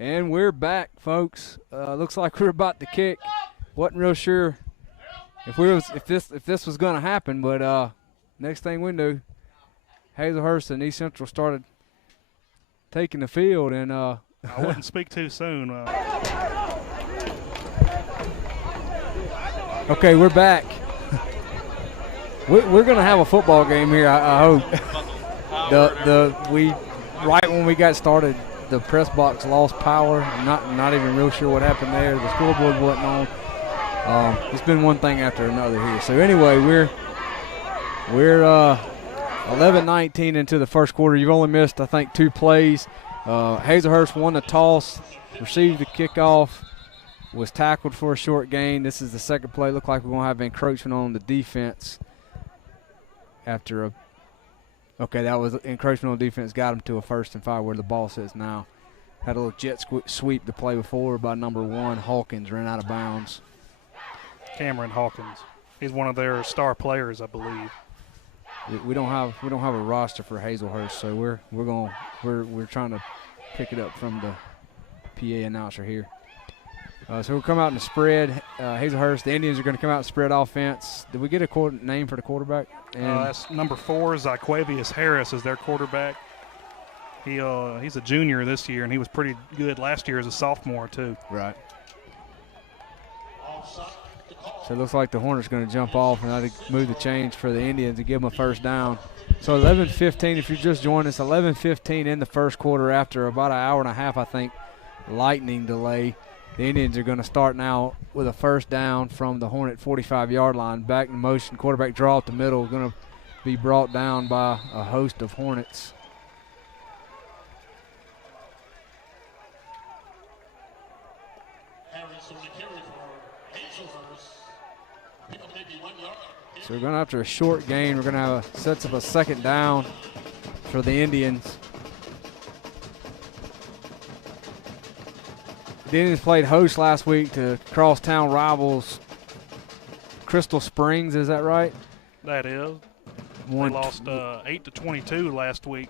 And we're back, folks. Looks like we're about to kick. Wasn't real sure if this was going to happen, but next thing we knew, Hazlehurst and East Central started taking the field, and I wouldn't speak too soon. Okay, we're back. We're going to have a football game here. I hope. Right when we got started, the press box lost power. I'm not even real sure what happened there. The scoreboard wasn't on. It's been one thing after another here. So anyway, we're 11-19 into the first quarter. You've only missed, I think, 2 plays. Hazlehurst won the toss, received the kickoff, was tackled for a short gain. This is the second play. Looked like we're going to have encroachment on the defense after a okay, that was encroachment on defense, got him to a 1st and 5 where the ball sits now. Had a little jet sweep the play before by number 1. Hawkins ran out of bounds. Cameron Hawkins. He's one of their star players, I believe. We don't have a roster for Hazlehurst, so we're trying to pick it up from the PA announcer here. So we'll come out in the spread. Hazlehurst, the Indians are going to come out and spread offense. Did we get a name for the quarterback? That's number 4, Zyquavius Harris is their quarterback. He's a junior this year, and he was pretty good last year as a sophomore too. Right. So it looks like the Hornets are going to jump off, and I move the change for the Indians to give them a 1st down. So 11-15, if you just joined us, 11-15 in the first quarter after about an hour and a half, I think, lightning delay. The Indians are going to start now with a 1st down from the Hornet 45-yard line. Back in motion, quarterback draw up the middle, going to be brought down by a host of Hornets. So we're going to, after a short gain, we're going to have sets up a 2nd down for the Indians. The Indians played host last week to crosstown rivals Crystal Springs, is that right? That is. They lost 8-22 last week.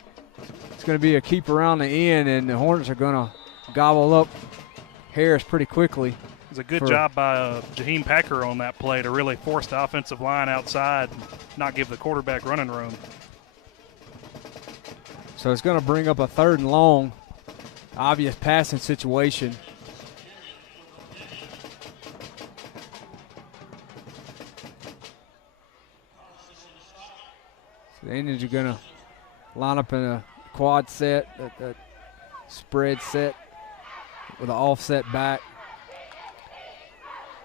It's going to be a keep around the end, and the Hornets are going to gobble up Harris pretty quickly. It was a good job by Jaheim Packer on that play to really force the offensive line outside and not give the quarterback running room. So it's going to bring up a 3rd and long, obvious passing situation. The Indians are going to line up in a quad set, a spread set with an offset back.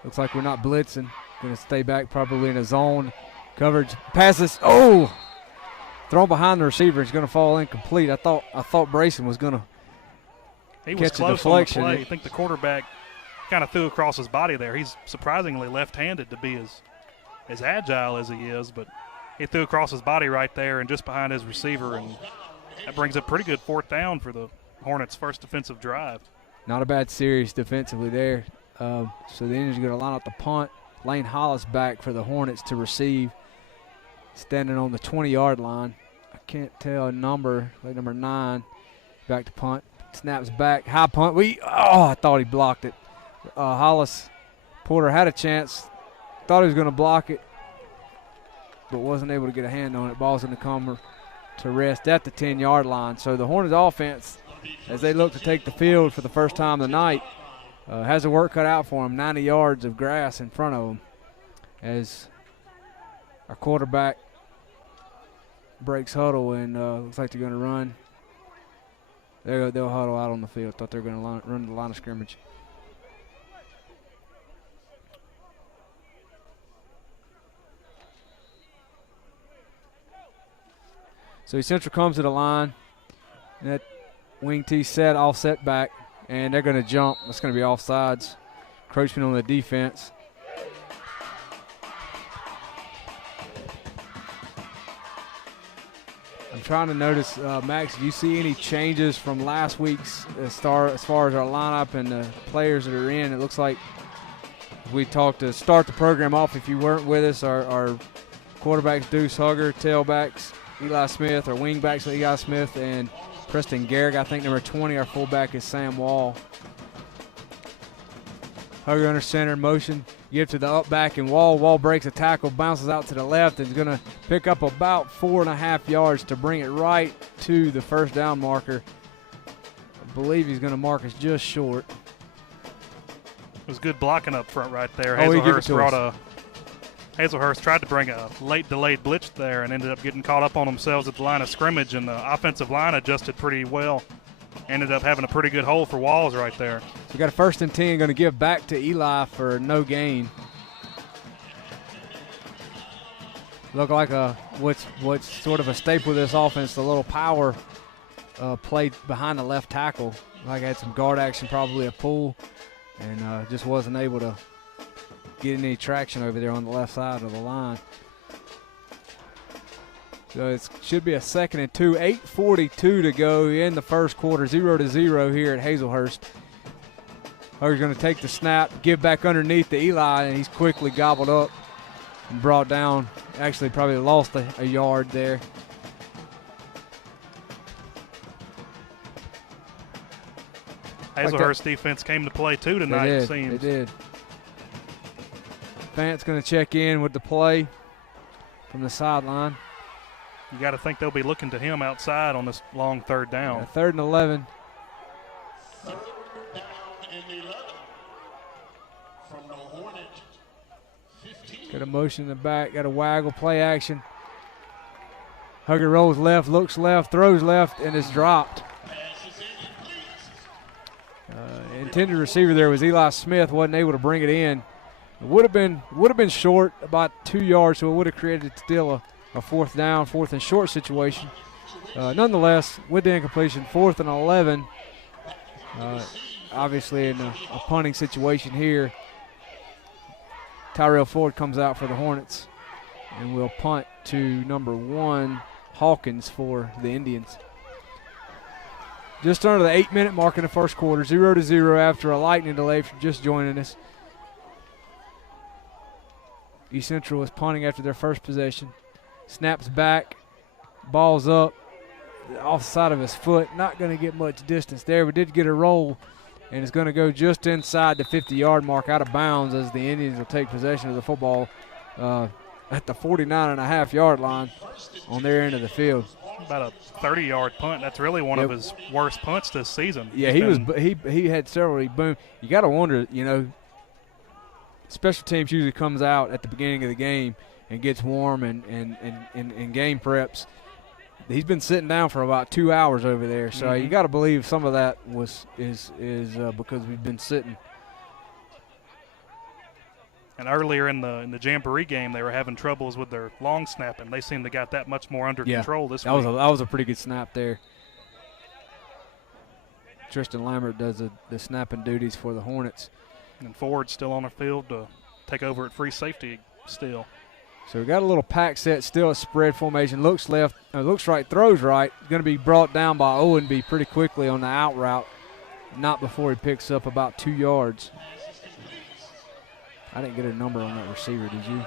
Looks like we're not blitzing. Going to stay back probably in a zone coverage. Passes. Oh! Thrown behind the receiver. It's going to fall incomplete. I thought Brayson was going to catch a deflection. On the play. I think the quarterback kind of threw across his body there. He's surprisingly left-handed to be as agile as he is, but he threw across his body right there and just behind his receiver, and that brings a pretty good 4th down for the Hornets' first defensive drive. Not a bad series defensively there. So the Indians are going to line up the punt. Lane Hollis back for the Hornets to receive, standing on the 20-yard line. I can't tell a number, like number 9, back to punt. Snaps back, high punt. I thought he blocked it. Hollis Porter had a chance, thought he was going to block it, but wasn't able to get a hand on it. Ball's going to come to rest at the 10-yard line. So the Hornets offense, as they look to take the field for the first time tonight, has the work cut out for them. 90 yards of grass in front of them as our quarterback breaks huddle and looks like they're going to run. They'll huddle out on the field. Thought they were going to run the line of scrimmage. So Central comes to the line. That wing T set, offset back, and they're going to jump. That's going to be offsides. Encroachment on the defense. I'm trying to notice, Max, do you see any changes from last week's as far as our lineup and the players that are in? It looks like we talked to start the program off. If you weren't with us, our quarterbacks Deuce Hugger, tailbacks Eli Smith, or wingbacks Eli Smith and Preston Garrick, I think number 20, our fullback is Sam Wall. Hugger under center, motion, give to the up back, and Wall breaks a tackle, bounces out to the left, and is going to pick up about 4.5 yards to bring it right to the first down marker. I believe he's going to mark us just short. It was good blocking up front right there. Hazlehurst tried to bring a late delayed blitz there and ended up getting caught up on themselves at the line of scrimmage, and the offensive line adjusted pretty well. Ended up having a pretty good hole for Walls right there. So we got a 1st and 10, going to give back to Eli for no gain. Look like what's sort of a staple of this offense, the little power play behind the left tackle. Like I had some guard action, probably a pull, and just wasn't able to get any traction over there on the left side of the line. So it should be a 2nd and 2, 8:42 to go in the first quarter, 0-0 here at Hazlehurst. Hugger's going to take the snap, give back underneath to Eli, and he's quickly gobbled up and brought down. Actually probably lost a yard there. Hazlehurst defense came to play too tonight, it seems. They did. Vance going to check in with the play from the sideline. You got to think they'll be looking to him outside on this long 3rd down. Yeah, 3rd and 11. 3rd down and 11 from the Hornet 15. Got a motion in the back, got a waggle, play action. Hugger rolls left, looks left, throws left, and is dropped. Intended receiver there was Eli Smith, wasn't able to bring it in. It would have been short, about 2 yards, so it would have created still a 4th down, 4th and short situation. Nonetheless, with the incompletion, 4th and 11. Obviously in a punting situation here. Tyrell Ford comes out for the Hornets, and we'll punt to number 1, Hawkins, for the Indians. Just under the 8-minute mark in the first quarter, 0-0 after a lightning delay for just joining us. East Central is punting after their first possession. Snaps back, ball's up, off the side of his foot. Not going to get much distance there, but did get a roll, and it's going to go just inside the 50-yard mark, out of bounds, as the Indians will take possession of the football at the 49.5-yard line on their end of the field. About a 30-yard punt. That's really one of his worst punts this season. Yeah, he had several. Boom. You got to wonder, special teams usually comes out at the beginning of the game and gets warm and game preps. He's been sitting down for about 2 hours over there, so you got to believe some of that is because we've been sitting. And earlier in the Jamboree game, they were having troubles with their long snapping. They seem to got that much more under control this week. That was a pretty good snap there. Tristan Lambert does the snapping duties for the Hornets. And Ford's still on the field to take over at free safety still. So we got a little pack set, still a spread formation. Looks left, looks right, throws right. Going to be brought down by Owenby pretty quickly on the out route. Not before he picks up about 2 yards. I didn't get a number on that receiver, did you?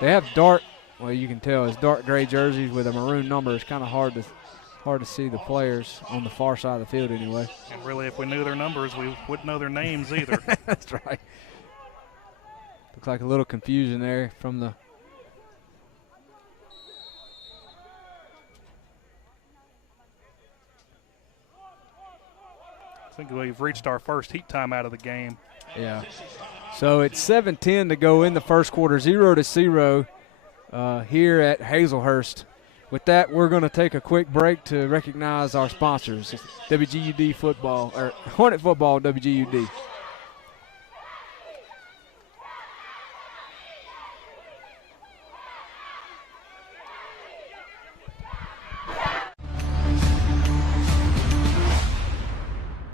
They have you can tell it's dark gray jerseys with a maroon number. It's kind of hard to see the players on the far side of the field anyway. And really, if we knew their numbers, we wouldn't know their names either. That's right. Looks like a little confusion there from the I think we've reached our first heat time out of the game. Yeah. So it's 7:10 to go in the first quarter, 0-0 here at Hazlehurst. With that, we're going to take a quick break to recognize our sponsors, WGUD football, or Hornet football, WGUD.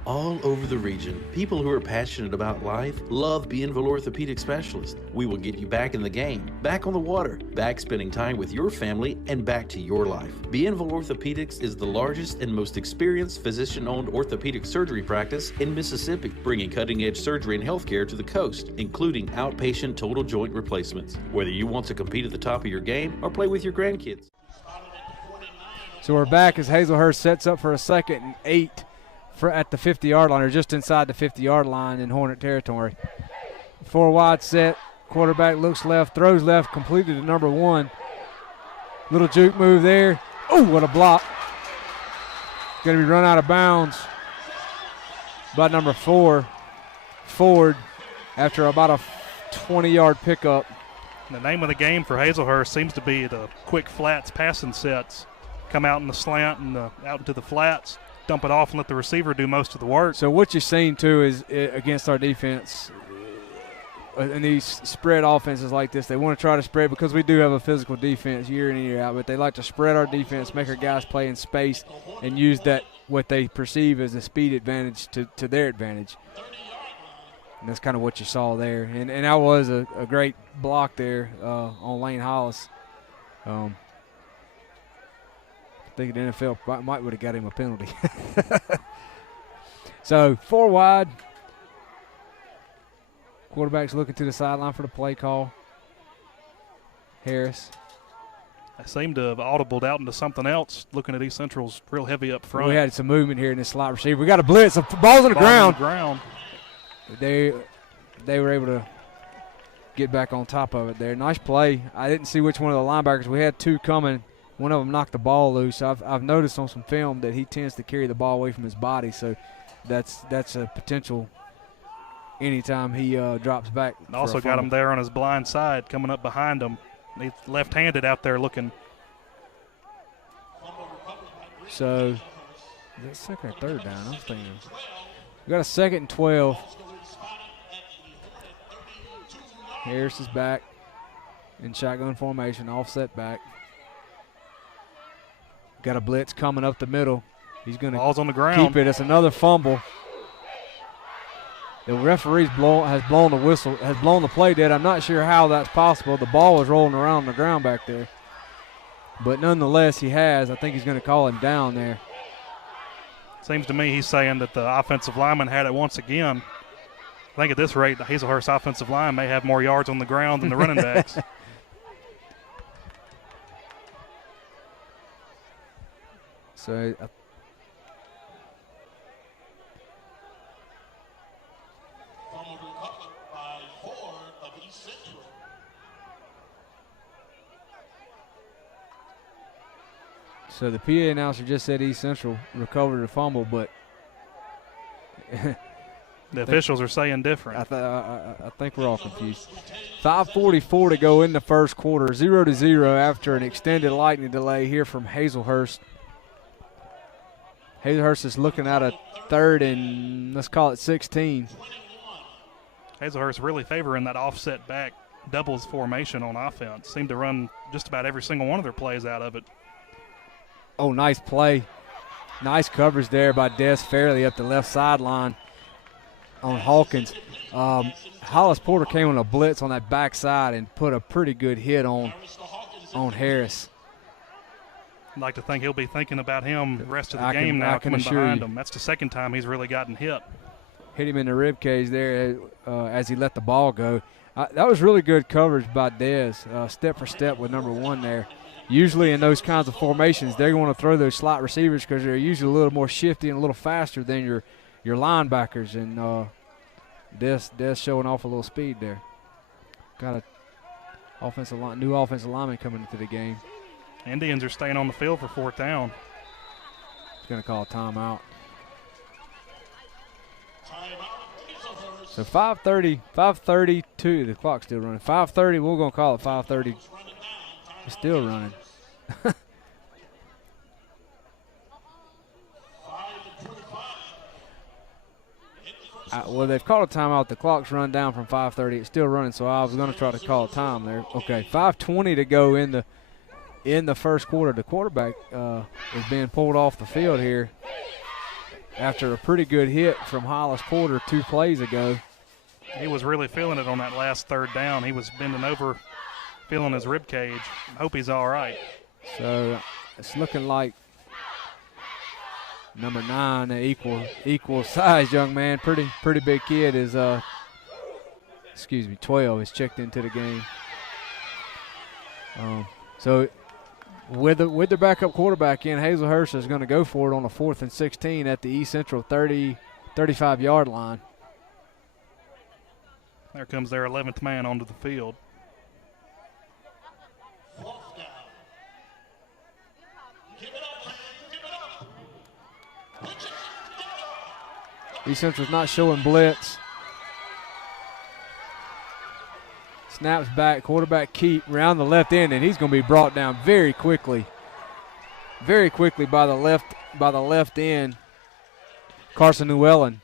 All over the region, people who are passionate about life love Bienville Orthopedic Specialist. We will get you back in the game, back on the water, back spending time with your family, and back to your life. Bienville Orthopedics is the largest and most experienced physician-owned orthopedic surgery practice in Mississippi, bringing cutting-edge surgery and healthcare to the coast, including outpatient total joint replacements. Whether you want to compete at the top of your game or play with your grandkids. So we're back as Hazlehurst sets up for a 2nd and 8 at the 50-yard line, or just inside the 50-yard line in Hornet territory. 4 wide set. Quarterback looks left, throws left, completed to number 1. Little juke move there. Oh, what a block. Going to be run out of bounds by number 4, Ford, after about a 20-yard pickup. The name of the game for Hazlehurst seems to be the quick flats passing sets. Come out in the slant and out into the flats, dump it off and let the receiver do most of the work. So what you're seeing, too, is against our defense, in these spread offenses like this, they want to try to spread because we do have a physical defense year in and year out, but they like to spread our defense, make our guys play in space, and use that what they perceive as a speed advantage to their advantage. And that's kind of what you saw there. And that was a great block there on Lane Hollis. I think the NFL might would have got him a penalty. So 4 wide. Quarterback's looking to the sideline for the play call. Harris. I seem to have audibled out into something else, looking at East Central's real heavy up front. We had some movement here in this slot receiver. We got a blitz. The ball's on the ground. They were able to get back on top of it there. Nice play. I didn't see which one of the linebackers. We had 2 coming. One of them knocked the ball loose. I've noticed on some film that he tends to carry the ball away from his body, so that's a potential anytime he drops back. And also got him there on his blind side, coming up behind him. He's left-handed out there looking. So, is that 2nd or 3rd down? I'm thinking. We got a 2nd and 12. Harris is back in shotgun formation, offset back. Got a blitz coming up the middle. He's going to ball's on the ground. Keep it. It's another fumble. The referee has blown the whistle, has blown the play dead. I'm not sure how that's possible. The ball was rolling around on the ground back there. But nonetheless, he has. I think he's going to call him down there. Seems to me he's saying that the offensive lineman had it once again. I think at this rate, the Hazlehurst offensive line may have more yards on the ground than the running backs. So So the PA announcer just said East Central recovered a fumble, but the officials are saying different. I think we're all confused. 5:44 to go in the first quarter, 0-0 after an extended lightning delay here from Hazlehurst. Hazlehurst is looking at a 3rd and let's call it 16. Hazlehurst really favoring that offset back doubles formation on offense. Seem to run just about every single one of their plays out of it. Oh, nice play. Nice coverage there by Des Fairley up the left sideline on Hawkins. Hollis Porter came on a blitz on that backside and put a pretty good hit on Harris. I'd like to think he'll be thinking about him the rest of the game now, coming behind him. That's the 2nd time he's really gotten hit. Hit him in the rib cage there as he let the ball go. That was really good coverage by Des, step for step with number 1 there. Usually in those kinds of formations, they're going to throw those slot receivers because they're usually a little more shifty and a little faster than your linebackers. And Des showing off a little speed there. Got a new offensive lineman coming into the game. Indians are staying on the field for 4th down. He's going to call a timeout. So 5:32, the clock's still running. 5:30, we're going to call it 5:30. It's still running. Well, they've called a timeout. The clock's run down from 5:30. It's still running, so I was going to try to call a time there. Okay, 5:20 to go in the first quarter. The quarterback is being pulled off the field here after a pretty good hit from Hollis Porter 2 plays ago. He was really feeling it on that last 3rd down. He was bending over, feeling his rib cage. I hope he's all right. So it's looking like number 9, an equal size young man, pretty big kid, is 12 is checked into the game. So With their backup quarterback in, Hazlehurst is going to go for it on a 4th and 16 at the East Central 35-yard line. There comes their 11th man onto the field. East Central's not showing blitz. Snaps back, quarterback keep around the left end, and he's going to be brought down very quickly by the left end. Carson Llewellyn.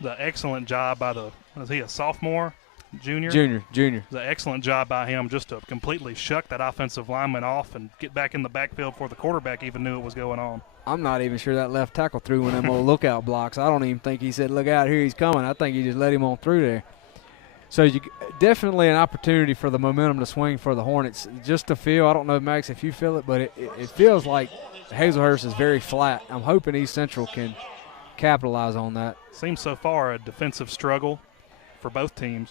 The excellent job by is he a sophomore, junior? Junior. The excellent job by him just to completely shuck that offensive lineman off and get back in the backfield before the quarterback even knew it was going on. I'm not even sure that left tackle threw one of them old lookout blocks. I don't even think he said, look out, here he's coming. I think he just let him on through there. So definitely an opportunity for the momentum to swing for the Hornets. Just to feel, I don't know, Max, if you feel it, but it feels like Hazlehurst is very flat. I'm hoping East Central can capitalize on that. Seems so far a defensive struggle for both teams.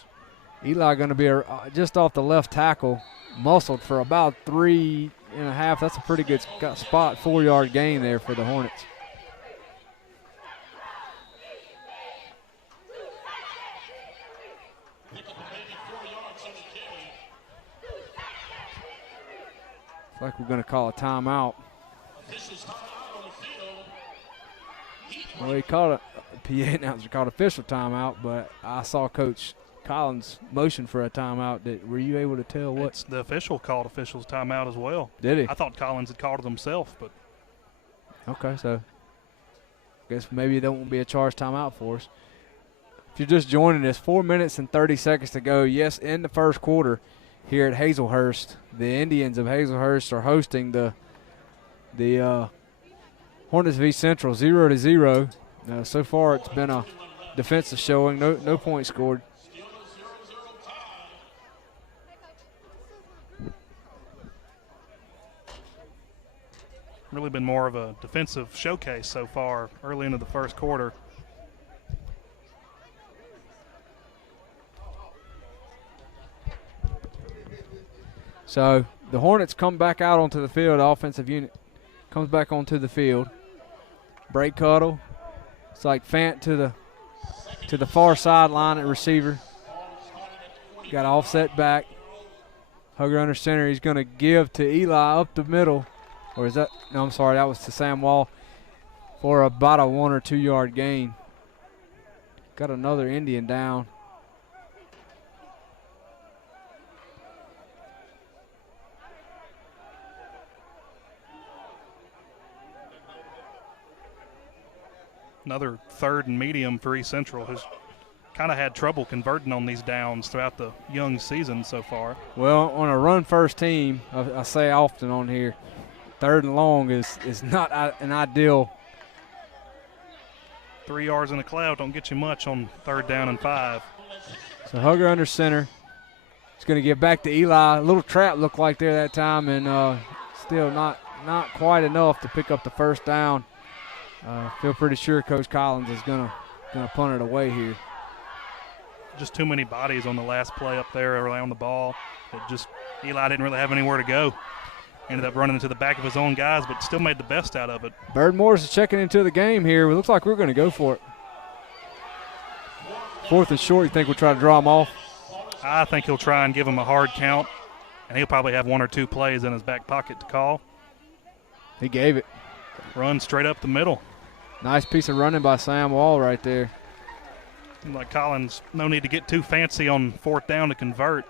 Eli going to be just off the left tackle, muscled for about 3.5. That's a pretty good spot, 4-yard gain there for the Hornets. It's like we're going to call a timeout. Well, he called PA announcer called official timeout, but I saw Coach Collins motion for a timeout. Were you able to tell what? It's the official called officials timeout as well. Did he? I thought Collins had called it himself, but. Okay, so I guess maybe there won't be a charged timeout for us. If you're just joining us, 4 minutes and 30 seconds to go. Yes, in the first quarter here at Hazlehurst, the Indians of Hazlehurst are hosting the Hornets v Central 0-0. So far, it's been a defensive showing. No points scored. Really been more of a defensive showcase so far early into the first quarter. So the Hornets come back out onto the field. The offensive unit comes back onto the field. Break cuddle. It's like Fant to the far sideline at receiver. Got offset back. Hugger under center. He's going to give to Eli up the middle. Or is that? No, I'm sorry. That was to Sam Wall for about a 1 or 2 yard gain. Got another Indian down. Another 3rd and medium for East Central, who's kind of had trouble converting on these downs throughout the young season so far. Well, on a run-first team, I say often on here, 3rd and long is not an ideal. 3 yards in the cloud don't get you much on 3rd down and 5. So Hugger under center. He's going to get back to Eli. A little trap looked like there that time, and still not quite enough to pick up the first down. Feel pretty sure Coach Collins is gonna punt it away here. Just too many bodies on the last play up there around the ball. Eli didn't really have anywhere to go. Ended up running into the back of his own guys, but still made the best out of it. Bird Morris is checking into the game here. It looks like we're going to go for it. 4th and short. You think we'll try to draw him off? I think he'll try and give him a hard count, and he'll probably have 1 or 2 plays in his back pocket to call. He gave it. Run straight up the middle. Nice piece of running by Sam Wall right there. Like Collins, no need to get too fancy on 4th down to convert.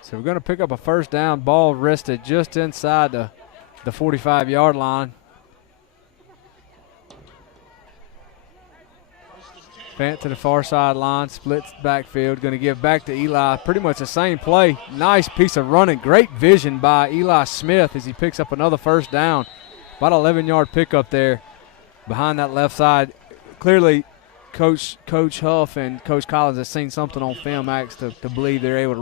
So we're going to pick up a first down. Ball rested just inside the 45-yard line. Fant to the far sideline, splits backfield, going to give back to Eli. Pretty much the same play. Nice piece of running. Great vision by Eli Smith as he picks up another first down. About 11-yard pickup there behind that left side. Clearly, Coach Huff and Coach Collins have seen something on film, Max, to believe they're able to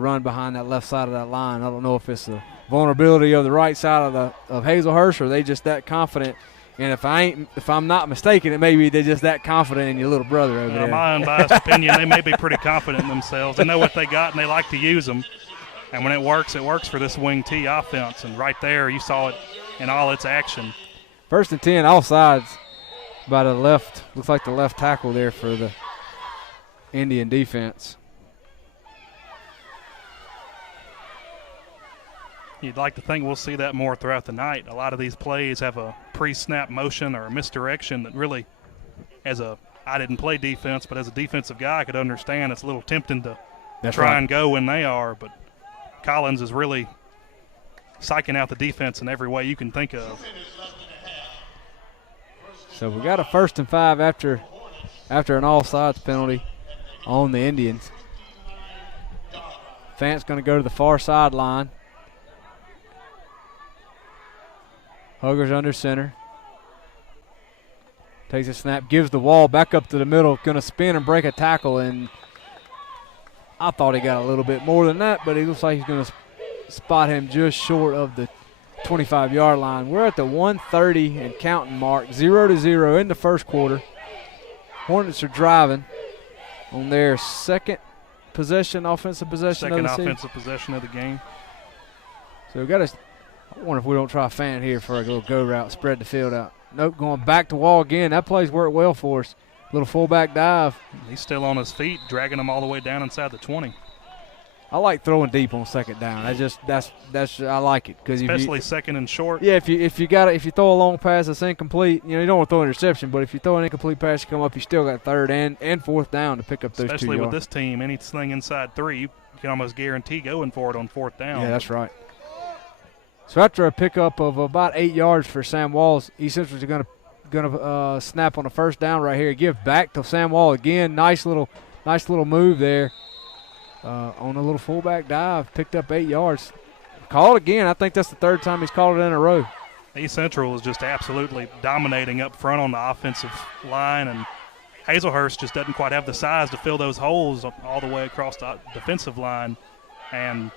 run behind that left side of that line. I don't know if it's the vulnerability of the right side of Hazlehurst, or they just that confident And if I'm not mistaken, it may be they're just that confident in your little brother over there. My unbiased opinion, they may be pretty confident in themselves. They know what they got, and they like to use them. And when it works for this wing T offense. And right there, you saw it in all its action. 1st and 10, offsides by the left. Looks like the left tackle there for the Indian defense. You'd like to think we'll see that more throughout the night. A lot of these plays have a pre-snap motion or a misdirection that really, I didn't play defense, but as a defensive guy, I could understand it's a little tempting to try and go when they are. But Collins is really psyching out the defense in every way you can think of. So we got a 1st and 5 after an offsides penalty on the Indians. Fant's going to go to the far sideline. Hugger's under center. Takes a snap, gives the wall back up to the middle, going to spin and break a tackle, and I thought he got a little bit more than that, but it looks like he's going to spot him just short of the 25-yard line. We're at the 1:30 and counting mark, 0-0 in the first quarter. Hornets are driving on their second possession, offensive possession Second of the offensive possession of the game. So we got to. I wonder if we don't try a fan here for a little go route, spread the field out. Nope, going back to wall again. That play's worked well for us. Little fullback dive. He's still on his feet, dragging them all the way down inside the 20. I like throwing deep on 2nd down. That's I like it because especially 2nd and short. Yeah, if you throw a long pass that's incomplete, you don't want to throw an interception. But if you throw an incomplete pass, you come up, you still got 3rd and 4th down to pick up those 2 yards. Especially with this team, anything inside 3, you can almost guarantee going for it on 4th down. Yeah, that's right. So after a pickup of about 8 yards for Sam Walls, East Central's going to snap on the 1st down right here. Give back to Sam Wall again. Nice little move there on a little fullback dive. Picked up 8 yards. Called again. I think that's the 3rd time he's called it in a row. East Central is just absolutely dominating up front on the offensive line, and Hazlehurst just doesn't quite have the size to fill those holes all the way across the defensive line. And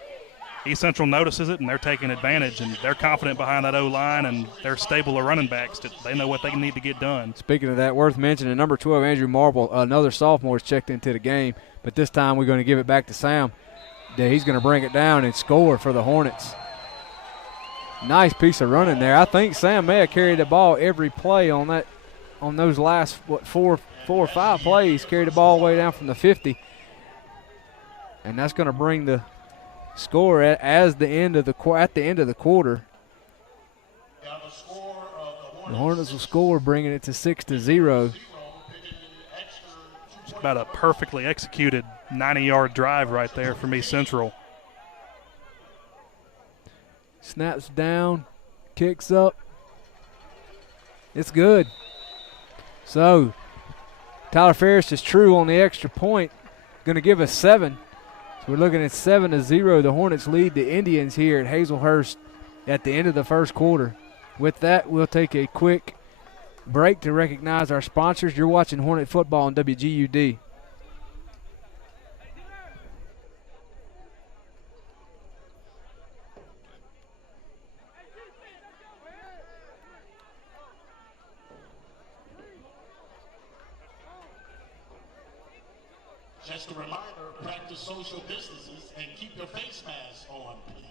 East Central notices it, and they're taking advantage, and they're confident behind that O-line, and they're stable of running backs. They know what they need to get done. Speaking of that, worth mentioning, number 12, Andrew Marble, another sophomore, is checked into the game, but this time we're going to give it back to Sam. He's going to bring it down and score for the Hornets. Nice piece of running there. I think Sam may have carried the ball every play on those last, 4 or 5 plays, carried the ball all the way down from the 50. And that's going to bring the score at the end of the quarter. The Hornets will score, bringing it to 6-0. About a perfectly executed 90-yard drive right there from East Central. Snaps down, kicks up. It's good. So Tyler Ferris is true on the extra point. Going to give us 7. We're looking at 7-0. The Hornets lead the Indians here at Hazlehurst at the end of the first quarter. With that, we'll take a quick break to recognize our sponsors. You're watching Hornet football on WGUD. Just a reminder, practice social distances and keep your face mask on, please.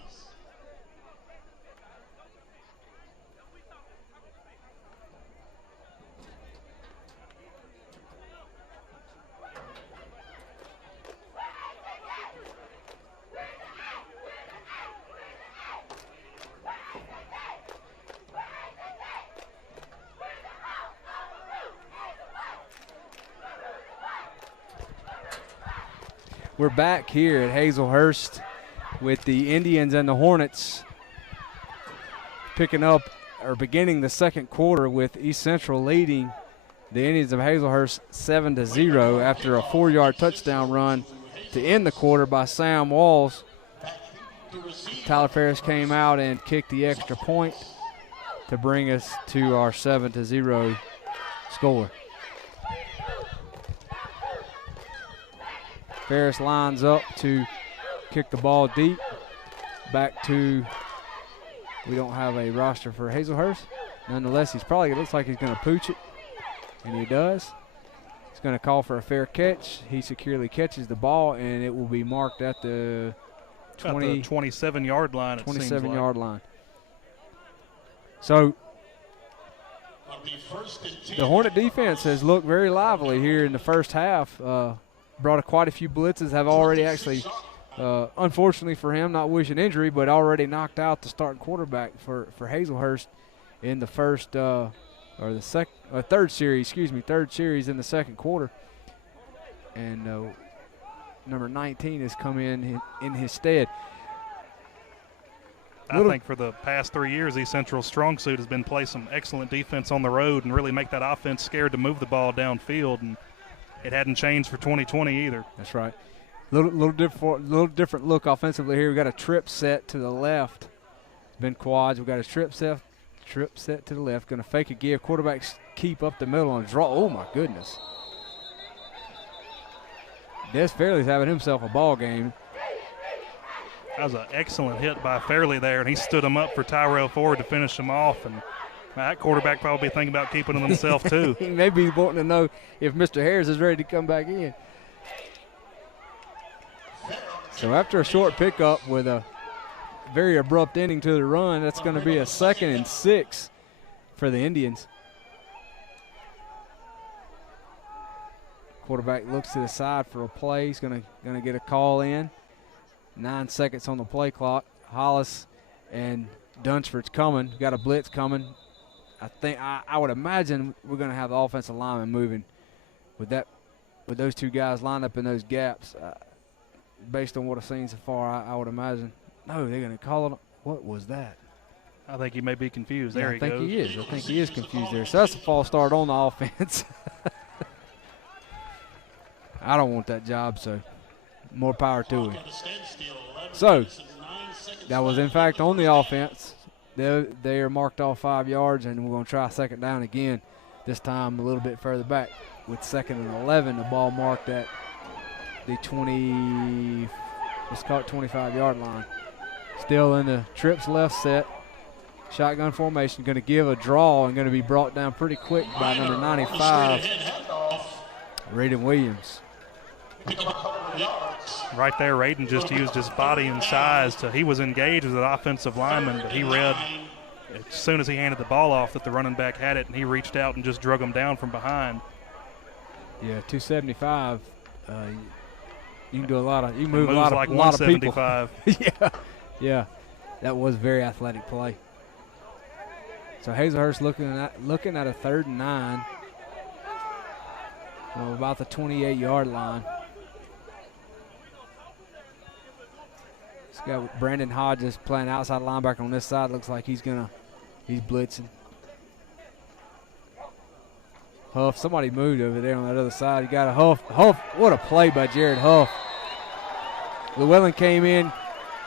We're back here at Hazlehurst with the Indians and the Hornets beginning the second quarter with East Central leading the Indians of Hazlehurst 7-0 after a 4-yard touchdown run to end the quarter by Sam Walls. Tyler Ferris came out and kicked the extra point to bring us to our 7-0 score. Ferris lines up to kick the ball deep. Back to, we don't have a roster for Hazlehurst. Nonetheless, it looks like he's going to pooch it, and he does. He's going to call for a fair catch. He securely catches the ball, and it will be marked at the 27-yard line. 27-yard line. So the Hornet defense has looked very lively here in the first half. Brought quite a few blitzes, have already actually, unfortunately for him, not wishing injury, but already knocked out the starting quarterback for Hazlehurst in the first third series in the second quarter. And number 19 has come in his stead. I think for the past 3 years, East Central's strong suit has been play some excellent defense on the road and really make that offense scared to move the ball downfield, and it hadn't changed for 2020 either. That's right. Little different look offensively here. We got a trip set to the left. It's been quads. We got a trip set to the left. Going to fake a give. Quarterbacks keep up the middle and draw. Oh my goodness. Des Fairley's having himself a ball game. That was an excellent hit by Fairley there, and he stood him up for Tyrell Ford to finish him off. And that quarterback probably thinking about keeping him himself too. He may be wanting to know if Mr. Harris is ready to come back in. So after a short pickup with a very abrupt ending to the run, that's going to be a 2nd and 6 for the Indians. Quarterback looks to the side for a play. He's going to get a call in. 9 seconds on the play clock. Hollis and Dunsford's coming. Got a blitz coming. I would imagine we're going to have the offensive lineman moving with those two guys lined up in those gaps. Based on what I've seen so far, I would imagine. No, they're going to call it. What was that? I think he may be confused. There he goes. I think he is confused there. So that's a false start on the offense. I don't want that job, so more power to him. So that was, in fact, on the offense. They are marked off 5 yards, and we're going to try 2nd down again, this time a little bit further back. With 2nd and 11, the ball marked at the 25-yard line. Still in the trips left set. Shotgun formation, going to give a draw and going to be brought down pretty quick by number 95, Raiden Williams. Right there, Raiden just used his body and size he was engaged as an offensive lineman, but he read as soon as he handed the ball off that the running back had it, and he reached out and just drug him down from behind. Yeah, 275. You can do a lot of. You move a lot of people. Yeah, that was a very athletic play. So Hazlehurst looking at a 3rd and 9 from about the 28-yard line. It's got Brandon Hodges playing outside linebacker on this side. Looks like he's blitzing. Huff, somebody moved over there on that other side. You got a Huff. Huff, what a play by Jared Huff. Llewellyn came in,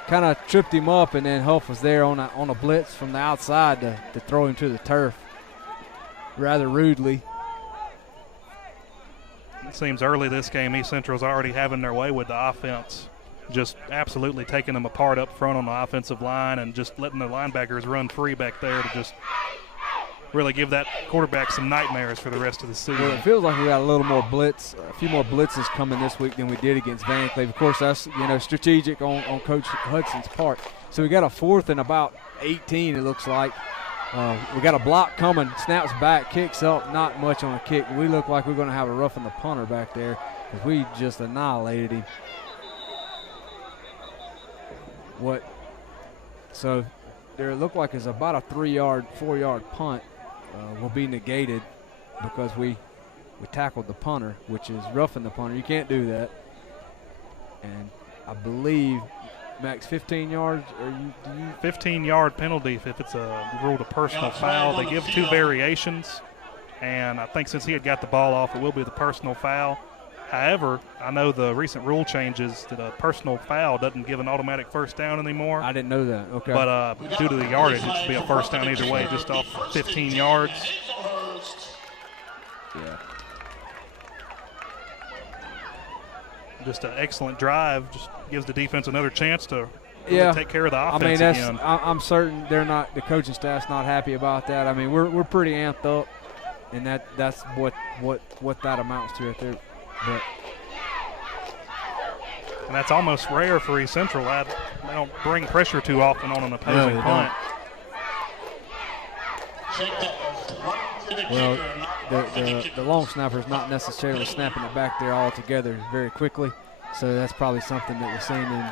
kind of tripped him up, and then Huff was there on a blitz from the outside to throw him to the turf rather rudely. It seems early this game, East Central's already having their way with the offense, just absolutely taking them apart up front on the offensive line and just letting the linebackers run free back there to just really give that quarterback some nightmares for the rest of the season. Well, it feels like we got a few more blitzes coming this week than we did against Van Cleve. Of course, that's strategic on Coach Hudson's part. So we got a 4th and about 18, it looks like. We got a block coming, snaps back, kicks up, not much on a kick. We look like we're going to have a roughing the punter back there because we just annihilated him. So there looked like it's about a 4-yard punt will be negated because we tackled the punter, which is roughing the punter. You can't do that. And I believe, Max, 15 yards? 15-yard penalty if it's ruled a personal foul. They give 2 variations, and I think since he had got the ball off, it will be the personal foul. However, I know the recent rule changes that a personal foul doesn't give an automatic first down anymore. I didn't know that. Okay. But due to the yardage, it should be a first down either way, just off 15 yards. Yeah. Just an excellent drive. Just gives the defense another chance to really take care of the offense again. I'm certain they're not. The coaching staff's not happy about that. I mean, we're pretty amped up, and that's what that amounts to right there. But and that's almost rare for East Central. They don't bring pressure too often on an opposing punt. Well, the long snapper is not necessarily snapping it back there altogether very quickly, so that's probably something that we're seeing in.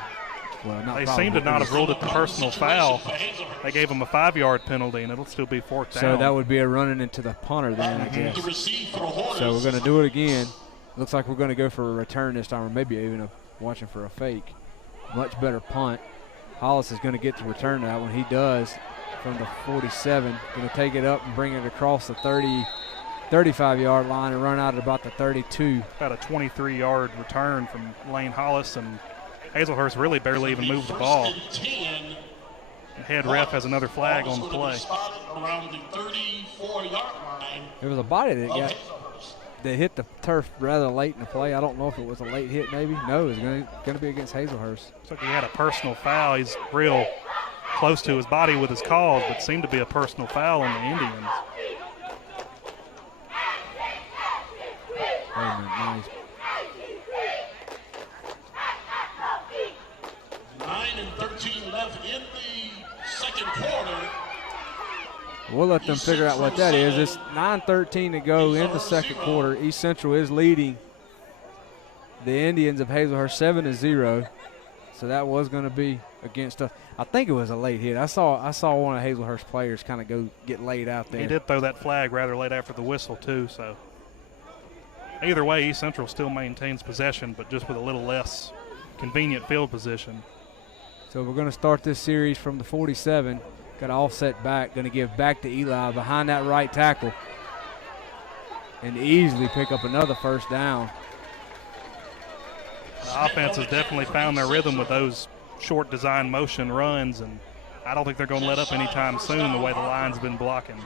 Well, not they probably, seem to not have ruled it the personal foul. They gave him a 5-yard penalty, and it'll still be 4th down. So that would be a running into the punter then, I guess. So we're going to do it again. Looks like we're going to go for a return this time, or maybe even watching for a fake. Much better punt. Hollis is going to get to return that when he does from the 47. Going to take it up and bring it across the 35-yard line and run out at about the 32. About a 23-yard return from Lane Hollis, and Hazlehurst really barely even moved the ball. The head ref has another flag on the play. There was a body that hit the turf rather late in the play. I don't know if it was a late hit maybe. No, it was going to be against Hazlehurst. Looks like he had a personal foul. He's real close to his body with his calls, but seemed to be a personal foul on the Indians. Nice. 9:13 left in the second quarter. We'll let them figure out what that is. It's 9:13 to go in the second quarter. East Central is leading the Indians of Hazlehurst 7-0. So that was going to be against us. I think it was a late hit. I saw one of Hazlehurst players kind of get laid out there. He did throw that flag rather late after the whistle too. So either way, East Central still maintains possession, but just with a little less convenient field position. So we're going to start this series from the 47. Got to offset back. Going to give back to Eli behind that right tackle. And easily pick up another first down. The offense has definitely found their rhythm with those short design motion runs, and I don't think they're going to let up anytime soon the way the line's been blocking.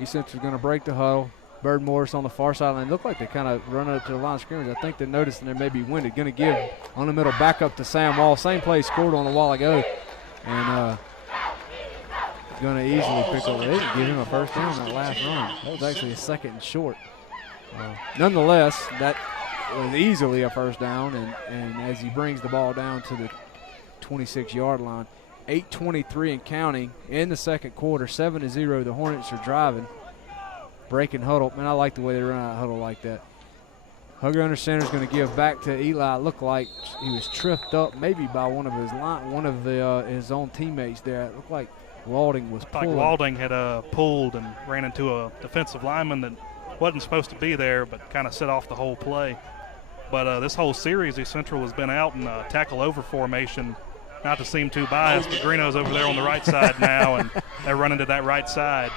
East Central's going to break the huddle. Bird Morris on the far sideline. Look like they kind of run up to the line of scrimmage. I think they're noticing they may be winded. Going to give on the middle back up to Sam Wall. Same play scored on a while ago. And going to easily pick up. They didn't give him a first down that last run. That was actually a second and short. Nonetheless, that was easily a first down. And as he brings the ball down to the 26-yard line, 8:23 and counting in the second quarter, 7-0. The Hornets are driving. Breaking huddle. Man, I like the way they run out of huddle like that. Hugger under center is going to give back to Eli. Looked like he was tripped up maybe by one of his own teammates there. It looked like Walding was pulling. Like Walding had pulled and ran into a defensive lineman that wasn't supposed to be there, but kind of set off the whole play. But this whole series, East Central has been out in tackle over formation. Not to seem too biased, but Greeno's over there on the right side now, and they're running to that right side.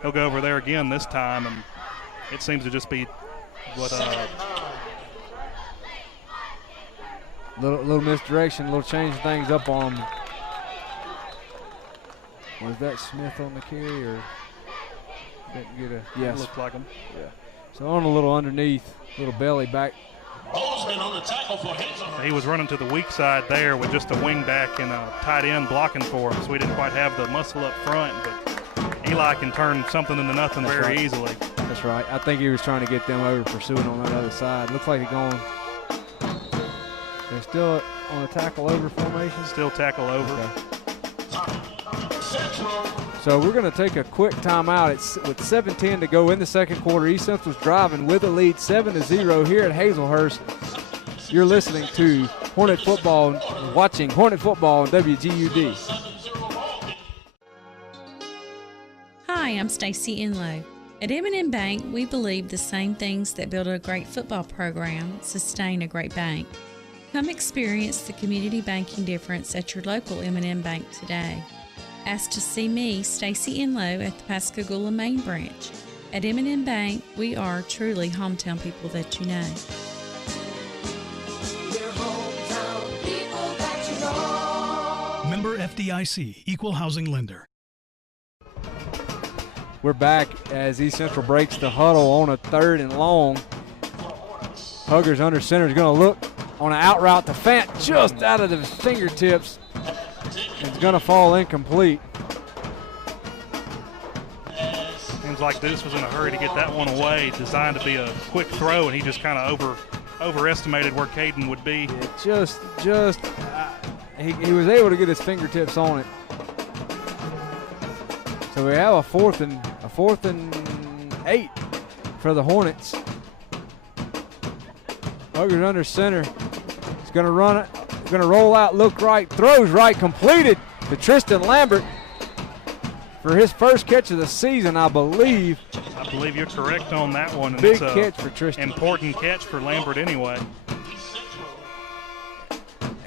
He'll go over there again this time, and it seems to just be what little misdirection, little change things up on him. Was that Smith on the carry, or didn't get a yes? It looked like him. Yeah. So on a little underneath, little belly back. On the tackle for he was running to the weak side there with just a wing back and a tight end blocking for him, so we didn't quite have the muscle up front, but Eli can turn something into nothing very easily. That's right. I think he was trying to get them over pursuing on that other side. Looks like they're going. They're still on a tackle over formation. Still tackle over. Okay. So we're going to take a quick timeout. It's with 7:10 to go in the second quarter. East Central's driving with a lead 7-0 here at Hazlehurst. You're listening to Hornet Football, watching Hornet Football on WGUD. Hi, I'm Stacy Enlow. At M&M Bank, we believe the same things that build a great football program sustain a great bank. Come experience the community banking difference at your local M&M Bank today. Ask to see me, Stacy Enlow, at the Pascagoula Main Branch. At M&M Bank, we are truly hometown people that you know. Member FDIC, Equal Housing Lender. We're back as East Central breaks the huddle on a 3rd and long. Huggers under center is going to look on an out route to Fant, just out of his fingertips. It's going to fall incomplete. Seems like Deuce was in a hurry to get that one away, designed to be a quick throw, and he just kind of overestimated where Caden would be. He was able to get his fingertips on it. So we have a fourth and 8 for the Hornets. Huggers under center. He's going to run it. Going to roll out, look right, throws right, completed to Tristan Lambert for his first catch of the season, I believe. I believe you're correct on that one. And Big it's catch for Tristan. Important catch for Lambert anyway.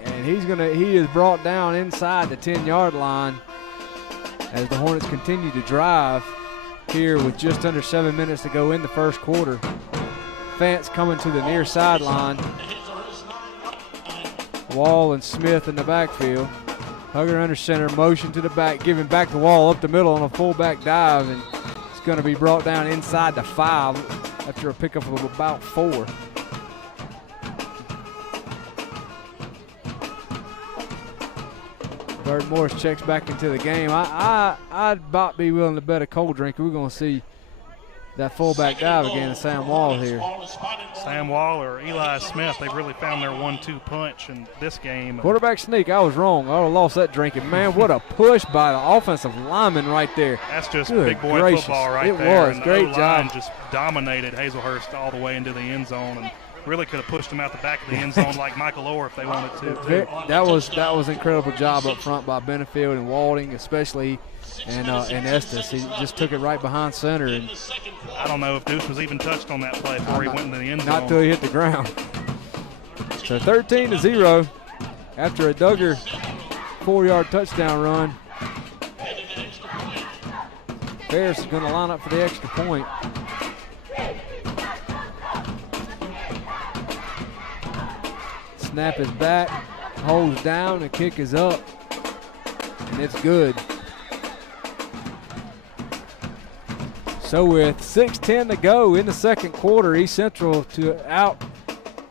And he is brought down inside the 10-yard line as the Hornets continue to drive here with just under 7 minutes to go in the first quarter. Fant's coming to the near sideline. Wall and Smith in the backfield. Hugger under center, motion to the back, giving back the Wall up the middle on a fullback dive, and it's going to be brought down inside the 5 after a pickup of about 4. Bird Morris checks back into the game. I'd about be willing to bet a cold drink we're going to see that fullback dive again to Sam Wall here. Sam Wall or Eli Smith, they've really found their 1-2 punch in this game. Quarterback sneak, I was wrong. I would have lost that drinking. Man, what a push by the offensive lineman right there. That's just Good big boy gracious. football right it there. Was. And Great the job. O-line just dominated Hazlehurst all the way into the end zone and really could have pushed him out the back of the end zone like Michael Orr if they wanted to. Too. That was an incredible job up front by Benefield and Walding, especially, and Estes. He just took it right behind center. And I don't know if Deuce was even touched on that play before he went into the end zone. Not until he hit the ground. So 13-0 after a Duggar 4-yard touchdown run. Ferris is going to line up for the extra point. Snap is back, holds down, the kick is up, and it's good. So with 6:10 to go in the second quarter, East Central out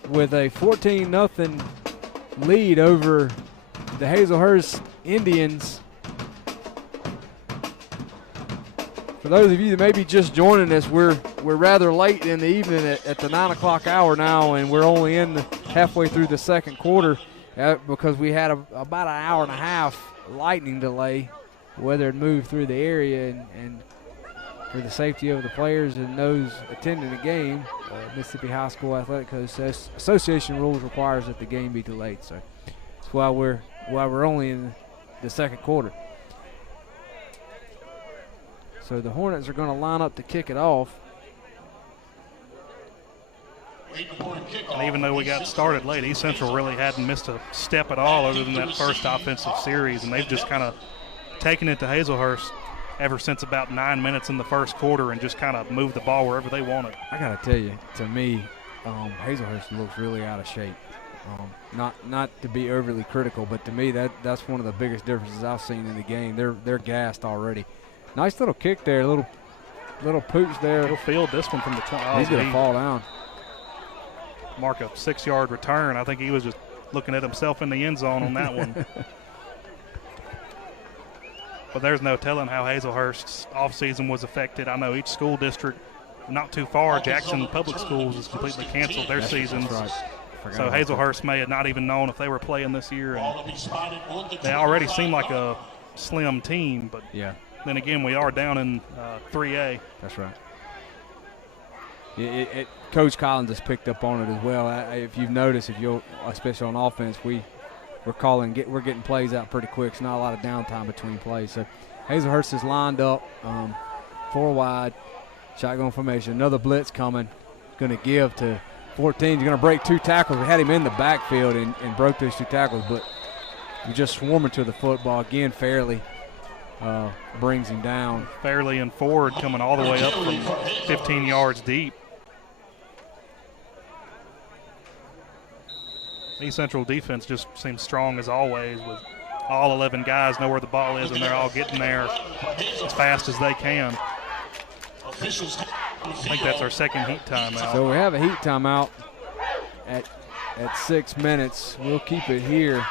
with a 14-0 lead over the Hazlehurst Indians. For those of you that may be just joining us, we're rather late in the evening at the 9 o'clock hour now, and we're only halfway through the second quarter because we had about an hour and a half lightning delay. Weather had moved through the area, and for the safety of the players and those attending the game, Mississippi High School Athletic Association rules requires that the game be delayed. So that's why we're only in the second quarter. So the Hornets are going to line up to kick it off. And even though we got started late, East Central really hadn't missed a step at all other than that first offensive series, and they've just kind of taken it to Hazlehurst ever since about 9 minutes in the first quarter and just kind of moved the ball wherever they wanted. I got to tell you, to me, Hazlehurst looks really out of shape. Not to be overly critical, but to me that's one of the biggest differences I've seen in the game. They're gassed already. Nice little kick there, little pooch there. He'll field this one from the 20. He's going to fall down. Mark a 6-yard return. I think he was just looking at himself in the end zone on that one. But there's no telling how Hazlehurst's offseason was affected. I know each school district not too far, Jackson Public Schools, has completely canceled their seasons. Right. So Hazlehurst may have not even known if they were playing this year. And they already seem like a slim team, but yeah. Then again, we are down in 3A. That's right. Coach Collins has picked up on it as well. If you've noticed, especially on offense, we're getting plays out pretty quick. It's not a lot of downtime between plays. So Hazlehurst is lined up, 4 wide, shotgun formation. Another blitz coming, going to give to 14. He's going to break 2 tackles. We had him in the backfield and broke those 2 tackles, but we just swarming to the football again. Fairley brings him down. Fairley and Ford coming all the way up from 15 yards deep. East Central defense just seems strong as always, with all 11 guys know where the ball is and they're all getting there as fast as they can. Officials. I think that's our second heat timeout. So we have a heat timeout at 6 minutes. We'll keep it here.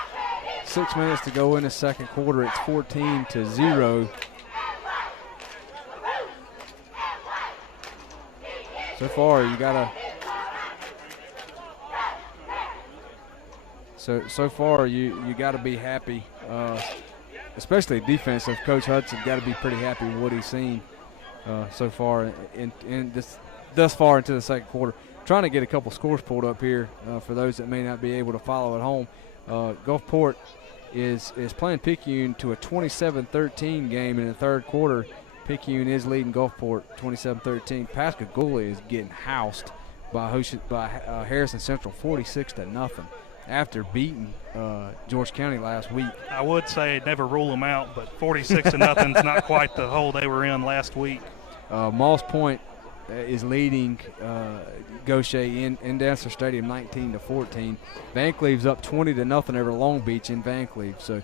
6 minutes to go in the second quarter. It's 14-0. So far, you gotta. So far, you got to be happy, especially defense of Coach Hudson. Got to be pretty happy with what he's seen so far thus far into the second quarter. Trying to get a couple scores pulled up here for those that may not be able to follow at home. Gulfport is playing Picayune to a 27-13 game in the third quarter. Picayune is leading Gulfport 27-13. Pascagoula is getting housed by Harrison Central 46-0 after beating George County last week. I would say never rule them out, but 46-0 is not quite the hole they were in last week. Moss Point is leading Gaucher in Dancer Stadium 19-14. Vancleave's up 20-0 over Long Beach in Vancleave. So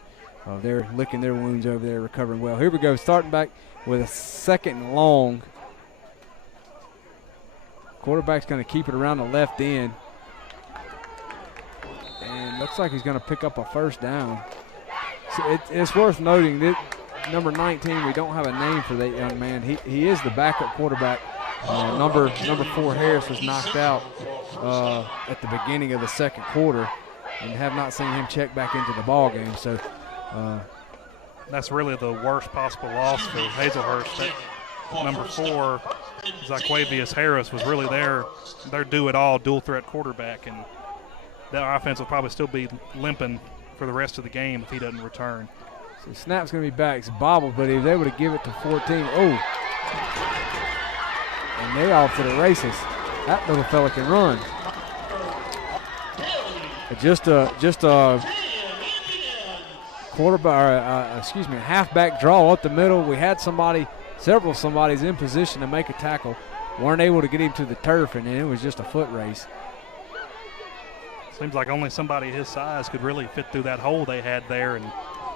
they're licking their wounds over there, recovering well. Here we go, starting back with a second and long. Quarterback's going to keep it around the left end. And looks like he's going to pick up a first down. So it's worth noting that number 19, we don't have a name for that young man. He is the backup quarterback. Number 4 Harris was knocked out at the beginning of the second quarter, and have not seen him check back into the ball game. So that's really the worst possible loss for Hazlehurst. That number 4, Zaquavius Harris, was really their do-it-all dual-threat quarterback, and that offense will probably still be limping for the rest of the game if he doesn't return. So snap's going to be back. It's bobbled, but he was able to give it to 14. Oh. And they off to the races. That little fella can run. Just a quarterback, a halfback draw up the middle. We had several somebody's in position to make a tackle. Weren't able to get him to the turf, and then it was just a foot race. Seems like only somebody his size could really fit through that hole they had there and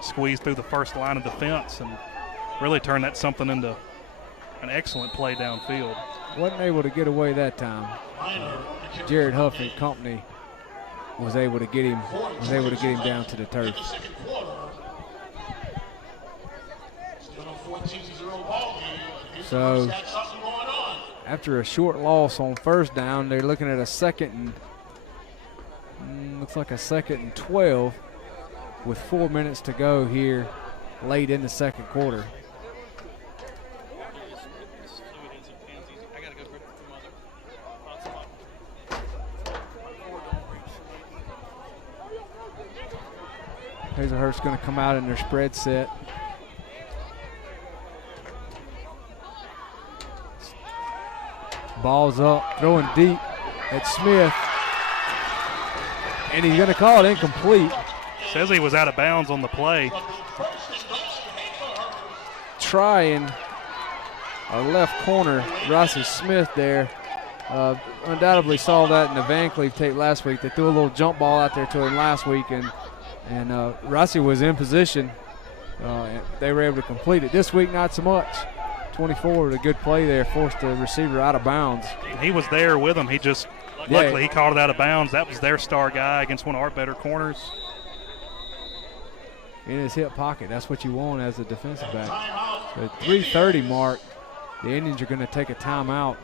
squeeze through the first line of defense and really turn that something into an excellent play downfield. Wasn't able to get away that time. Jared Huff and company was able to get him down to the turf. So after a short loss on first down, they're looking at a second and looks like a 2nd and 12 with 4 minutes to go here late in the second quarter. Hazlehurst going to come out in their spread set. Ball's up, throwing deep at Smith. And he's going to call it incomplete. Says he was out of bounds on the play. Trying our left corner, Rossi Smith there. Undoubtedly saw that in the Vancleave tape last week. They threw a little jump ball out there to him last week, and Rossi was in position. And they were able to complete it. This week, not so much. 24 with a good play there, forced the receiver out of bounds. He was there with him. He just, luckily, he caught it out of bounds. That was their star guy against one of our better corners. In his hip pocket. That's what you want as a defensive back. So at 3:30 mark, the Indians are going to take a timeout.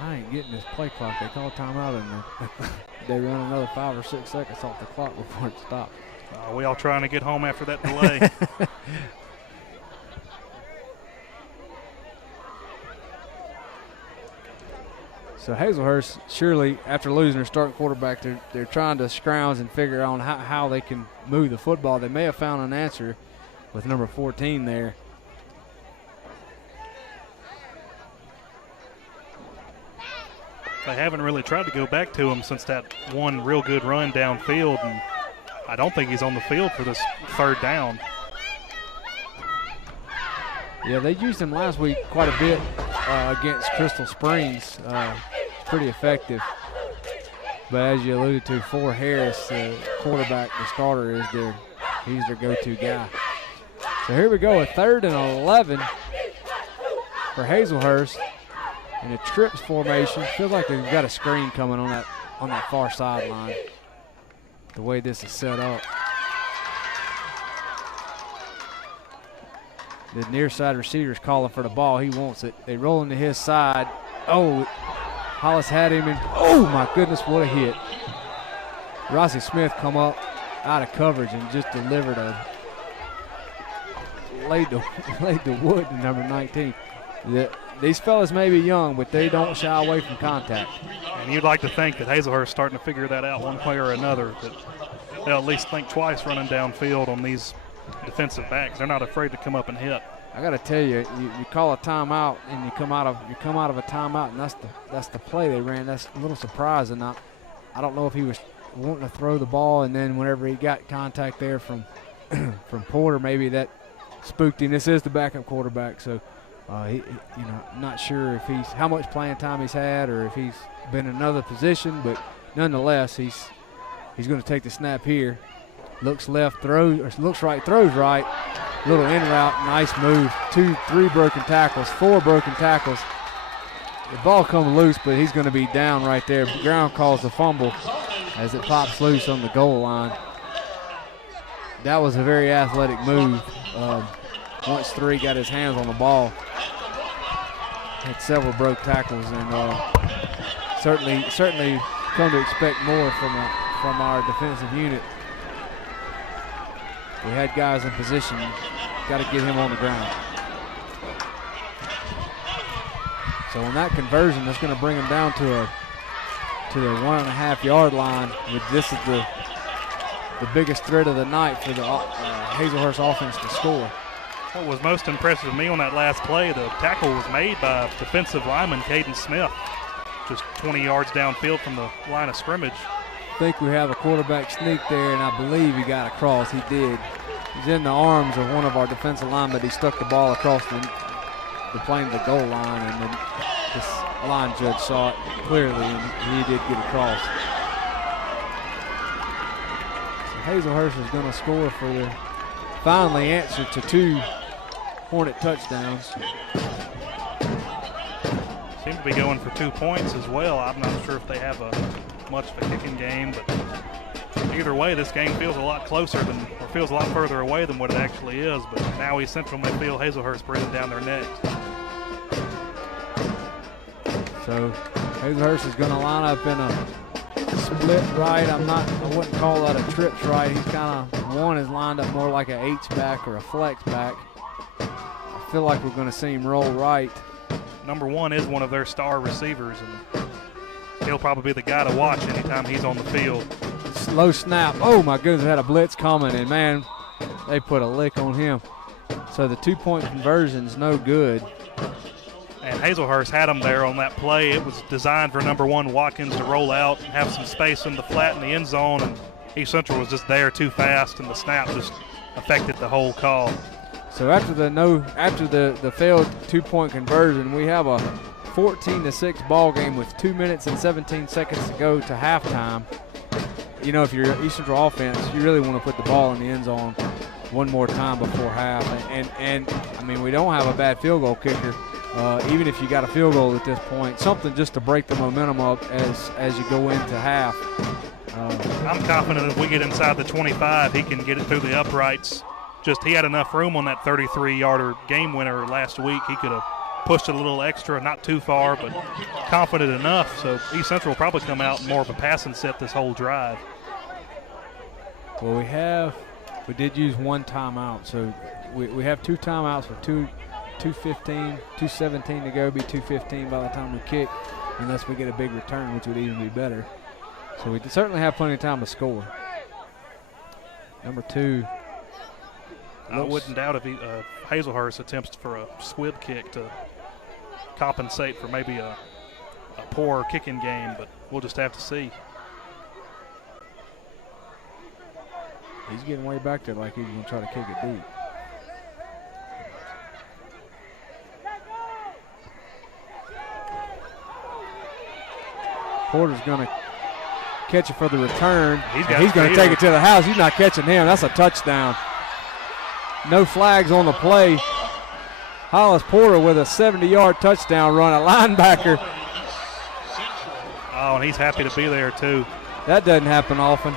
I ain't getting this play clock. They call a timeout and they run another 5 or 6 seconds off the clock before it stops. We all trying to get home after that delay. So Hazlehurst, surely after losing their starting quarterback, they're trying to scrounge and figure out how they can move the football. They may have found an answer with number 14 there. They haven't really tried to go back to him since that one real good run downfield, and I don't think he's on the field for this third down. Yeah, they used him last week quite a bit against Crystal Springs. Pretty effective. But as you alluded to, for Harris, the quarterback, the starter, he's their go-to guy. So here we go, a 3rd and 11 for Hazlehurst in a trips formation. Feels like they've got a screen coming on that far sideline, the way this is set up. The near side receiver's calling for the ball. He wants it. They roll into his side. Oh, Hollis had him in. Oh, my goodness, what a hit. Rossi Smith come up out of coverage and just delivered laid the wood to number 19. These fellas may be young, but they don't shy away from contact. And you'd like to think that Hazlehurst starting to figure that out one way or another, that they'll at least think twice running downfield on these defensive backs. They're not afraid to come up and hit. I got to tell you, you call a timeout and you come out of a timeout, and that's the play they ran. That's a little surprising. I don't know if he was wanting to throw the ball, and then whenever he got contact there from from Porter, maybe that spooked him. This is the backup quarterback, so not sure if how much playing time he's had or if he's been in another position, but nonetheless, he's going to take the snap here. Looks left, throws, or looks right, throws right. Little in route, nice move. 2, 3 broken tackles, 4 broken tackles. The ball comes loose, but he's going to be down right there. Ground calls the fumble as it pops loose on the goal line. That was a very athletic move. Once 3 got his hands on the ball, had several broke tackles, and certainly come to expect more from our defensive unit. We had guys in position. Got to get him on the ground. So on that conversion, that's going to bring him down to the 1.5 yard line. This is the biggest threat of the night for the Hazlehurst offense to score. What was most impressive to me on that last play, the tackle was made by defensive lineman Caden Smith, just 20 yards downfield from the line of scrimmage. I think we have a quarterback sneak there, and I believe he got across. He did. He's in the arms of one of our defensive linemen, but he stuck the ball across the plane of the goal line, and then this line judge saw it clearly, and he did get across. So Hazlehurst is going to score for the finally answer to 2 Hornet touchdowns. Seem to be going for 2 points as well. I'm not sure if they have much of a kicking game, but either way, this game feels a lot closer or feels a lot further away than what it actually is. But now East Central may feel Hazlehurst breathing down their necks. So Hazlehurst is going to line up in a split right. I wouldn't call that a trips right. He's kind of, one is lined up more like a H-back or a flex back. I feel like we're going to see him roll right. Number 1 is one of their star receivers, and he'll probably be the guy to watch anytime he's on the field. Slow snap. Oh, my goodness, had a blitz coming, and, man, they put a lick on him. So the 2-point conversion's no good. And Hazlehurst had him there on that play. It was designed for number 1 Watkins to roll out and have some space in the flat in the end zone, and East Central was just there too fast, and the snap just affected the whole call. So after the failed 2-point conversion, we have a 14-6 ball game with 2 minutes and 17 seconds to go to halftime. You know, if you're East Central offense, you really want to put the ball in the end zone one more time before half. And I mean, we don't have a bad field goal kicker. Even if you got a field goal at this point, something just to break the momentum up as you go into half. I'm confident if we get inside the 25, he can get it through the uprights. Just he had enough room on that 33-yarder game winner last week. He could have pushed it a little extra, not too far, but confident enough. So East Central will probably come out more of a passing set this whole drive. Well, we did use 1 timeout, so we have 2 timeouts with 2:15, 2:17 to go, be 2:15 by the time we kick, unless we get a big return, which would even be better. So we certainly have plenty of time to score. Number 2. I wouldn't doubt if Hazlehurst attempts for a squib kick to compensate for maybe a poor kicking game, but we'll just have to see. He's getting way back there like he's going to try to kick it deep. Porter's going to catch it for the return. He's going to take it to the house. He's not catching him. That's a touchdown. No flags on the play. Hollis Porter with a 70-yard touchdown run, a linebacker. Oh, and he's happy to be there too. That doesn't happen often.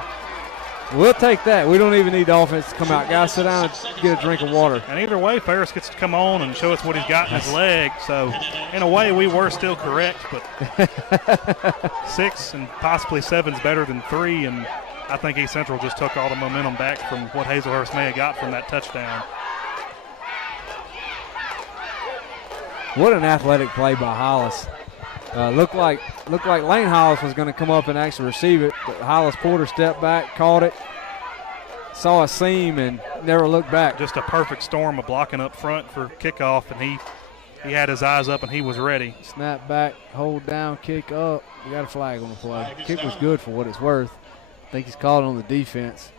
We'll take that. We don't even need the offense to come out. Guys, sit down and get a drink of water. And either way, Ferris gets to come on and show us what he's got in his leg. So, in a way, we were still correct. But 6 and possibly 7's better than 3. And I think East Central just took all the momentum back from what Hazlehurst may have got from that touchdown. What an athletic play by Hollis. Looked like Lane Hollis was going to come up and actually receive it, but Hollis Porter stepped back, caught it, saw a seam, and never looked back. Just a perfect storm of blocking up front for kickoff, and he had his eyes up and he was ready. Snap back, hold down, kick up. We got a flag on the play. Kick was good for what it's worth. I think he's called on the defense.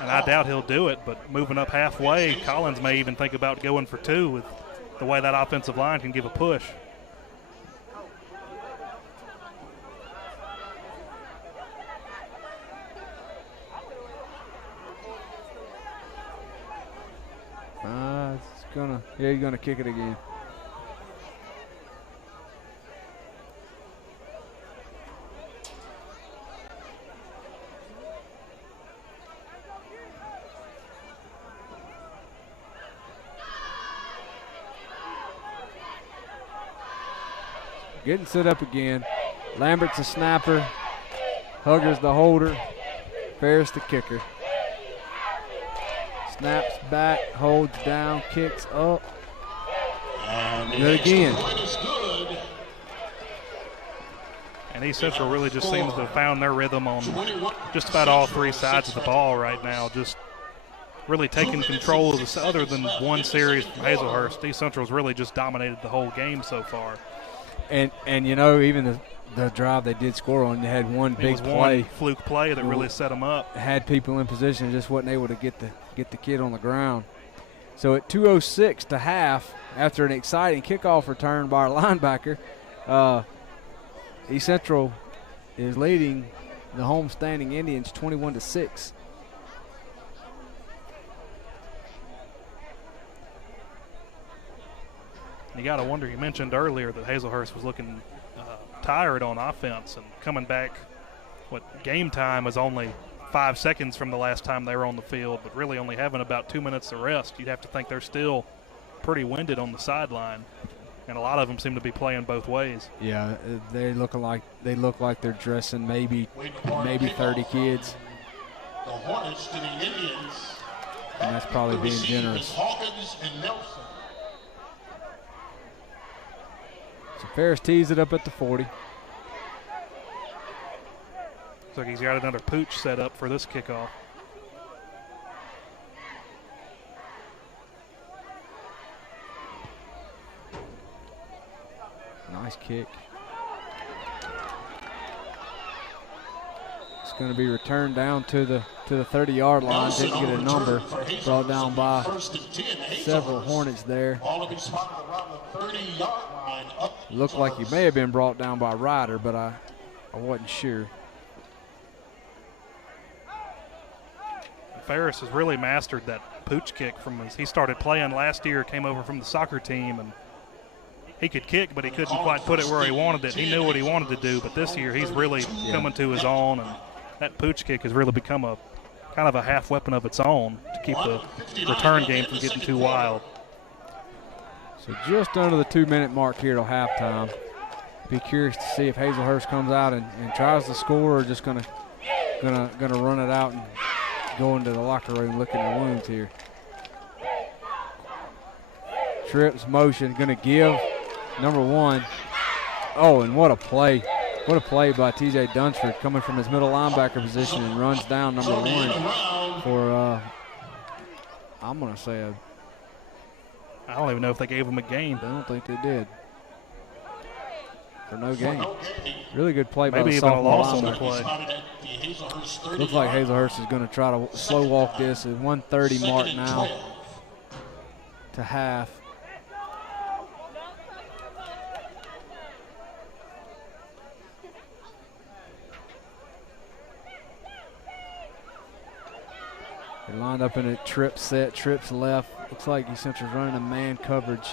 And I doubt he'll do it, but moving up halfway, Collins may even think about going for 2 with the way that offensive line can give a push. He's gonna kick it again. Getting set up again. Lambert's a snapper. Hugger's the holder. Ferris the kicker. Snaps back, holds down, kicks up. Good again. And East Central really just seems to have found their rhythm on just about all 3 sides of the ball right now. Just really taking control of this, other than one series from Hazlehurst. East Central's really just dominated the whole game so far. And you know, even the drive they did score on, they had one big play. One fluke play that really set them up. Had people in position, just wasn't able to get the kid on the ground. So at 2:06 to half, after an exciting kickoff return by our linebacker, East Central is leading the homestanding Indians 21-6. You got to wonder, you mentioned earlier that Hazlehurst was looking tired on offense, and coming back, game time is only 5 seconds from the last time they were on the field, but really only having about 2 minutes of rest. You'd have to think they're still pretty winded on the sideline, and a lot of them seem to be playing both ways. Yeah, they look like they're dressing maybe 30 kids. The Hornets to the Indians. And that's probably being generous. Hawkins and Nelson. So Ferris tees it up at the 40. Looks like he's got another pooch set up for this kickoff. Nice kick. It's going to be returned down to the 30-yard line. Didn't get a number. Brought down by several Hornets there. Looked like he may have been brought down by Ryder, but I wasn't sure. Ferris has really mastered that pooch kick he started playing last year, came over from the soccer team, and he could kick, but he couldn't quite put it where he wanted it. He knew what he wanted to do, but this year he's really coming to his own, and that pooch kick has really become a kind of a half weapon of its own to keep the return game from getting too wild. So just under the 2-minute mark here till halftime. Be curious to see if Hazlehurst comes out and tries to score, or just gonna run it out and go into the locker room looking at wounds here. Trips motion, gonna give number 1. Oh, and what a play. What a play by TJ Dunsford, coming from his middle linebacker position, and runs down number 1 for, I'm going to say I don't even know if they gave him a gain. I don't think they did. For no gain. Really good play by the maybe even a sophomore loss on the linebacker. play. Looks like Hazlehurst is going to try to slow walk this at 1:30 mark now to half. They lined up in a trip set, trips left. Looks like East Central's running a man coverage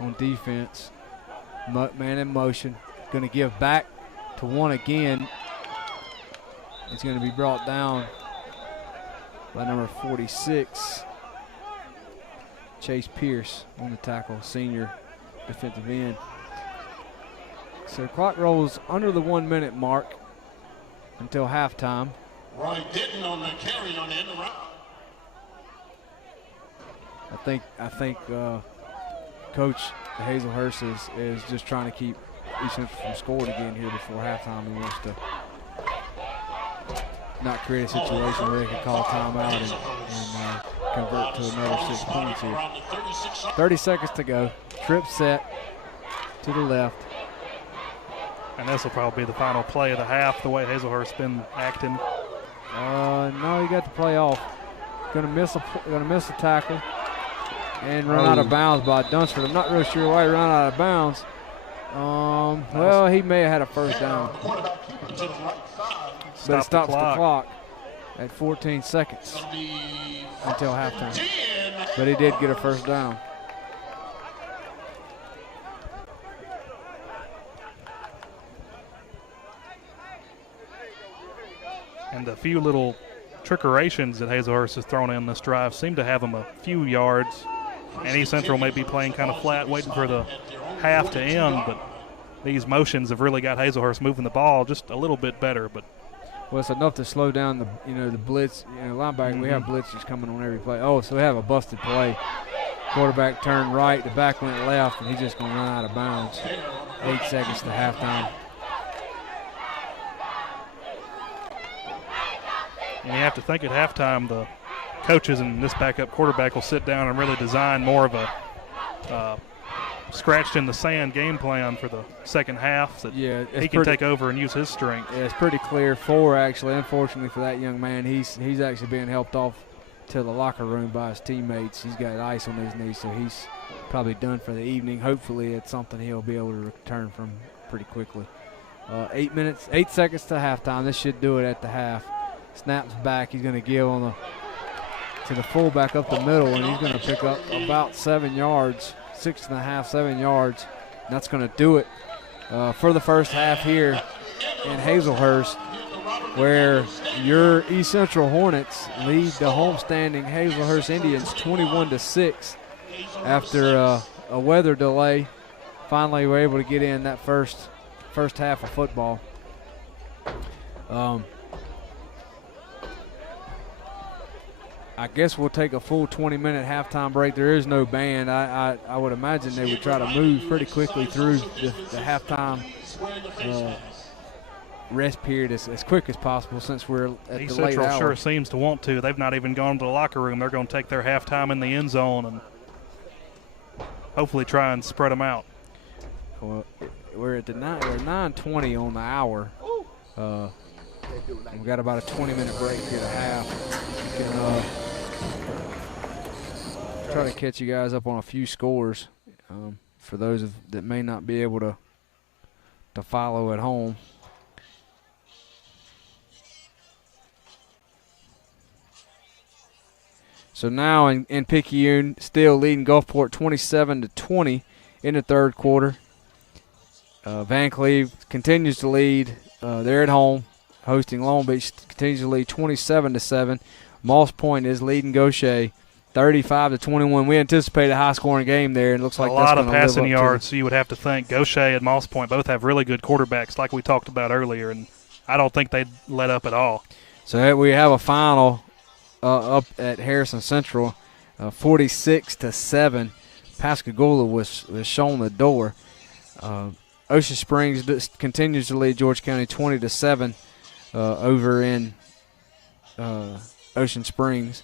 on defense. Man in motion. Going to give back to one again. It's going to be brought down by number 46, Chase Pierce, on the tackle, senior defensive end. So the clock rolls under the 1 minute mark until halftime. Roy Ditton on the carry on the end around. I think Coach Hazlehurst is just trying to keep East Central from scoring again here before halftime. He wants to not create a situation where they can call timeout and convert to another 6 points here. 30 seconds to go. Trip set to the left. And this will probably be the final play of the half, the way Hazlehurst's been acting. No, he got the play off. Gonna miss a tackle and run out of bounds by Dunsford. I'm not really sure why he ran out of bounds. Well, he may have had a first down. But it stops the clock at 14 seconds until halftime. But he did get a first down. And the few little trickerations that Hazlehurst has thrown in this drive seem to have him a few yards. And East Central may be playing kind of flat, waiting for the half to end, but these motions have really got Hazlehurst moving the ball just a little bit better. But well, it's enough to slow down the blitz. Linebacker, we have blitzers coming on every play. Oh, so we have a busted play. Quarterback turned right, the back went left, and he's just going to run out of bounds. 8 seconds to halftime. And you have to think at halftime the coaches and this backup quarterback will sit down and really design more of a scratched in the sand game plan for the second half that he can take over and use his strength. Yeah, it's pretty clear. 4 actually. Unfortunately for that young man, he's actually being helped off to the locker room by his teammates. He's got ice on his knees, so he's probably done for the evening. Hopefully it's something he'll be able to return from pretty quickly. 8 seconds to halftime. This should do it at the half. Snaps back. He's going to give to the fullback up the middle, and he's going to pick up about 7 yards, 6.5, 7 yards. And that's going to do it for the first half here in Hazlehurst, where your East Central Hornets lead the homestanding Hazlehurst Indians 21-6 after a weather delay. Finally, we're able to get in that first half of football. I guess we'll take a full 20-minute halftime break. There is no band. I would imagine they would try to move pretty quickly through the halftime rest period as quick as possible since we're at East the late Central hour. sure seems to want to. They've not even gone to the locker room. They're going to take their halftime in the end zone and hopefully try and spread them out. Well, we're at we're 9:20 on the hour. We've got about a 20-minute break here to half. We can try to catch you guys up on a few scores for those that may not be able to follow at home. So now in Picayune, still leading Gulfport 27-20 in the third quarter. Van Cleve continues to lead. They're at home, hosting Long Beach, continues to lead 27-7. Moss Point is leading Gaucher 35-21. We anticipate a high-scoring game there, and it looks like a that's lot of gonna passing live up yards. to So you would have to think Gaucher and Moss Point both have really good quarterbacks, like we talked about earlier, and I don't think they'd let up at all. So we have a final up at Harrison Central, 46-7. Pascagoula was shown the door. Ocean Springs continues to lead George County 20-7 over in Ocean Springs.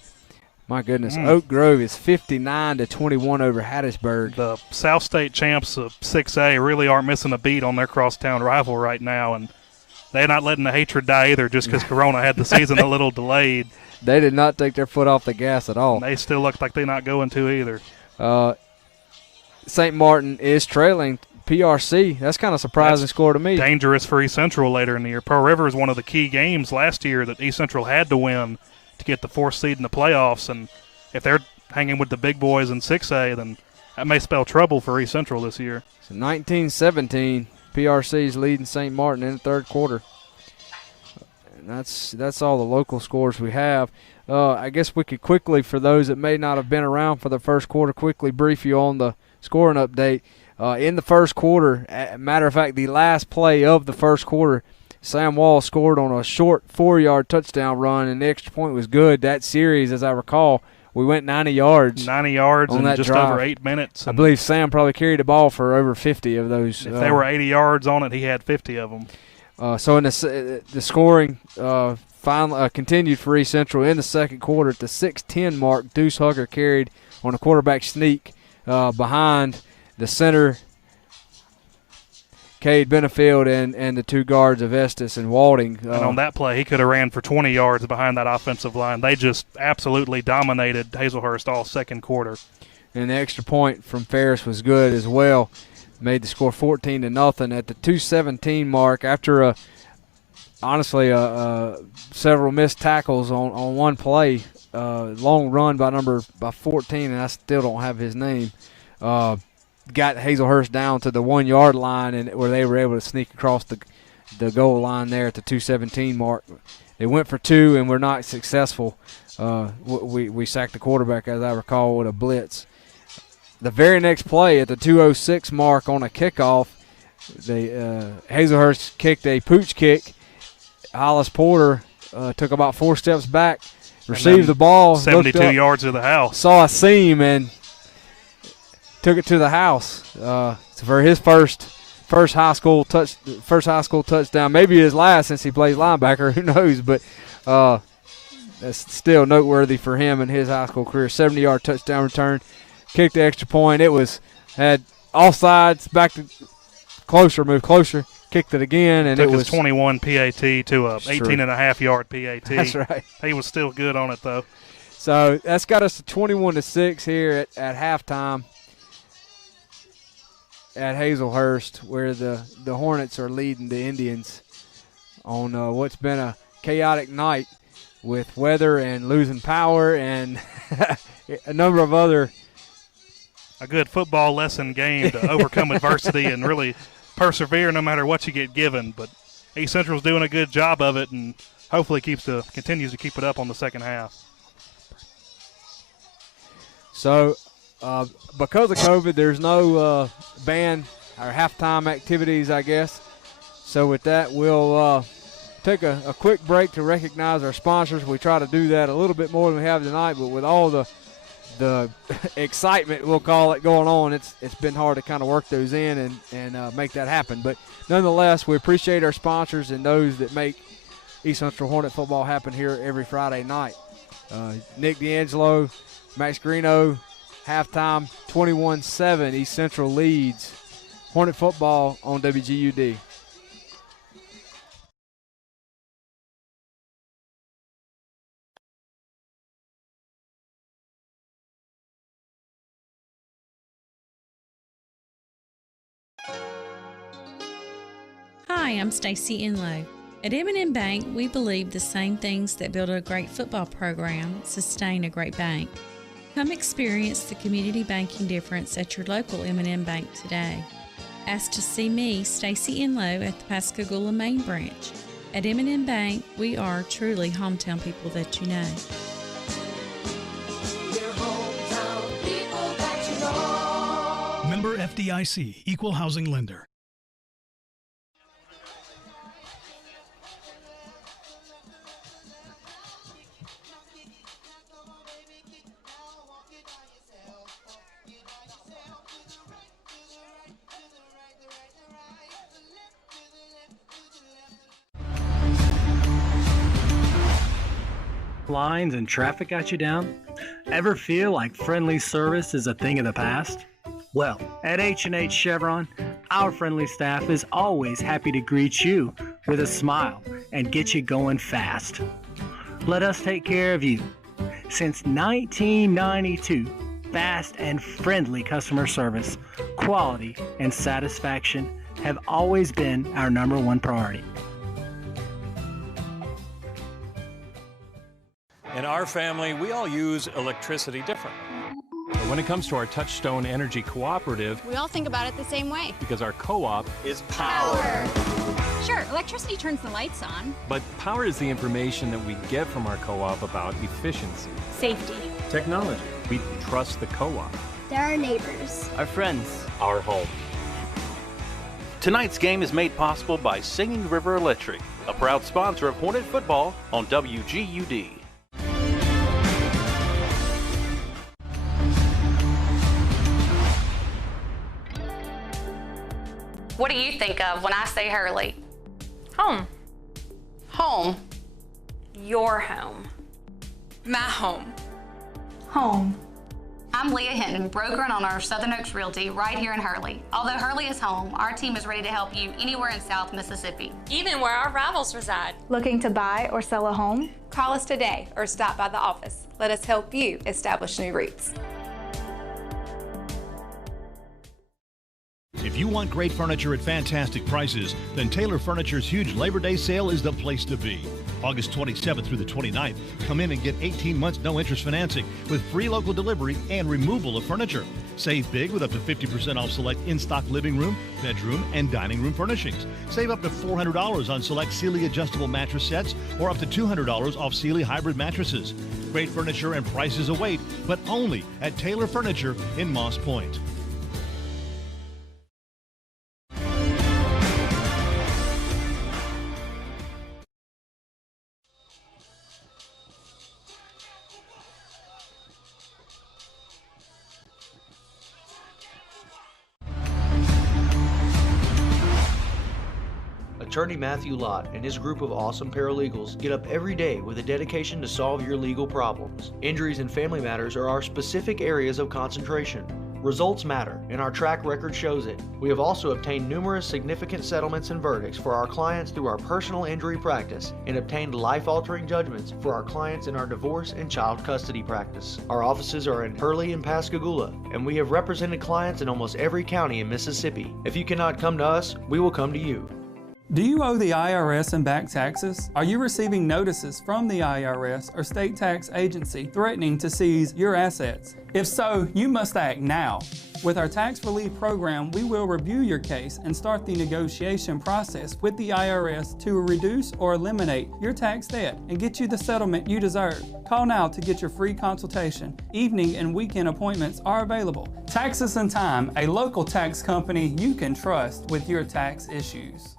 My goodness, Oak Grove is 59-21 over Hattiesburg. The South State champs of 6A really aren't missing a beat on their crosstown rival right now, and they're not letting the hatred die either just because Corona had the season a little delayed. They did not take their foot off the gas at all. And they still look like they're not going to either. St. Martin is trailing PRC. That's kind of surprising score to me. Dangerous for East Central later in the year. Pearl River is one of the key games last year that East Central had to win to to get the 4th seed in the playoffs. And if they're hanging with the big boys in 6A, then that may spell trouble for East Central this year. So 19-17, PRC's leading St. Martin in the third quarter. And that's all the local scores we have. I guess we could quickly, for those that may not have been around for the first quarter, quickly brief you on the scoring update. In the first quarter, matter of fact, the last play of the first quarter, Sam Wall scored on a short 4-yard touchdown run, and the extra point was good. That series, as I recall, we went 90 yards. 90 yards on in that just drive. over 8 minutes. I believe Sam probably carried the ball for over 50 of those. If they were 80 yards on it, he had 50 of them. So in the scoring finally continued for East Central in the second quarter at the 6:10 mark. Deuce Hugger carried on a quarterback sneak behind the center, Cade Benefield, and the 2 guards of Estes and Walding. And on that play, he could have ran for 20 yards behind that offensive line. They just absolutely dominated Hazlehurst all second quarter. And the extra point from Ferris was good as well. Made the score 14-0 at the 2:17 mark after several missed tackles on one play. Long run by 14, and I still don't have his name. Got Hazlehurst down to the 1-yard line, and where they were able to sneak across the goal line there at the 2:17 mark. They went for 2 and were not successful. We sacked the quarterback, as I recall, with a blitz. The very next play at the 2:06 mark on a kickoff, Hazlehurst kicked a pooch kick. Hollis Porter took about 4 steps back, received the ball, 72 yards to the house. Saw a seam and took it to the house. For his first high school touchdown, maybe his last since he plays linebacker. Who knows? But that's still noteworthy for him in his high school career. 70-yard touchdown return, kicked the extra point. It had all sides back to move closer. Kicked it again, and took it was his 21 PAT to a 18.5-yard PAT. That's right. He was still good on it though. So that's got us to 21-6 here at halftime at Hazlehurst, where the Hornets are leading the Indians on what's been a chaotic night with weather and losing power and a number of other. A good football lesson game to overcome adversity and really persevere no matter what you get given. But East Central's doing a good job of it, and hopefully continues to keep it up on the second half. So because of COVID, there's no band or halftime activities, I guess. So with that, we'll take a quick break to recognize our sponsors. We try to do that a little bit more than we have tonight, but with all the excitement, we'll call it, going on, it's been hard to kind of work those in and make that happen. But nonetheless, we appreciate our sponsors and those that make East Central Hornet football happen here every Friday night. Nick D'Angelo, Max Greeno, halftime, 21-7. East Central leads Hornet football on WGUD. Hi, I'm Stacy Enlow. At M&M Bank, we believe the same things that build a great football program sustain a great bank. Come experience the community banking difference at your local M&M Bank today. Ask to see me, Stacy Enlow, at the Pascagoula Main Branch. At M&M Bank, we are truly hometown people that you know. Member FDIC, Equal Housing Lender. Lines and traffic got you down? Ever feel like friendly service is a thing of the past? Well, at H&H Chevron, our friendly staff is always happy to greet you with a smile and get you going fast. Let us take care of you. Since 1992, fast and friendly customer service, quality, and satisfaction have always been our #1 priority. In our family, we all use electricity differently. But when it comes to our Touchstone Energy Cooperative, we all think about it the same way. because our co-op is power. Sure, electricity turns the lights on. But power is the information that we get from our co-op about efficiency, Safety. technology. We trust the co-op, They're our neighbors. Our friends. our home. Tonight's game is made possible by Singing River Electric, a proud sponsor of Hornet football on WGUD. What do you think of when I say Hurley? Home. Home. Your home. My home. Home. I'm Leah Hinton, broker and owner of Southern Oaks Realty right here in Hurley. Although Hurley is home, our team is ready to help you anywhere in South Mississippi. Even where our rivals reside. Looking to buy or sell a home? Call us today or stop by the office. Let us help you establish new roots. If you want great furniture at fantastic prices, then Taylor Furniture's huge Labor Day sale is the place to be. August 27th through the 29th, come in and get 18 months no interest financing with free local delivery and removal of furniture. Save big with up to 50% off select in-stock living room, bedroom, and dining room furnishings. Save up to $400 on select Sealy adjustable mattress sets or up to $200 off Sealy hybrid mattresses. Great furniture and prices await, but only at Taylor Furniture in Moss Point. Attorney Matthew Lott and his group of awesome paralegals get up every day with a dedication to solve your legal problems. Injuries and family matters are our specific areas of concentration. Results matter, and our track record shows it. We have also obtained numerous significant settlements and verdicts for our clients through our personal injury practice and obtained life-altering judgments for our clients in our divorce and child custody practice. Our offices are in Hurley and Pascagoula, and we have represented clients in almost every county in Mississippi. If you cannot come to us, we will come to you. Do you owe the IRS and back taxes? Are you receiving notices from the IRS or state tax agency threatening to seize your assets? If so, you must act now. With our tax relief program, we will review your case and start the negotiation process with the IRS to reduce or eliminate your tax debt and get you the settlement you deserve. Call now to get your free consultation. Evening and weekend appointments are available. Taxes and Time, a local tax company you can trust with your tax issues.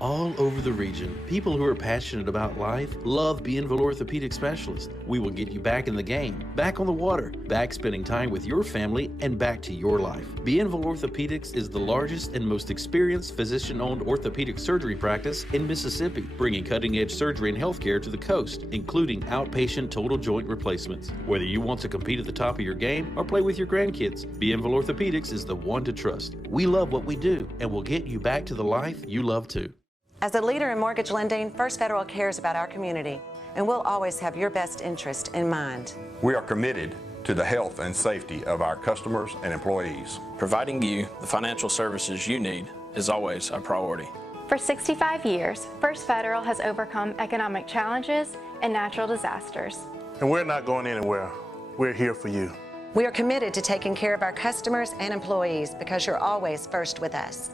All over the region, people who are passionate about life love Bienville Orthopedic Specialist. We will get you back in the game, back on the water, back spending time with your family, and back to your life. Bienville Orthopedics is the largest and most experienced physician-owned orthopedic surgery practice in Mississippi, bringing cutting-edge surgery and healthcare to the coast, including outpatient total joint replacements. Whether you want to compete at the top of your game or play with your grandkids, Bienville Orthopedics is the one to trust. We love what we do, and we'll get you back to the life you love too. As a leader in mortgage lending, First Federal cares about our community, and we'll always have your best interest in mind. We are committed to the health and safety of our customers and employees. Providing you the financial services you need is always a priority. For 65 years, First Federal has overcome economic challenges and natural disasters. And we're not going anywhere. We're here for you. We are committed to taking care of our customers and employees because you're always first with us.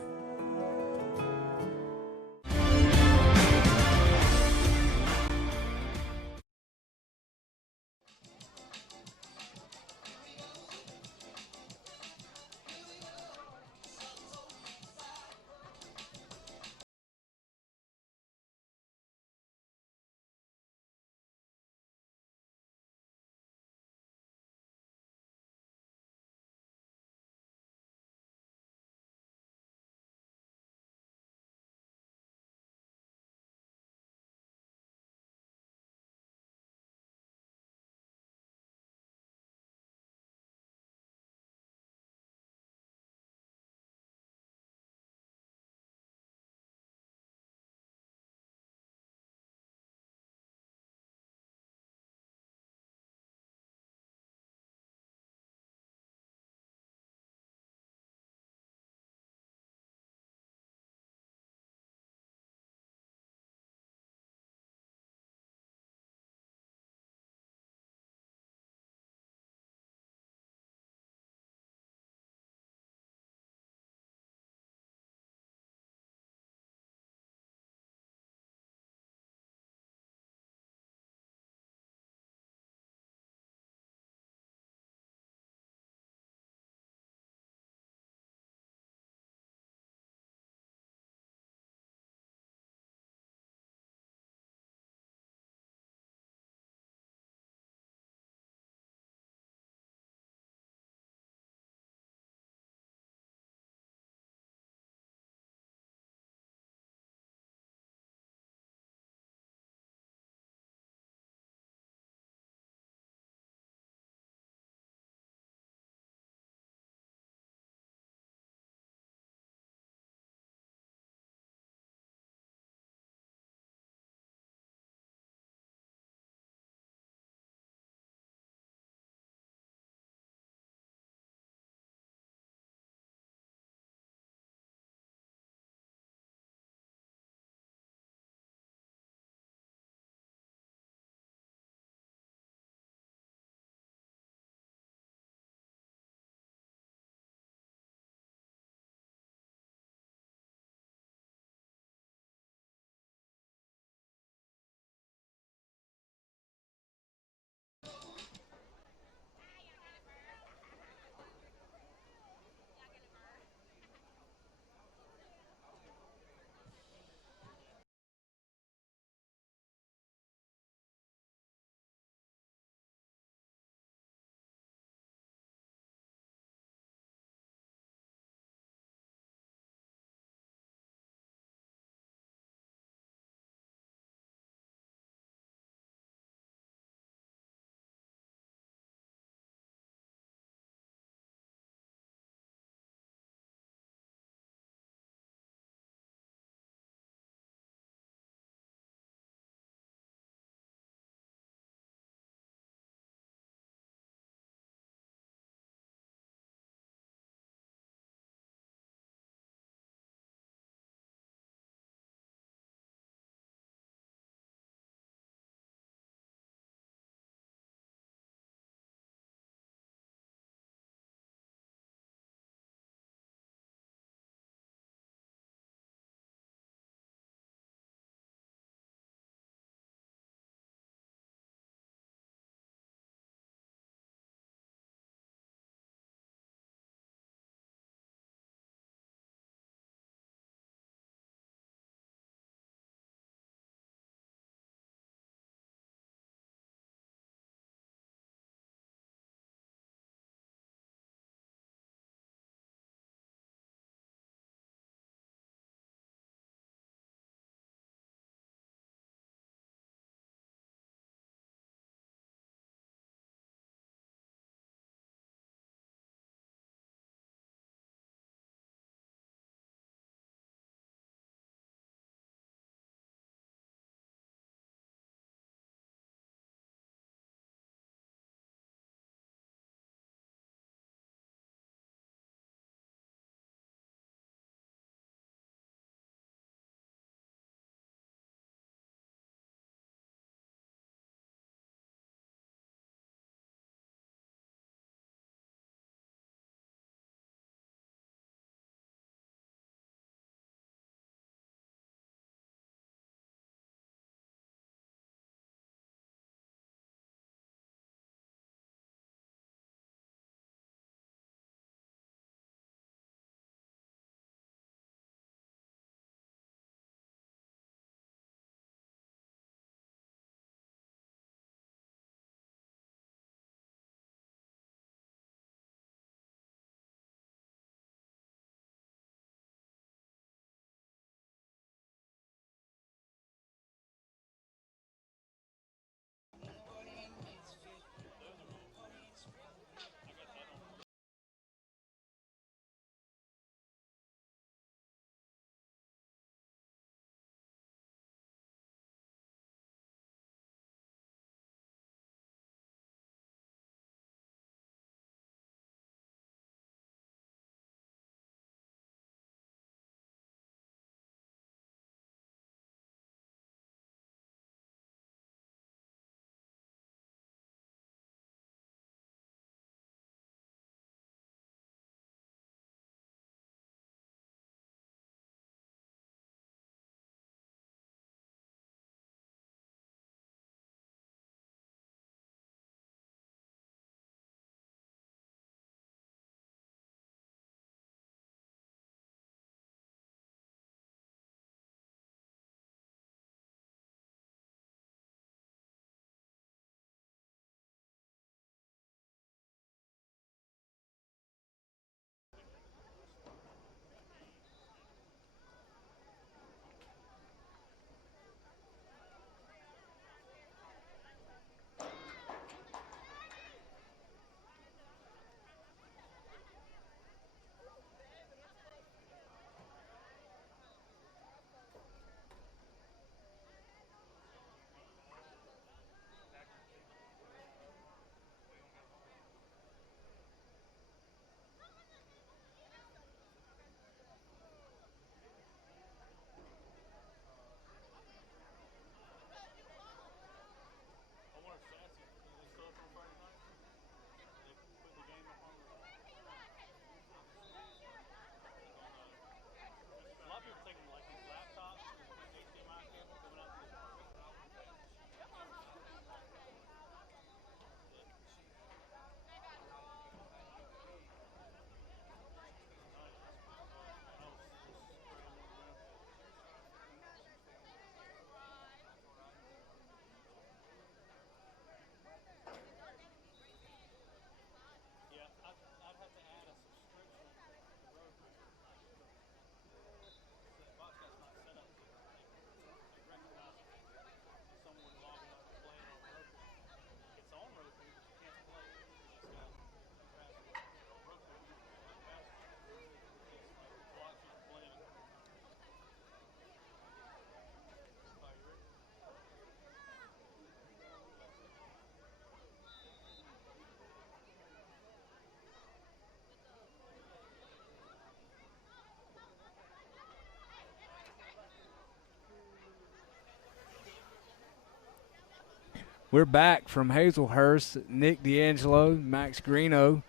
We're back from Hazlehurst, Nick D'Angelo, Max Greeno,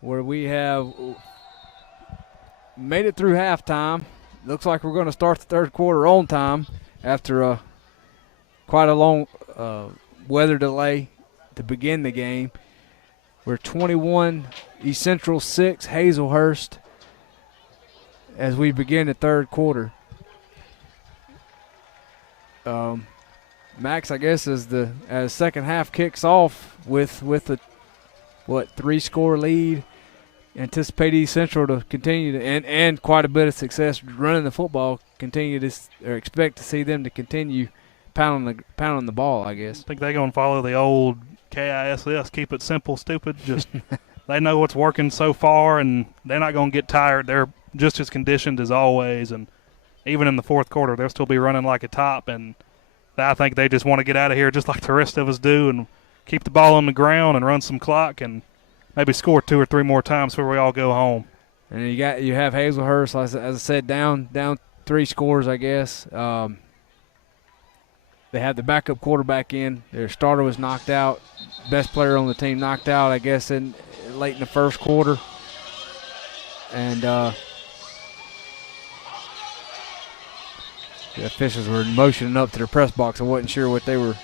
where we have made it through halftime. Looks like we're going to start the third quarter on time after quite a long weather delay to begin the game. We're 21, East Central 6, Hazlehurst, as we begin the third quarter. Max, I guess, as second half kicks off with a 3-score lead, anticipate East Central to continue to, and quite a bit of success running the football. Expect to see them to continue pounding the ball, I guess. I think they're going to follow the old KISS, keep it simple, stupid. Just they know what's working so far, and they're not going to get tired. They're just as conditioned as always, and even in the fourth quarter, they'll still be running like a top. And I think they just want to get out of here just like the rest of us do and keep the ball on the ground and run some clock and maybe score 2 or 3 more times before we all go home. And you have Hazlehurst, as I said, down 3 scores, I guess. They have the backup quarterback in. Their starter was knocked out. Best player on the team knocked out, I guess, late in the first quarter. And the officials were motioning up to the press box. I wasn't sure what they were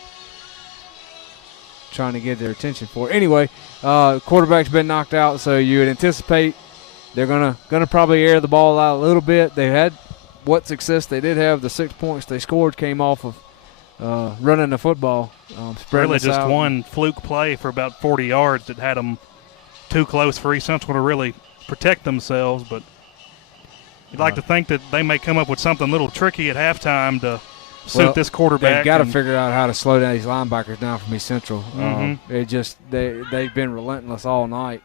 trying to get their attention for. Anyway, quarterback's been knocked out, so you would anticipate they're gonna probably air the ball out a little bit. They had what success they did have. The 6 points they scored came off of running the football. Really just one fluke play for about 40 yards that had them too close for East Central to really protect themselves. But you'd like to think that they may come up with something a little tricky at halftime to suit this quarterback. They've got to figure out how to slow down these linebackers down from East Central. Mm-hmm. They've been relentless all night.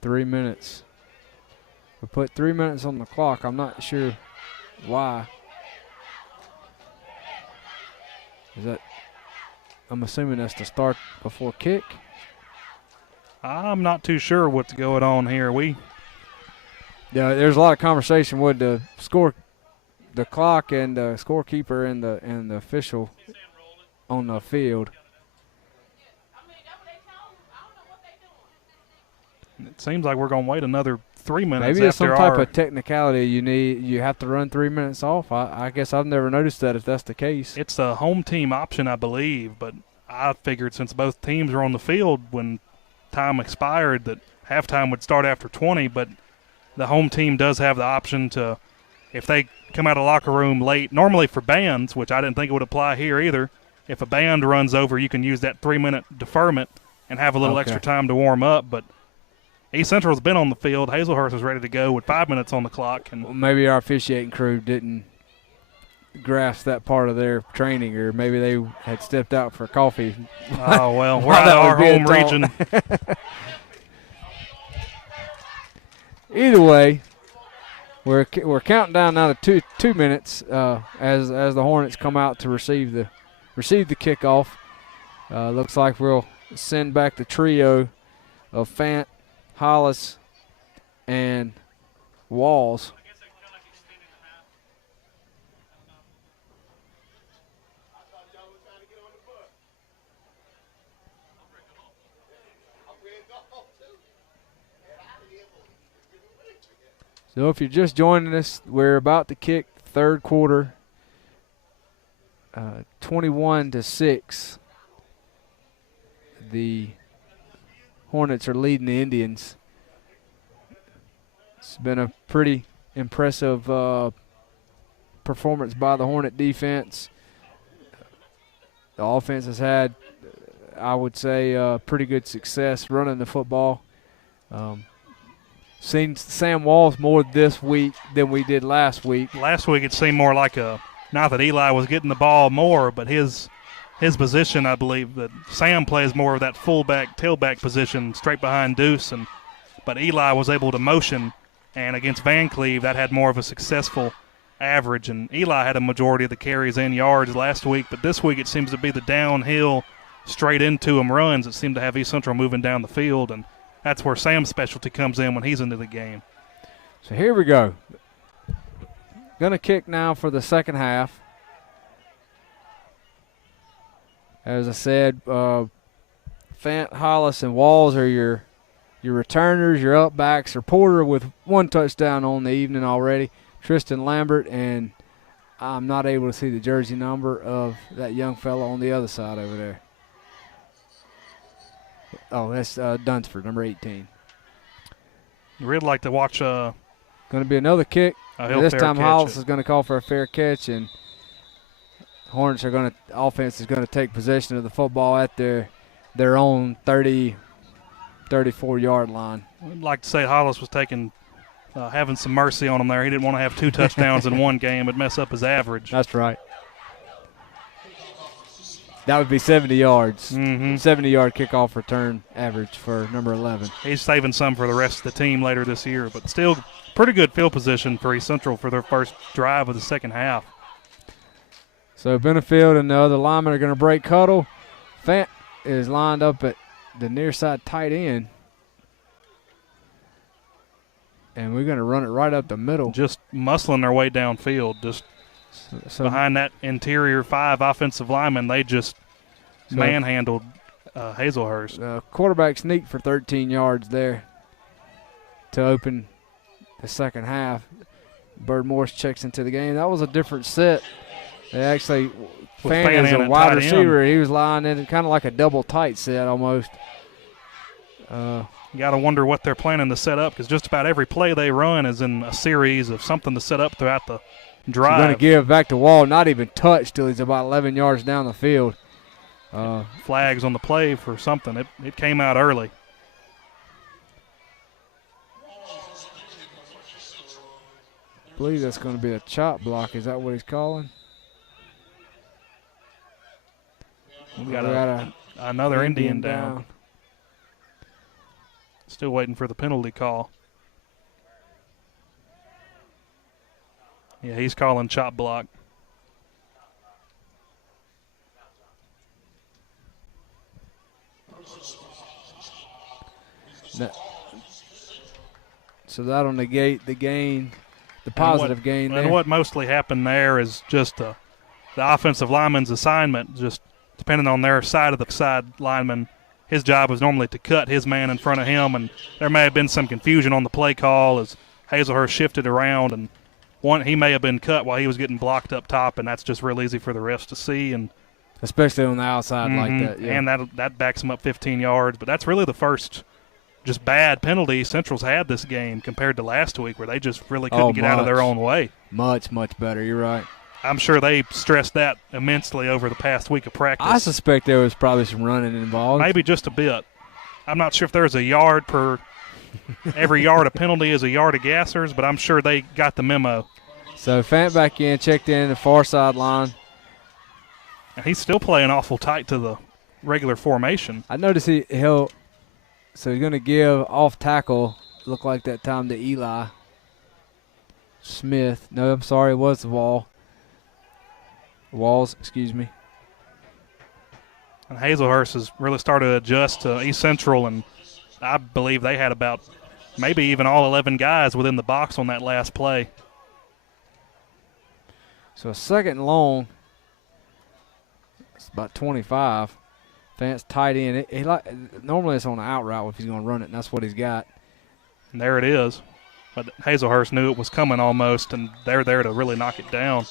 Three minutes. We put 3 minutes on the clock. I'm not sure why. I'm assuming that's the start before kick. I'm not too sure what's going on here. Yeah, there's a lot of conversation with the clock and the scorekeeper and the official on the field. It seems like we're going to wait another 3 minutes. Maybe it's some type of technicality you have to run 3 minutes off. I guess I've never noticed that if that's the case. It's a home team option, I believe, but I figured since both teams were on the field when time expired that halftime would start after 20, but the home team does have the option to, if they come out of the locker room late, normally for bands, which I didn't think it would apply here either, if a band runs over, you can use that 3-minute deferment and have a little extra time to warm up, but East Central's been on the field. Hazlehurst was ready to go with 5 minutes on the clock. And maybe our officiating crew didn't grasp that part of their training, or maybe they had stepped out for coffee. Oh, well, we're out of our home region. Either way, we're counting down now to two minutes as the Hornets come out to receive the kickoff. Looks like we'll send back the trio of Fant, Hollis, and Walls. So if you're just joining us, we're about to kick third quarter, 21-6. The Hornets are leading the Indians. It's been a pretty impressive performance by the Hornet defense. The offense has had, I would say, pretty good success running the football. Seen Sam Walls more this week than we did last week. Last week it seemed more like not that Eli was getting the ball more, but his position, I believe, that Sam plays more of that fullback, tailback position straight behind Deuce, but Eli was able to motion, and against Van Cleve that had more of a successful average, and Eli had a majority of the carries and yards last week, but this week it seems to be the downhill, straight into him runs that seem to have East Central moving down the field, and that's where Sam's specialty comes in when he's into the game. So here we go. Going to kick now for the second half. As I said, Fant, Hollis, and Walls are your returners. Your upbacks are Porter with 1 touchdown on the evening already. Tristan Lambert, and I'm not able to see the jersey number of that young fellow on the other side over there. Oh, that's Dunsford, number 18. You really like to watch. Going to be another kick. This time Hollis is going to call for a fair catch, and Hornets are going to – offense is going to take possession of the football at their own 30, 34-yard line. I'd like to say Hollis was having some mercy on him there. He didn't want to have 2 touchdowns in one game. It'd mess up his average. That's right. That would be 70 yards. 70-yard kickoff return average for number 11. He's saving some for the rest of the team later this year, but still pretty good field position for East Central for their first drive of the second half. So Benefield and the other linemen are going to break huddle. Fant is lined up at the near side tight end. And we're going to run it right up the middle. Just muscling their way downfield. Just behind that interior 5 offensive linemen, they just manhandled Hazlehurst. Quarterback sneaked for 13 yards there to open the second half. Bird Morris checks into the game. That was a different set. They actually, Fan is a wide receiver. He was lying in kind of like a double tight set almost. You got to wonder what they're planning to set up, because just about every play they run is in a series of something to set up throughout the drive. He's going to give back to Wall, not even touched till he's about 11 yards down the field. Flags on the play for something. It came out early. I believe that's going to be a chop block. Is that what he's calling? We got another Indian down. Still waiting for the penalty call. Yeah, he's calling chop block. So that'll negate the gain, the positive gain there. And what mostly happened there is just the offensive lineman's assignment, just depending on their side of the side lineman. His job was normally to cut his man in front of him, and there may have been some confusion on the play call as Hazlehurst shifted around, and he may have been cut while he was getting blocked up top, and that's just real easy for the refs to see. And especially on the outside like that. Yeah. And that backs him up 15 yards. But that's really the first just bad penalty Central's had this game compared to last week, where they just really couldn't get out of their own way. Much better. You're right. I'm sure they stressed that immensely over the past week of practice. I suspect there was probably some running involved. Maybe just a bit. I'm not sure if there's a yard per every yard of penalty is a yard of gassers, but I'm sure they got the memo. So Fant back in, checked in the far sideline. And he's still playing awful tight to the regular formation. I noticed so he's going to give off tackle, look like that time to Eli Smith. No, I'm sorry, it was the Walls, excuse me. And Hazlehurst has really started to adjust to East Central, and I believe they had about maybe even all 11 guys within the box on that last play. So a second and long. It's about 25. Fant's tight end. Normally it's on the out route if he's going to run it, and that's what he's got. And there it is. But Hazlehurst knew it was coming almost, and they're there to really knock it down.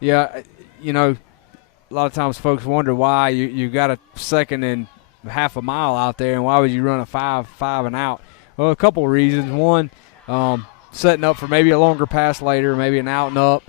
Yeah, a lot of times folks wonder why you got a second and half a mile out there, and why would you run a five and out? Well, a couple of reasons. One, setting up for maybe a longer pass later, maybe an out and up.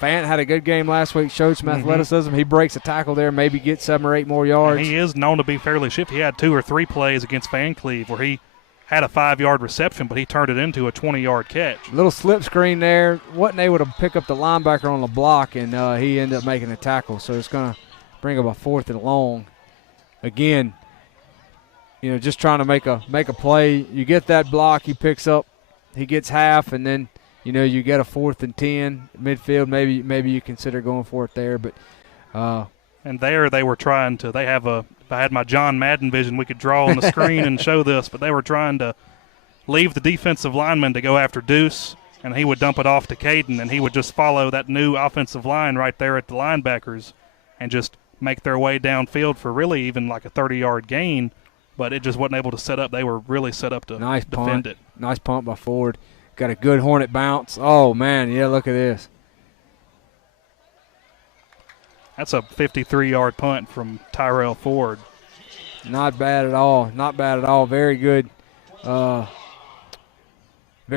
Fant had a good game last week, showed some athleticism. He breaks a tackle there, maybe gets 7 or 8 more yards. And he is known to be fairly shifty. He had 2 or 3 plays against Van Cleve where he had a 5-yard reception, but he turned it into a 20-yard catch. Little slip screen there. Wasn't able to pick up the linebacker on the block, and he ended up making a tackle. So it's going to bring up a 4th and long. Again, just trying to make a play. You get that block, he picks up, he gets half, and then you get a 4th and 10 midfield. Maybe you consider going for it there, but. And there they were trying to – if I had my John Madden vision, we could draw on the screen and show this, but they were trying to leave the defensive lineman to go after Deuce, and he would dump it off to Caden, and he would just follow that new offensive line right there at the linebackers and just make their way downfield for really even like a 30-yard gain, but it just wasn't able to set up. They were really set up to defend it. Nice punt by Ford. Got a good Hornet bounce. Oh, man, yeah, look at this. That's a 53-yard punt from Tyrell Ford. Not bad at all. Not bad at all. Very good. Very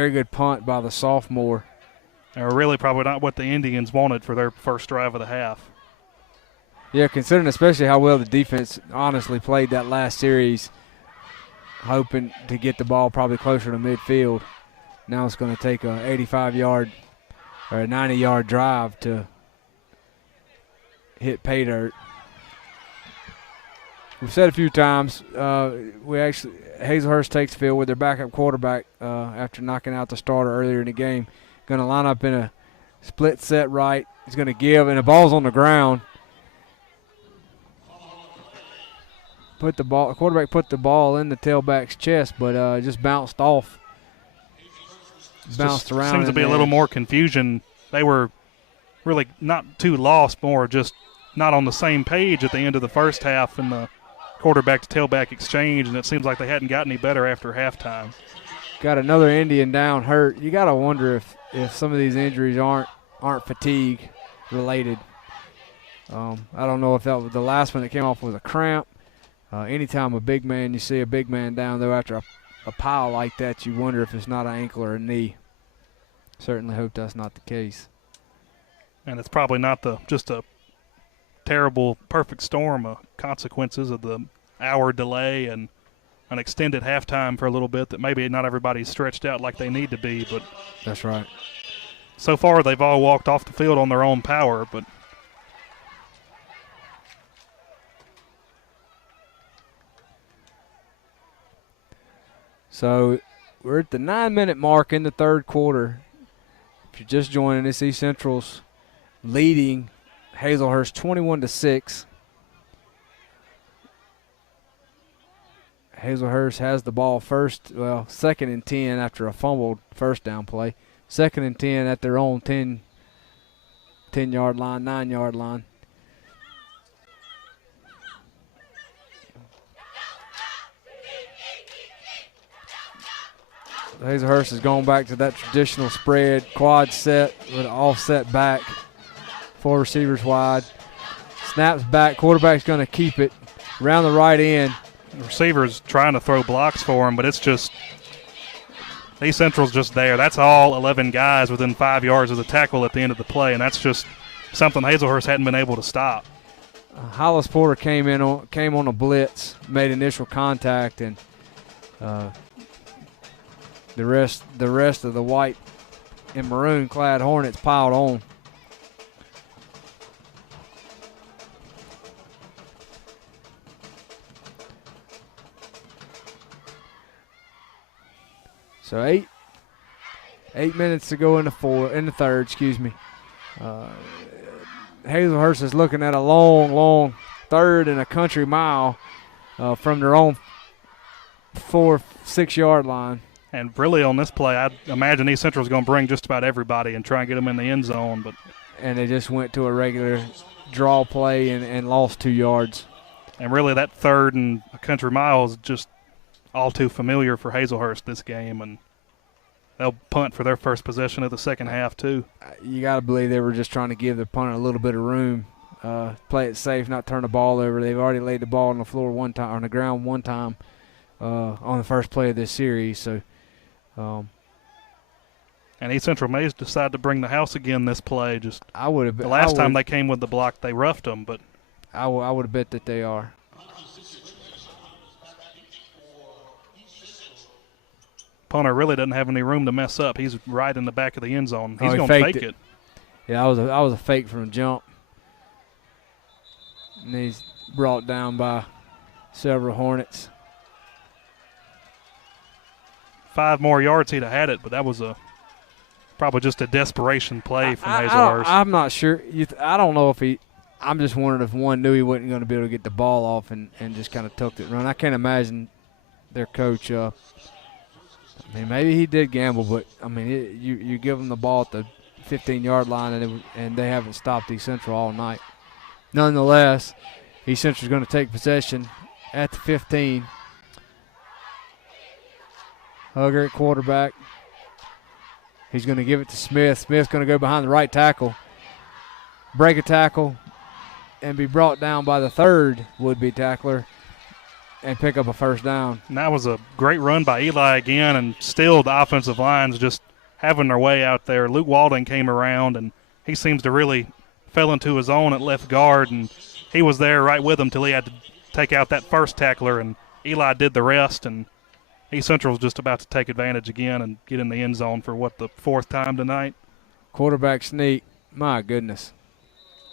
good punt by the sophomore. Really probably not what the Indians wanted for their first drive of the half. Yeah, considering especially how well the defense honestly played that last series, hoping to get the ball probably closer to midfield. Now it's going to take a 85-yard or a 90-yard drive to hit pay dirt. We've said a few times, Hazlehurst takes the field with their backup quarterback after knocking out the starter earlier in the game. Going to line up in a split set right. He's going to give, and the ball's on the ground. Quarterback put the ball in the tailback's chest, but just bounced off. Bounced around. Seems to be a little more confusion. They were really not too lost, more just not on the same page at the end of the first half in the quarterback to tailback exchange, and it seems like they hadn't gotten any better after halftime. Got another Indian down hurt. You got to wonder if some of these injuries aren't fatigue related. I don't know if that was the last one that came off with a cramp. Anytime you see a big man down though after a pile like that, you wonder if it's not an ankle or a knee. Certainly hope that's not the case. And it's probably not just a terrible perfect storm of consequences of the hour delay and an extended halftime for a little bit that maybe not everybody's stretched out like they need to be. But that's right. So far they've all walked off the field on their own power, but so we're at the 9-minute mark in the third quarter. If you're just joining us, East Central's leading Hazlehurst 21-6. Hazlehurst has the ball second and 10 after a fumbled first down play. Second and 10 at their own 10-yard line, 9-yard line. Hazlehurst is going back to that traditional spread, quad set with an offset back. 4 receivers wide. Snaps back. Quarterback's going to keep it around the right end. The receiver's trying to throw blocks for him, but it's just East Central's just there. That's all 11 guys within 5 yards of the tackle at the end of the play, and that's just something Hazlehurst hadn't been able to stop. Hollis Porter came on a blitz, made initial contact, and the rest of the white and maroon clad Hornets piled on. So eight minutes to go in the third. Hazlehurst is looking at a long third and a country mile from their own 4-6 yard line. And really on this play, I imagine East Central is going to bring just about everybody and try and get them in the end zone. And they just went to a regular draw play and lost 2 yards. And really that third and a country mile is just all too familiar for Hazlehurst this game, and they'll punt for their first possession of the second half too. You got to believe they were just trying to give the punter a little bit of room, play it safe, not turn the ball over. They've already laid the ball on the floor one time, on the ground one time on the first play of this series. So, and East Central may decide to bring the house again this play. The last last time they came with the block, they roughed them, but I would have bet that they are. Punter really doesn't have any room to mess up. He's right in the back of the end zone. He's going to fake it. Yeah, I was a fake from the jump. And he's brought down by several Hornets. 5 more yards he'd have had it, but that was probably just a desperation play from Hazlehurst. I'm not sure. I don't know if I'm just wondering if one knew he wasn't going to be able to get the ball off and just kind of tucked it and run. I can't imagine their coach. I mean, maybe he did gamble, but, I mean, you give them the ball at the 15-yard line, and they haven't stopped East Central all night. Nonetheless, East Central is going to take possession at the 15. Hugger at quarterback. He's going to give it to Smith. Smith's going to go behind the right tackle, break a tackle, and be brought down by the third would-be tackler and pick up a first down. And that was a great run by Eli again, and still the offensive line's just having their way out there. Luke Walden came around, and he seems to really fell into his own at left guard, and he was there right with him till he had to take out that first tackler, and Eli did the rest, and East Central was just about to take advantage again and get in the end zone for, the fourth time tonight. Quarterback sneak, my goodness.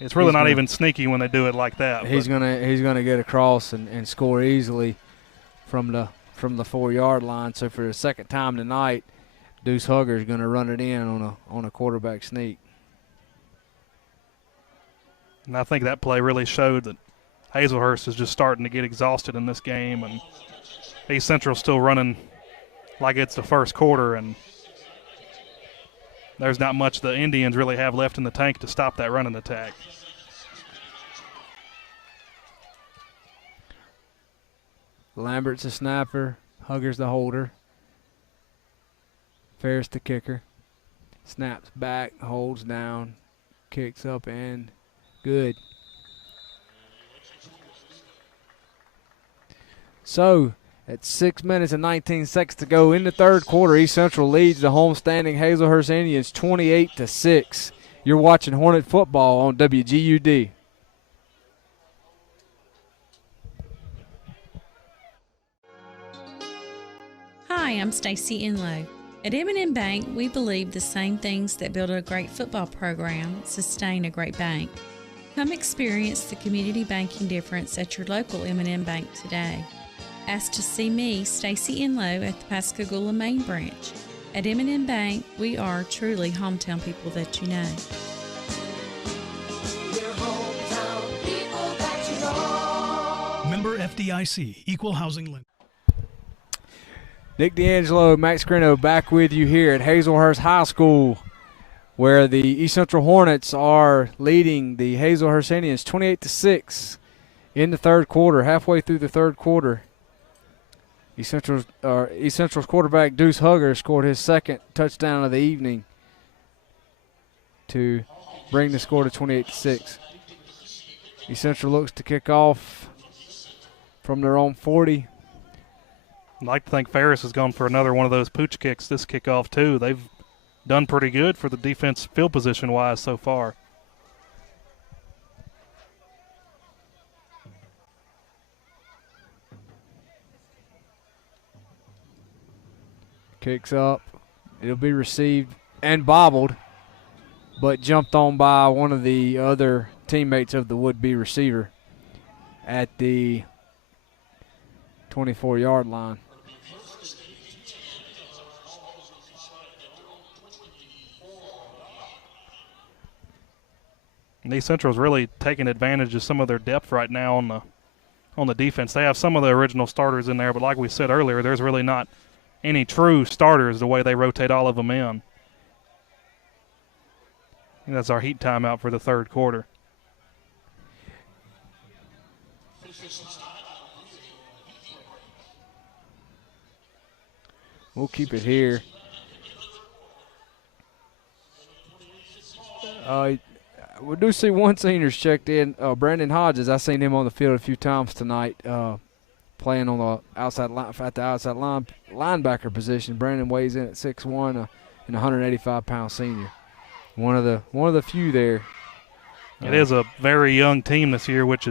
It's really not even sneaky when they do it like that. He's gonna get across and score easily from the 4-yard line. So for the second time tonight, Deuce Hugger is going to run it in on a quarterback sneak. And I think that play really showed that Hazlehurst is just starting to get exhausted in this game, and East Central's still running like it's the first quarter, and there's not much the Indians really have left in the tank to stop that running attack. Lambert's a snapper. Hugger's the holder. Ferris the kicker. Snaps back, holds down, kicks up, and good. So, at 6 minutes and 19 seconds to go in the third quarter, East Central leads the homestanding Hazlehurst Indians 28-6. You're watching Hornet football on WGUD. Hi, I'm Stacy Enlow. At M&M Bank, we believe the same things that build a great football program sustain a great bank. Come experience the community banking difference at your local M&M Bank today. Ask to see me, Stacy Enlow, at the Pascagoula main branch. At M&M Bank, we are truly hometown people that you know. Member FDIC, Equal Housing Lender. Nick D'Angelo, Max Grino back with you here at Hazlehurst High School, where the East Central Hornets are leading the Hazlehurst Indians 28-6 in the third quarter, halfway through the third quarter. East Central's quarterback Deuce Hugger scored his second touchdown of the evening to bring the score to 28-6. East Central looks to kick off from their own 40. I'd like to think Ferris has gone for another one of those pooch kicks this kickoff too. They've done pretty good for the defense field position-wise so far. Kicks up. It'll be received and bobbled, but jumped on by one of the other teammates of the would-be receiver at the 24-yard line. And East Central's really taking advantage of some of their depth right now on the defense. They have some of the original starters in there, but like we said earlier, there's really not any true starters the way they rotate all of them in. And that's our heat timeout for the third quarter. We'll keep it here. We do see one senior's checked in. Brandon Hodges, I've seen him on the field a few times tonight, playing on the outside line, at the outside linebacker position. Brandon weighs in at 6'1", and 185-pound senior. One of the few there. It is a very young team this year, which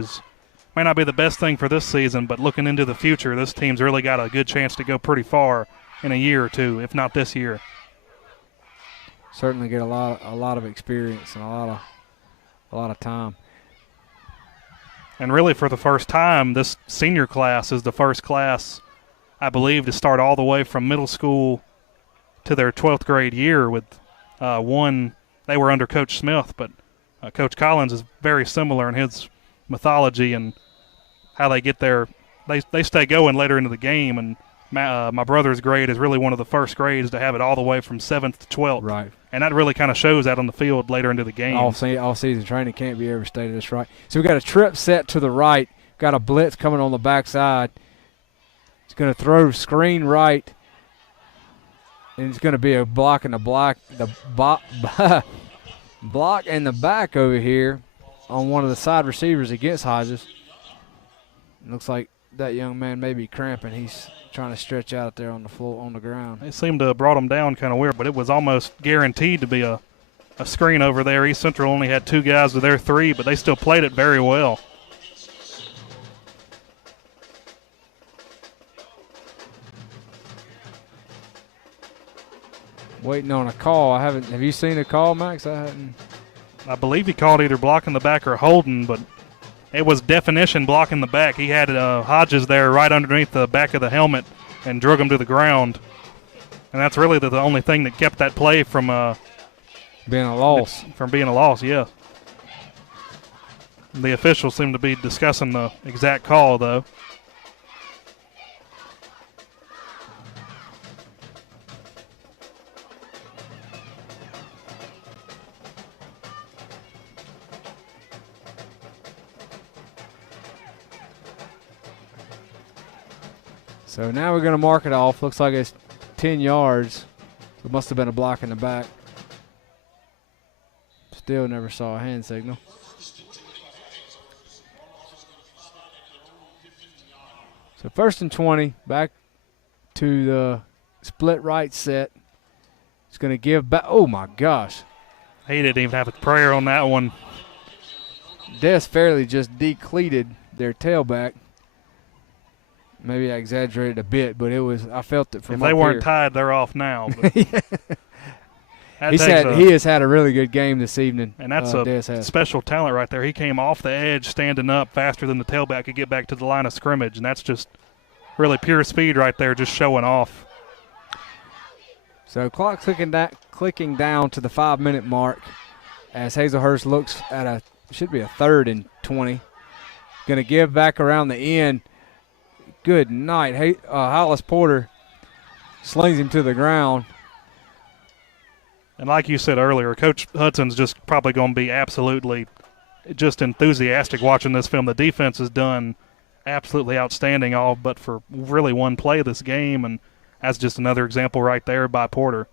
may not be the best thing for this season, but looking into the future, this team's really got a good chance to go pretty far in a year or two, if not this year. Certainly get a lot of experience and a lot of time. And really, for the first time, this senior class is the first class, I believe, to start all the way from middle school to their 12th grade year with one. They were under Coach Smith, but Coach Collins is very similar in his mythology and how they get there. They stay going later into the game, and my brother's grade is really one of the first grades to have it all the way from 7th to 12th. Right. And that really kind of shows out on the field later into the game. All season training can't be overstated. That's right. So we got a trip set to the right. Got a blitz coming on the backside. It's going to throw screen right, and it's going to be a block in the block in the back over here on one of the side receivers against Hodges. Looks like that young man may be cramping. He's trying to stretch out there on the floor, on the ground. They seemed to have brought him down kind of weird, but it was almost guaranteed to be a screen over there. East Central only had 2 guys with their 3, but they still played it very well. Waiting on a call. Have you seen a call, Max? I believe he called either blocking the back or holding, but it was definition blocking the back. He had Hodges there right underneath the back of the helmet and drug him to the ground. And that's really the only thing that kept that play from being a loss. Yeah. The officials seem to be discussing the exact call, though. So now we're going to mark it off. Looks like it's 10 yards. It must have been a block in the back. Still never saw a hand signal. So 1st and 20, back to the split right set. It's going to give back. Oh, my gosh. He didn't even have a prayer on that one. Des Fairley just decleated their tailback. Maybe I exaggerated a bit, but I felt it from If up they weren't here. tied, they're off now. But he has had a really good game this evening. And that's a special talent right there. He came off the edge, standing up faster than the tailback could get back to the line of scrimmage, and that's just really pure speed right there, just showing off. So clock clicking down to the 5-minute mark as Hazlehurst looks at should be a 3rd and 20. Going to give back around the end. Good night. Hollis Porter slings him to the ground. And like you said earlier, Coach Hudson's just probably going to be absolutely just enthusiastic watching this film. The defense has done absolutely outstanding, all but for really one play this game, and that's just another example right there by Porter.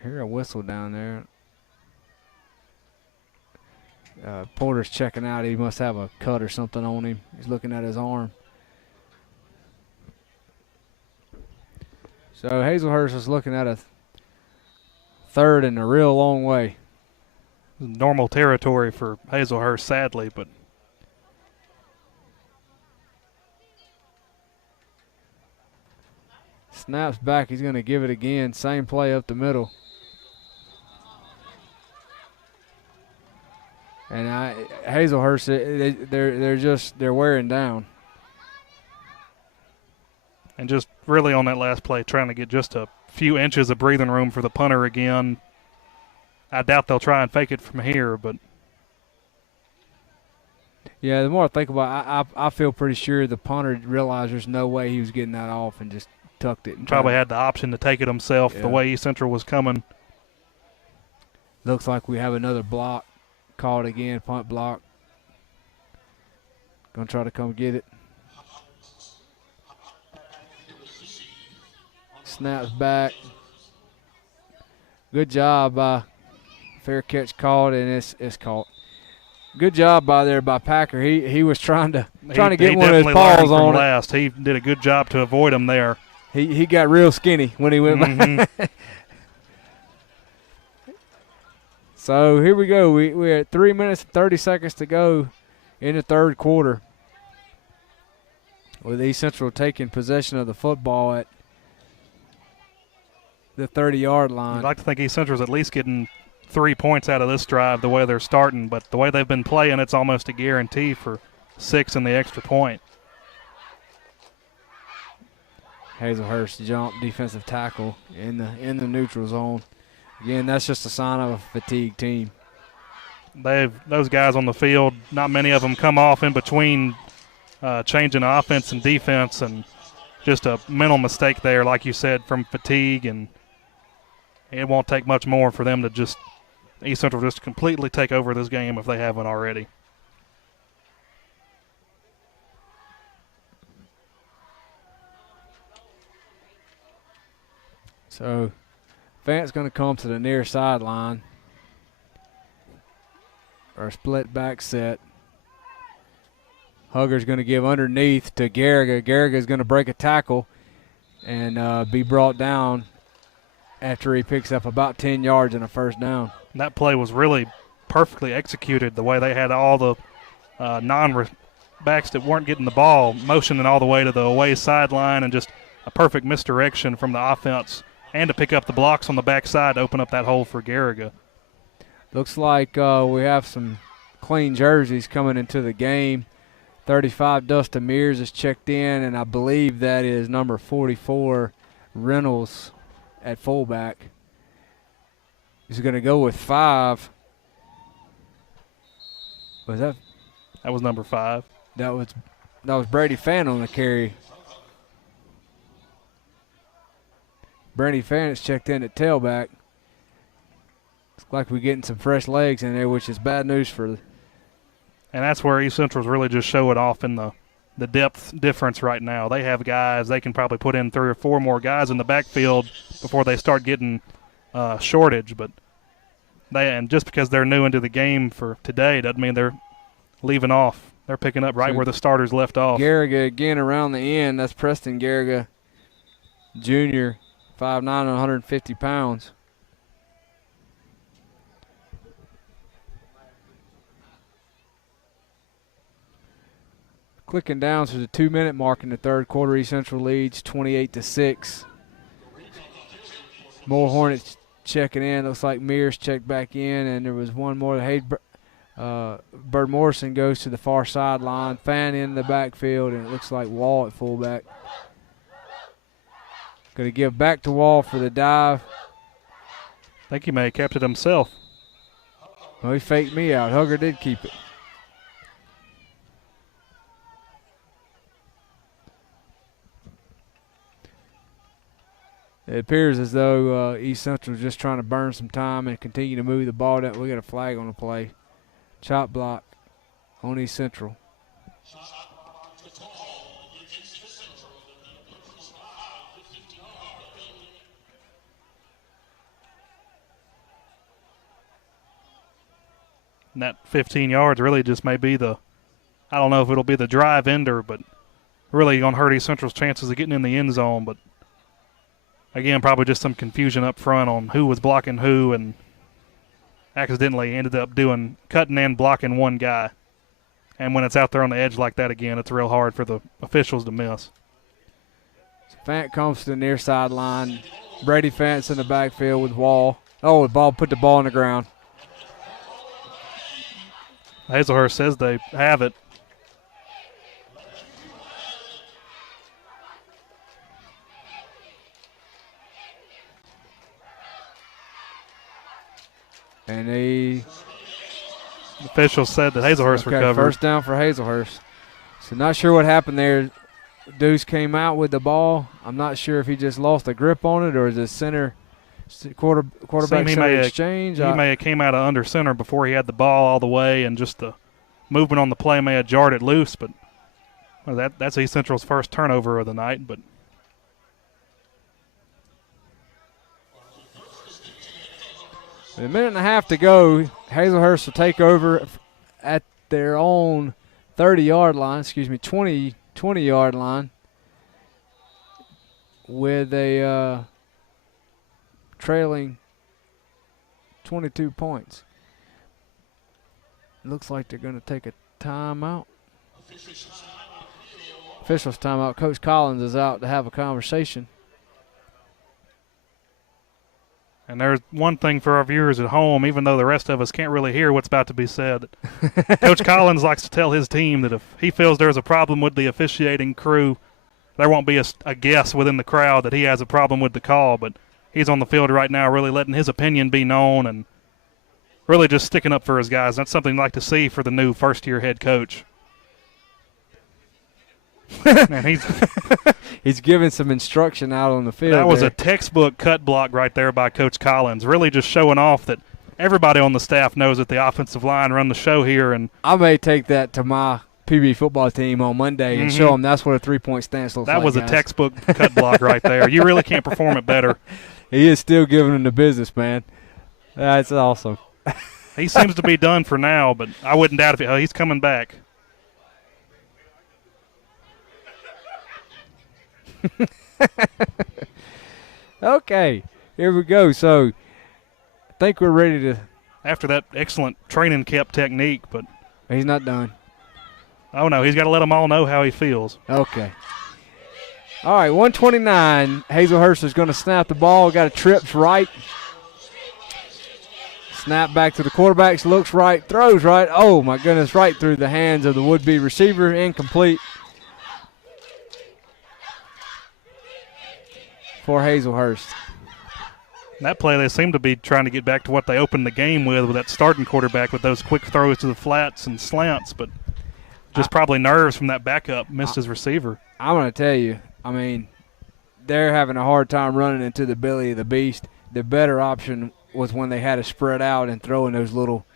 I hear a whistle down there. Porter's checking out. He must have a cut or something on him. He's looking at his arm. So Hazlehurst is looking at a 3rd and a real long way. Normal territory for Hazlehurst, sadly, but snaps back. He's going to give it again. Same play up the middle. And Hazlehurst, they're wearing down. And just really on that last play, trying to get just a few inches of breathing room for the punter again. I doubt they'll try and fake it from here, but yeah, the more I think about it, I feel pretty sure the punter realized there's no way he was getting that off and just tucked it. And probably had the option to take it himself the way East Central was coming. Looks like we have another block called again, punt block. Gonna try to come get it. Snaps back. Good job by fair catch called, and it's caught. Good job by Packer. He was trying to get one of his paws on last. He did a good job to avoid him there. He got real skinny when he went back. So here we go. We're at 3 minutes and 30 seconds to go in the 3rd quarter, with East Central taking possession of the football at the 30-yard line. I'd like to think East Central's at least getting 3 points out of this drive the way they're starting, but the way they've been playing, it's almost a guarantee for 6 in the extra point. Hazlehurst jump defensive tackle in the neutral zone. Again, that's just a sign of a fatigued team. Those guys on the field, not many of them come off in between changing offense and defense, and just a mental mistake there, like you said, from fatigue, and it won't take much more for them to just East Central just completely take over this game if they haven't already. So Fant's going to come to the near sideline. Or a split back set. Hugger's going to give underneath to Garriga. Garriga's going to break a tackle and be brought down after he picks up about 10 yards and a first down. That play was really perfectly executed, the way they had all the non-backs that weren't getting the ball motioning all the way to the away sideline, and just a perfect misdirection from the offense, and to pick up the blocks on the backside to open up that hole for Garriga. Looks like we have some clean jerseys coming into the game. 35, Dustin Mears is checked in, and I believe that is number 44, Reynolds at fullback. He's going to go with 5. Was that? That was number 5. That was Brady Fan on the carry. Brady Fan is checked in at tailback. Looks like we're getting some fresh legs in there, which is bad news for. And that's where East Central's really just showing off in the depth difference right now. They have guys, they can probably put in 3 or 4 more guys in the backfield before they start getting shortage. But and just because they're new into the game for today doesn't mean they're leaving off. They're picking up right where the starters left off. Garriga again around the end. That's Preston Garriga, Jr., 5'9", 150 pounds. Clicking down to the 2-minute mark in the third quarter, East Central leads 28-6. More Hornets checking in. Looks like Mears checked back in, and there was one more. Bird Morrison goes to the far sideline. Fan in the backfield, and it looks like Wall at fullback. Going to give back to Wall for the dive. I think he may have kept it himself. Well, he faked me out. Hugger did keep it. It appears as though East Central is just trying to burn some time and continue to move the ball down. We got a flag on the play. Chop block on East Central. And that 15 yards really just may be I don't know if it'll be the drive ender, but really going to hurt East Central's chances of getting in the end zone. But again, probably just some confusion up front on who was blocking who, and accidentally ended up cutting and blocking one guy. And when it's out there on the edge like that again, it's real hard for the officials to miss. Fant comes to the near sideline. Brady Fant's in the backfield with Wall. Oh, put the ball on the ground. Hazlehurst says they have it. And the official said that Hazlehurst recovered. First down for Hazlehurst. So not sure what happened there. Deuce came out with the ball. I'm not sure if he just lost a grip on it or is it quarterback center exchange. He may have came out of under center before he had the ball all the way, and just the movement on the play may have jarred it loose. But that's East Central's first turnover of the night. But with a minute and a half to go, Hazlehurst will take over at their own 20-yard line with a trailing 22 points. Looks like they're going to take a timeout. Officials timeout. Coach Collins is out to have a conversation. And there's one thing for our viewers at home, even though the rest of us can't really hear what's about to be said. Coach Collins likes to tell his team that if he feels there's a problem with the officiating crew, there won't be a guess within the crowd that he has a problem with the call, but he's on the field right now really letting his opinion be known and really just sticking up for his guys. That's something I'd like to see for the new first-year head coach. Man, he's giving some instruction out on the field. That was there. a textbook cut block right there by Coach Collins, really just showing off that everybody on the staff knows that the offensive line run the show here. And I may take that to my PB football team on Monday and show them that's what a three-point stance looks like. That was guys. a textbook cut block right there. You really can't perform it better. He is still giving them the business, man. That's awesome. He seems to be done for now, but I wouldn't doubt if he's coming back. Okay, here we go. So I think we're ready to. After that excellent training camp technique, but he's not done. Oh, no, he's got to let them all know how he feels. Okay. All right, 129. Hazlehurst is going to snap the ball. Got a trips right. Snap back to the quarterbacks. Looks right. Throws right. Oh, my goodness, right through the hands of the would-be receiver. Incomplete for Hazlehurst. That play, they seem to be trying to get back to what they opened the game with that starting quarterback with those quick throws to the flats and slants, but just probably nerves from that backup, missed his receiver. I'm going to tell you, I mean, they're having a hard time running into the belly of the beast. The better option was when they had to spread out and throwing those little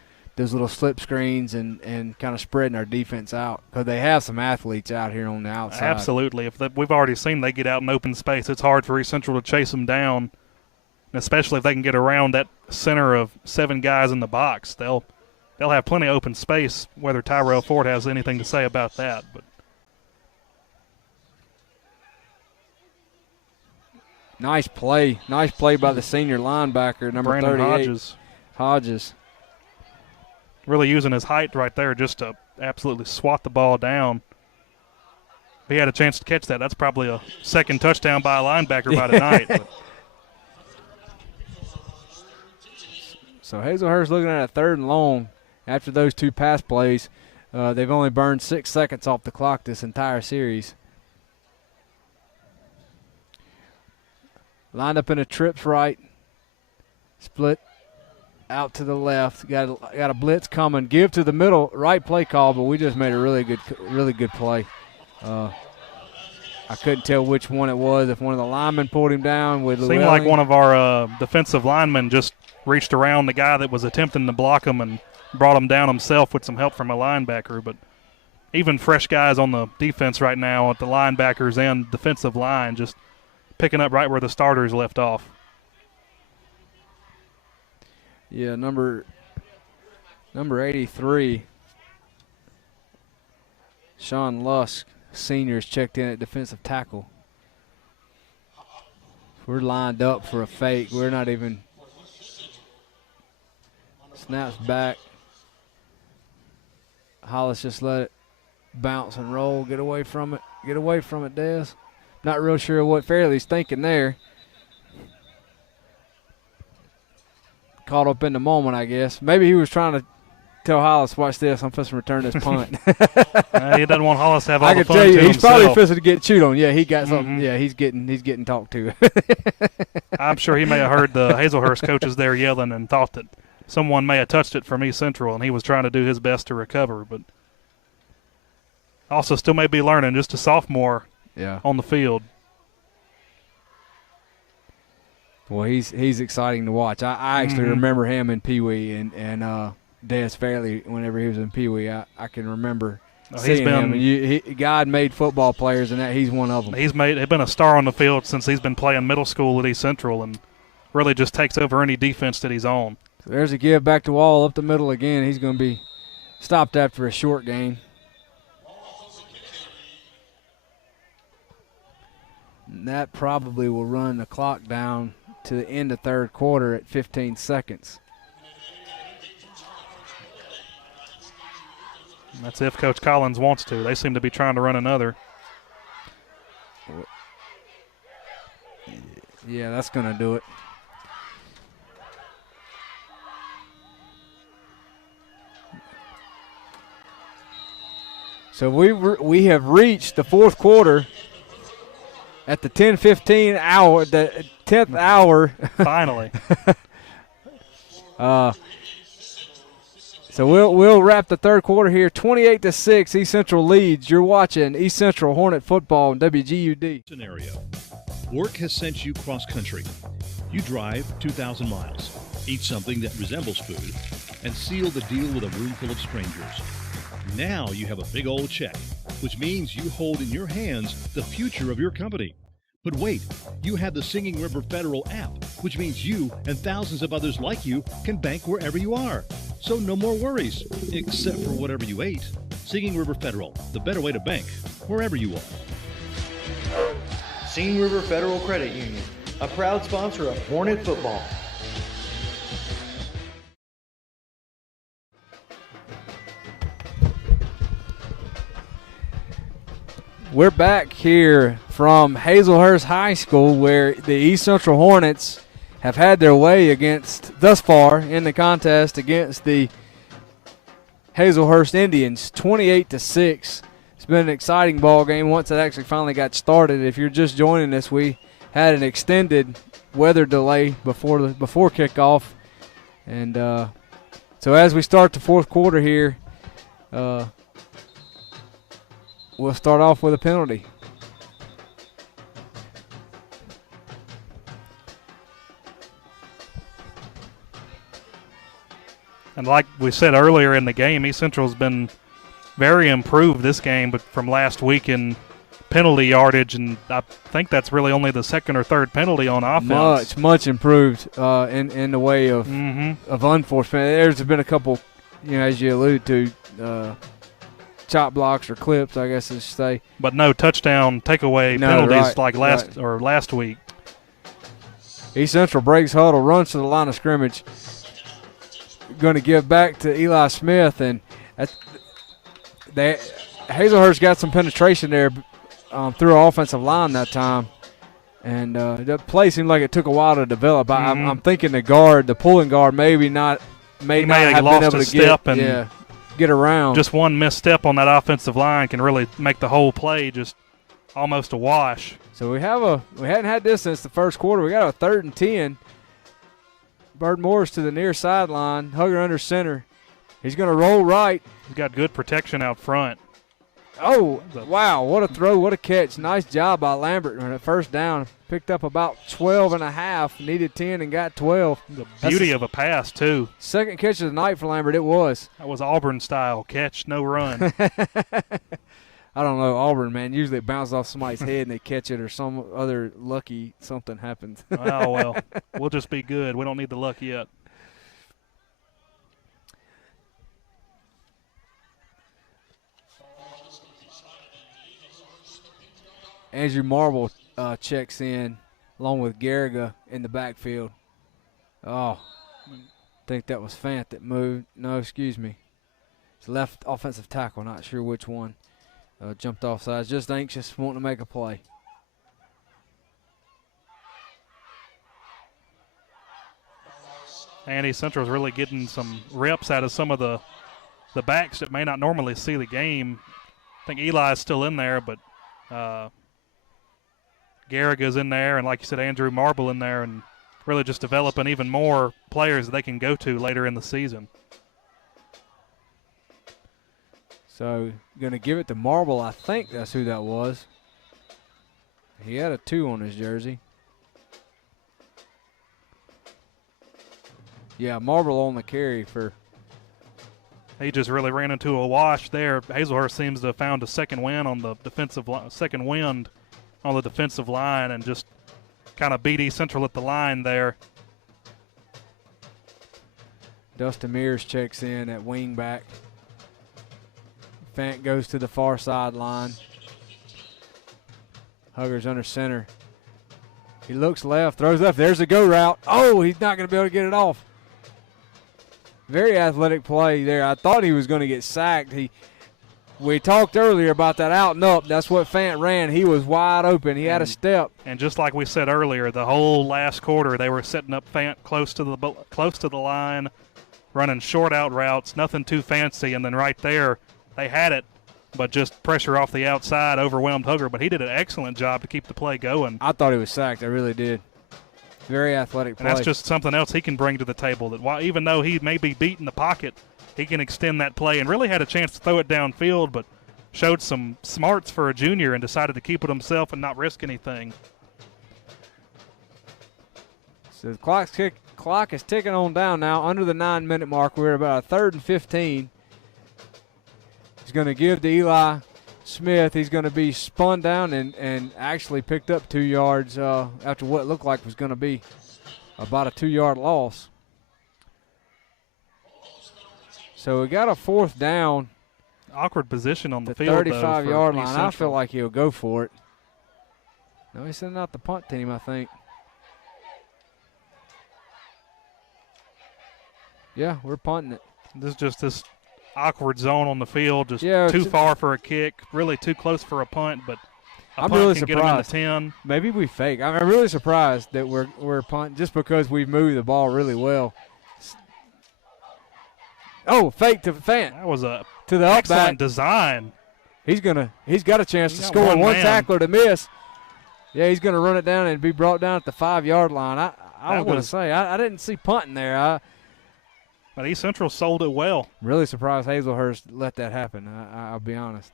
slip screens and kind of spreading our defense out, because they have some athletes out here on the outside. Absolutely. We've already seen they get out in open space. It's hard for East Central to chase them down, especially if they can get around that center of 7 guys in the box. They'll have plenty of open space, whether Tyrell Ford has anything to say about that. But nice play by the senior linebacker, number Brandon 38. Hodges. Really using his height right there just to absolutely swat the ball down. If he had a chance to catch that, that's probably a second touchdown by a linebacker by tonight. But. So Hazlehurst looking at a 3rd and long after those 2 pass plays. They've only burned 6 seconds off the clock this entire series. Lined up in a trips right. Split out to the left. Got a blitz coming. Give to the middle. Right play call, but we just made a really good play. I couldn't tell which one it was. If one of the linemen pulled him down with Seemed like one of our defensive linemen just reached around the guy that was attempting to block him and brought him down himself with some help from a linebacker. But even fresh guys on the defense right now at the linebackers and defensive line just picking up right where the starters left off. Yeah, number 83, Sean Lusk, senior, is checked in at defensive tackle. We're lined up for a fake. We're not even. Snaps back. Hollis just let it bounce and roll. Get away from it. Get away from it, Des. Not real sure what Fairley's thinking there. Caught up in the moment, I guess. Maybe he was trying to tell Hollis, watch this, I'm supposed to return this punt. He doesn't want Hollis to have all the fun. I can tell you, he's probably himself. supposed to get chewed on. Yeah, he got something. Yeah, he's getting talked to. I'm sure he may have heard the Hazlehurst coaches there yelling and thought that someone may have touched it from East Central, and he was trying to do his best to recover. But also still may be learning, just a sophomore on the field. Well, he's exciting to watch. I actually remember him in Pee Wee and Des Fairley whenever he was in Pee Wee. I can remember seeing him. And God made football players, and he's one of them. He's been a star on the field since he's been playing middle school at East Central, and really just takes over any defense that he's on. So there's a give back to Wall up the middle again. He's going to be stopped after a short gain. And that probably will run the clock down to the end of 3rd quarter at 15 seconds. That's if Coach Collins wants to. They seem to be trying to run another. Yeah, that's going to do it. So we have reached the 4th quarter. at the 10:15 hour, the 10th hour. Finally. So we'll wrap the third quarter here. 28-6, East Central leads. You're watching East Central Hornet football on WGUD. Scenario. Work has sent you cross country. You drive 2,000 miles, eat something that resembles food, and seal the deal with a room full of strangers. Now you have a big old check, which means you hold in your hands the future of your company. But wait, you have the Singing River Federal app, which means you and thousands of others like you can bank wherever you are. So no more worries, except for whatever you ate. Singing River Federal, the better way to bank, wherever you are. Singing River Federal Credit Union, a proud sponsor of Hornet football. We're back here from Hazlehurst High School, where the East Central Hornets have had their way thus far in the contest against the Hazlehurst Indians, 28-6. It's been an exciting ball game once it actually finally got started. If you're just joining us, we had an extended weather delay before kickoff, and so as we start the fourth quarter here, we'll start off with a penalty. And like we said earlier in the game, East Central's been very improved this game, but from last week in penalty yardage, and I think that's really only the second or third penalty on offense. Much improved in the way of unforced. There's been a couple, as you alluded to, chop blocks or clips, I guess I should say. But no touchdown takeaway penalties like last week. East Central breaks huddle, runs to the line of scrimmage. Going to give back to Eli Smith, and Hazlehurst got some penetration there through our offensive line that time, and the play seemed like it took a while to develop. I'm thinking the pulling guard may not have been able to get around. Just one misstep on that offensive line can really make the whole play just almost a wash. So we hadn't had this since the first quarter. We got a 3rd and 10. Bird Morris to the near sideline. Hugger under center. He's going to roll right. He's got good protection out front. Oh, wow. What a throw. What a catch. Nice job by Lambert on that first down. Picked up about 12 and a half. Needed 10 and got 12. The beauty of a pass, too. Second catch of the night for Lambert. It was. That was Auburn-style. Catch, no run. I don't know. Auburn, man, usually it bounces off somebody's head and they catch it, or some other lucky something happens. Oh, well, we'll just be good. We don't need the luck yet. Andrew Marble checks in along with Garriga in the backfield. Oh, I think that was Fant that moved. No, excuse me. It's left offensive tackle, not sure which one. Jumped off sides, just anxious, wanting to make a play. And East Central's really getting some reps out of some of the backs that may not normally see the game. I think Eli's still in there, but Garriga's in there, and like you said, Andrew Marble in there, and really just developing even more players that they can go to later in the season. So, going to give it to Marble. I think that's who that was. He had a 2 on his jersey. Yeah, Marble on the carry for. He just really ran into a wash there. Hazlehurst seems to have found a second wind on the defensive line, and just kind of beat East Central at the line there. Dustin Mears checks in at wingback. Fant goes to the far sideline. Hugger's under center. He looks left, throws left. There's a go route. Oh, he's not going to be able to get it off. Very athletic play there. I thought he was going to get sacked. We talked earlier about that out and up. That's what Fant ran. He was wide open. He had a step. And just like we said earlier, the whole last quarter they were setting up Fant close to the line, running short out routes, nothing too fancy, and then right there they had it, but just pressure off the outside overwhelmed Hugger. But he did an excellent job to keep the play going. I thought he was sacked. I really did. Very athletic play. And that's just something else he can bring to the table, that while, even though he may be beat in the pocket, he can extend that play and really had a chance to throw it downfield, but showed some smarts for a junior and decided to keep it himself and not risk anything. So the clock is ticking on down now, under the 9-minute mark. We're about a 3rd and 15. He's going to give to Eli Smith. He's going to be spun down and actually picked up 2 yards after what looked like was going to be about a 2-yard loss. So we got a 4th down. Awkward position on the field, 35-yard line. I feel like he'll go for it. No, he's sending out the punt team, I think. Yeah, we're punting it. This is just this awkward zone on the field, just Yeah, too far for a kick, really too close for a punt, but I'm punt really can get him in the surprised. 10. Maybe we fake. I'm really surprised that we're punting just because we've moved the ball really well. Oh, fake to Fant. That was a to the excellent upback design. He's got a chance to got score. one One man. tackler to miss. Yeah, he's gonna run it down and be brought down at the 5-yard line. I was gonna say I didn't see punting there. But East Central sold it well. Really surprised Hazlehurst let that happen. I'll be honest.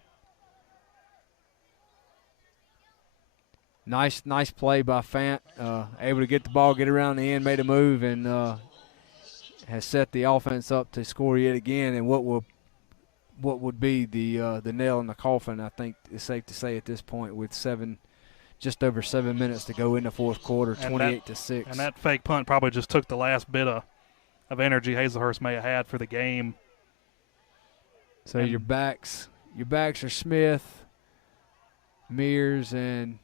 Nice play by Fant. Able to get the ball, get around the end, made a move, and has set the offense up to score yet again. And what would be the nail in the coffin, I think is safe to say at this point, with just over 7 minutes to go in the fourth quarter, 28-6. And that fake punt probably just took the last bit of energy Hazlehurst may have had for the game. So your backs are Smith, Mears, and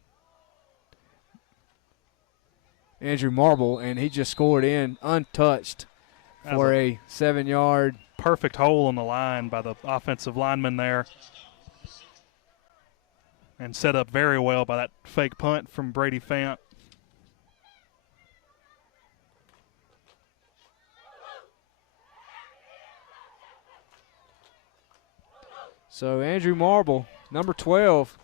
Andrew Marble, and he just scored in untouched for a 7-yard. Perfect hole in the line by the offensive lineman there. And set up very well by that fake punt from Brady Fant. So Andrew Marble, number 12,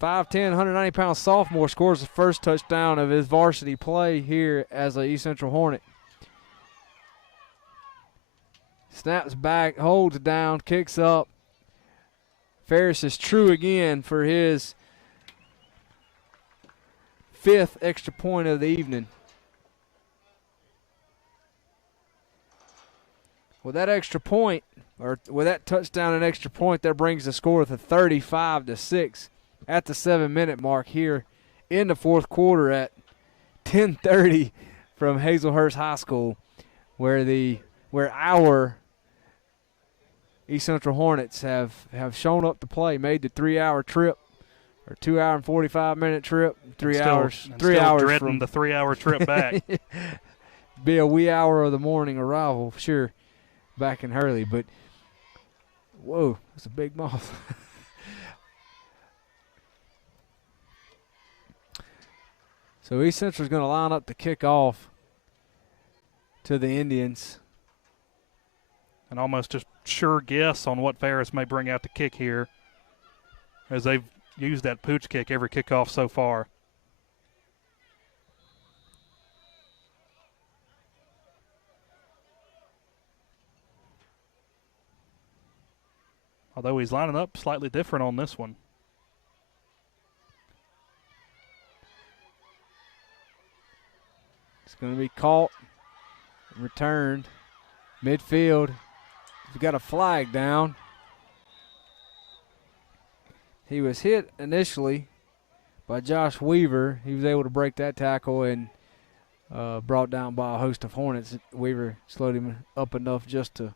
5'10", 190-pound sophomore, scores the first touchdown of his varsity play here as a East Central Hornet. Snaps back, holds down, kicks up. Ferris is true again for his 5th extra point of the evening. With that extra point, or with that touchdown and extra point, that brings the score to 35-6 at the 7-minute mark here in the fourth quarter at 10:30 from Hazlehurst High School, where our East Central Hornets have shown up to play, made the 3-hour trip, or 2-hour and 45-minute trip, 3 hours. 3 hours dreading from the 3-hour trip back. Be a wee hour of the morning arrival, sure, back in Hurley. But whoa, that's a big moth. So East Central's going to line up to kick off to the Indians. And almost just sure guess on what Ferris may bring out to kick here, as they've used that pooch kick every kickoff so far. Although he's lining up slightly different on this one. It's going to be caught, returned, midfield. We've got a flag down. He was hit initially by Josh Weaver. He was able to break that tackle and brought down by a host of Hornets. Weaver slowed him up enough just to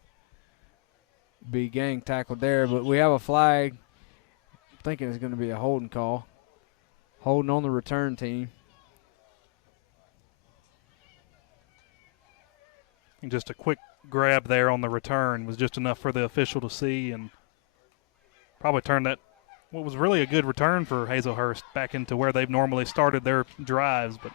be gang tackled there. But we have a flag. I'm thinking it's going to be a holding call. Holding on the return team. And just a quick grab there on the return was just enough for the official to see and probably turned that, what was really a good return for Hazlehurst, back into where they've normally started their drives. But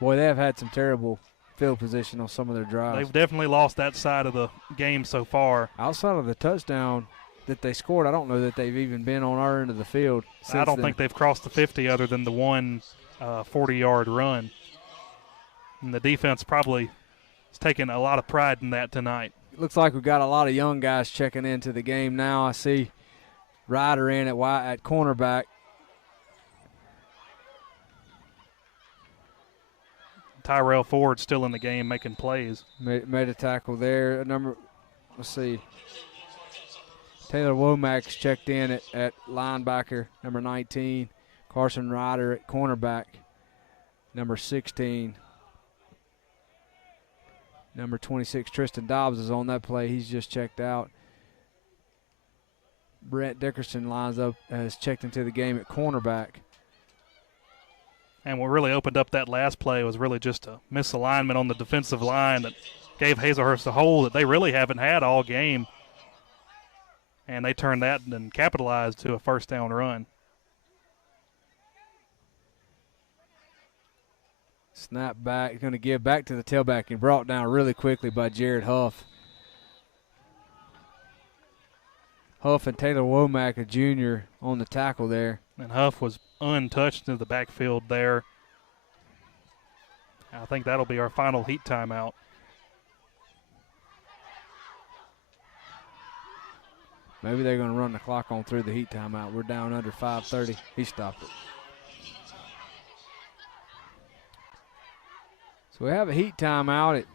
boy, they have had some terrible field position on some of their drives. They've definitely lost that side of the game so far. Outside of the touchdown that they scored, I don't know that they've even been on our end of the field since I don't then. think they've crossed the 50 other than the one 40-yard run. And the defense probably is taking a lot of pride in that tonight. It looks like we've got a lot of young guys checking into the game now. I see Ryder in at cornerback. Tyrell Ford still in the game making plays. Made a tackle there. Let's see. Taylor Womack's checked in at linebacker, number 19. Carson Ryder at cornerback, number 16. Number 26, Tristan Dobbs, is on that play. He's just checked out. Brent Dickerson has checked into the game at cornerback. And what really opened up that last play was really just a misalignment on the defensive line that gave Hazlehurst a hole that they really haven't had all game. And they turned that and capitalized to a first down run. Snap back, going to give back to the tailback and brought down really quickly by Jared Huff. Huff and Taylor Womack, a junior, on the tackle there. And Huff was untouched in the backfield there. I think that'll be our final heat timeout. Maybe they're going to run the clock on through the heat timeout. We're down under 5:30. He stopped it. So we have a heat timeout at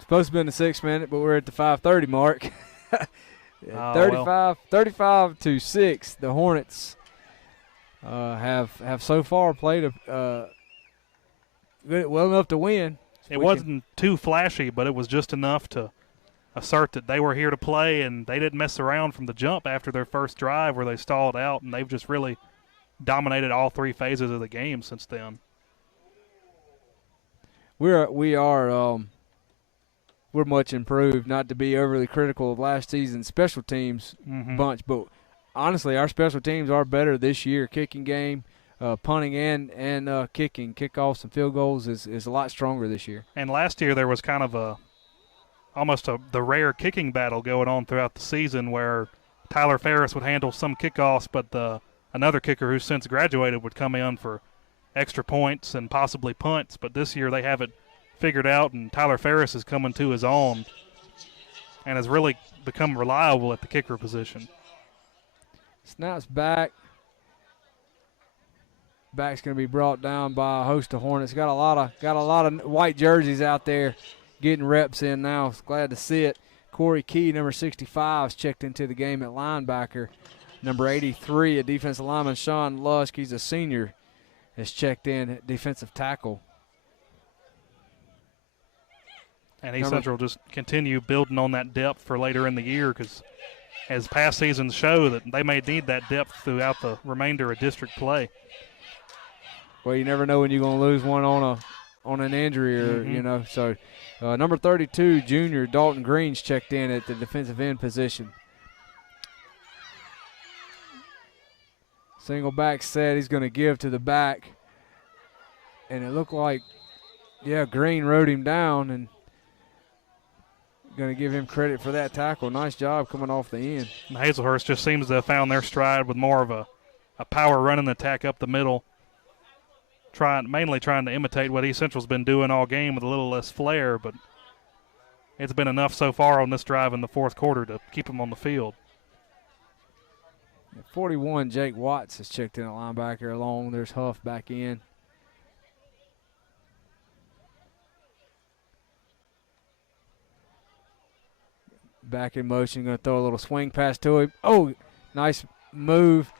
supposed to be in the 6 minute, but we're at the 5:30 mark. 35 to 6. The Hornets have so far played well enough to win. It wasn't too flashy, but it was just enough to assert that they were here to play, and they didn't mess around from the jump after their first drive where they stalled out, and they've just really dominated all three phases of the game since then. We're much improved. Not to be overly critical of last season's special teams bunch, but honestly, our special teams are better this year. Kicking game, punting and kicking, kickoffs and field goals is a lot stronger this year. And last year there was kind of the rare kicking battle going on throughout the season where Tyler Ferris would handle some kickoffs, but another kicker who's since graduated would come in for extra points and possibly punts. But this year they have it figured out, and Tyler Ferris is coming to his own and has really become reliable at the kicker position. Snaps back. Back's going to be brought down by a host of Hornets. Got a lot of white jerseys out there getting reps in now. Glad to see it. Corey Key, number 65, is checked into the game at linebacker. Number 83, a defensive lineman, Sean Lusk, he's a senior, is checked in at defensive tackle. And East Central just continue building on that depth for later in the year, because as past seasons show that they may need that depth throughout the remainder of district play. Well, you never know when you're going to lose one on an injury or, So number 32, junior Dalton Green's checked in at the defensive end position. Single back set, he's going to give to the back. And it looked like, Green rode him down and going to give him credit for that tackle. Nice job coming off the end. And Hazlehurst just seems to have found their stride with more of a power running attack up the middle. Mainly trying to imitate what East Central's been doing all game with a little less flair, but it's been enough so far on this drive in the fourth quarter to keep them on the field. 41, Jake Watts has checked in at linebacker along. There's Huff back in. Back in motion, going to throw a little swing pass to him. Oh, nice move.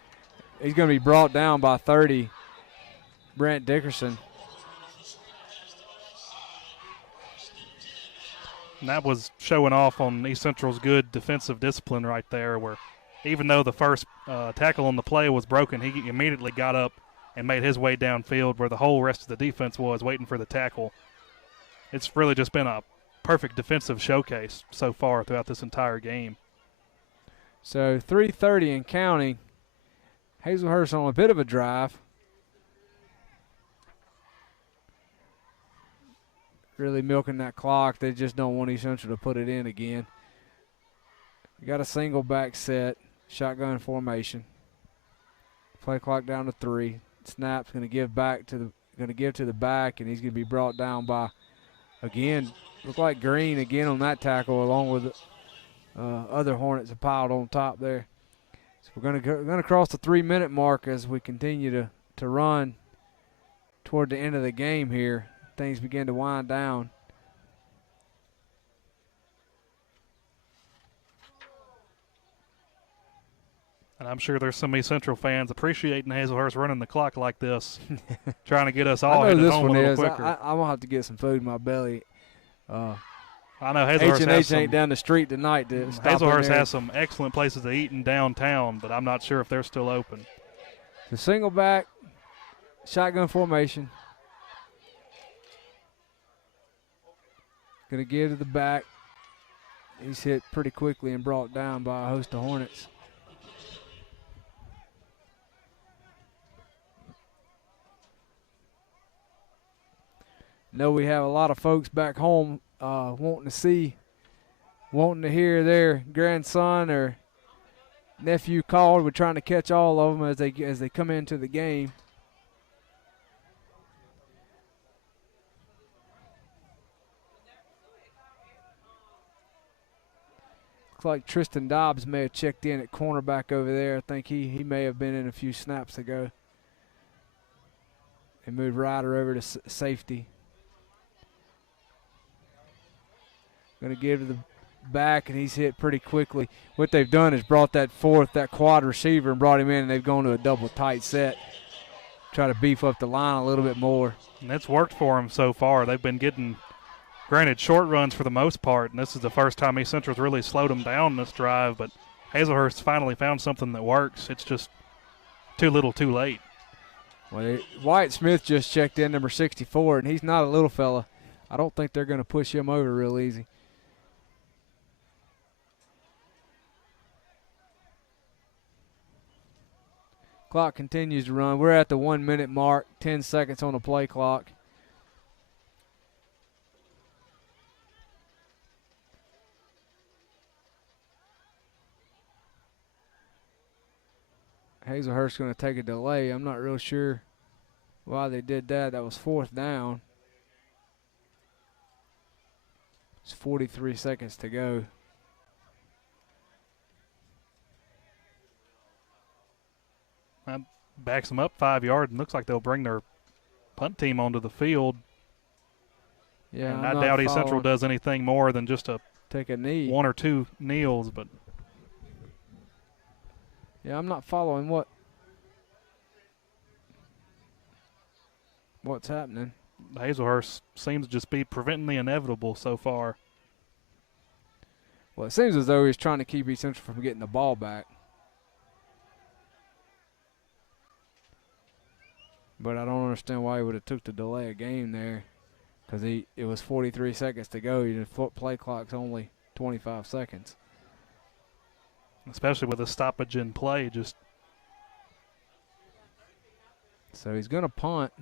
He's going to be brought down by 30. Brent Dickerson. And that was showing off on East Central's good defensive discipline right there, where even though the first tackle on the play was broken, he immediately got up and made his way downfield where the whole rest of the defense was waiting for the tackle. It's really just been a perfect defensive showcase so far throughout this entire game. So 3:30 and counting. Hazlehurst on a bit of a drive. Really milking that clock. They just don't want East Central to put it in again. We got a single back set, shotgun formation. Play clock down to 3. Snap's going to give to the back, and he's going to be brought down by, again, look like Green again on that tackle, along with other Hornets piled on top there. So we're going to cross the 3-minute mark as we continue to run toward the end of the game here. Things begin to wind down. And I'm sure there's some East Central fans appreciating Hazlehurst running the clock like this, trying to get us all headed home a little quicker. I'm going to have to get some food in my belly. I know Hazlehurst ain't down the street tonight. Hazlehurst has some excellent places to eat in downtown, but I'm not sure if they're still open. The single back, shotgun formation. Going to give to the back. He's hit pretty quickly and brought down by a host of Hornets. Know we have a lot of folks back home wanting to hear their grandson or nephew called. We're trying to catch all of them as they come into the game. Looks like Tristan Dobbs may have checked in at cornerback over there. I think he may have been in a few snaps ago. And moved Ryder over to safety. Going to give to the back, and he's hit pretty quickly. What they've done is brought that quad receiver and brought him in, and they've gone to a double tight set. Try to beef up the line a little bit more. And it's worked for them so far. They've been getting, granted, short runs for the most part, and this is the first time East Central's really slowed them down this drive, but Hazlehurst finally found something that works. It's just too little too late. Well, Wyatt Smith just checked in, number 64, and he's not a little fella. I don't think they're going to push him over real easy. Clock continues to run. We're at the 1-minute mark, 10 seconds on the play clock. Hazlehurst going to take a delay. I'm not real sure why they did that. That was 4th down. It's 43 seconds to go. That backs them up 5 yards and looks like they'll bring their punt team onto the field. Yeah, and I doubt East Central does anything more than just take a knee, 1 or 2 kneels. But yeah, I'm not following what's happening. Hazlehurst seems to just be preventing the inevitable so far. Well, it seems as though he's trying to keep East Central from getting the ball back. But I don't understand why he would have took the delay of game there, because it was 43 seconds to go. The play clock's only 25 seconds. Especially with a stoppage in play. So he's going to punt.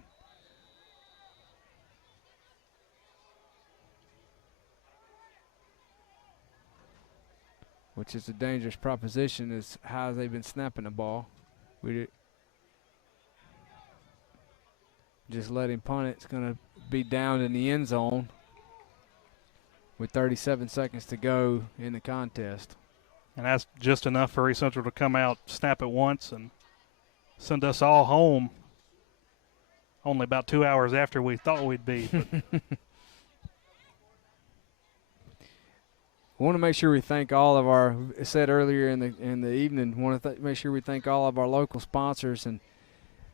Which is a dangerous proposition as high as they've been snapping the ball. Just let him punt it. It's going to be down in the end zone with 37 seconds to go in the contest. And that's just enough for East Central to come out, snap it once, and send us all home only about 2 hours after we thought we'd be. We want to make sure we thank all of our, I said earlier in the evening, want to make sure we thank all of our local sponsors and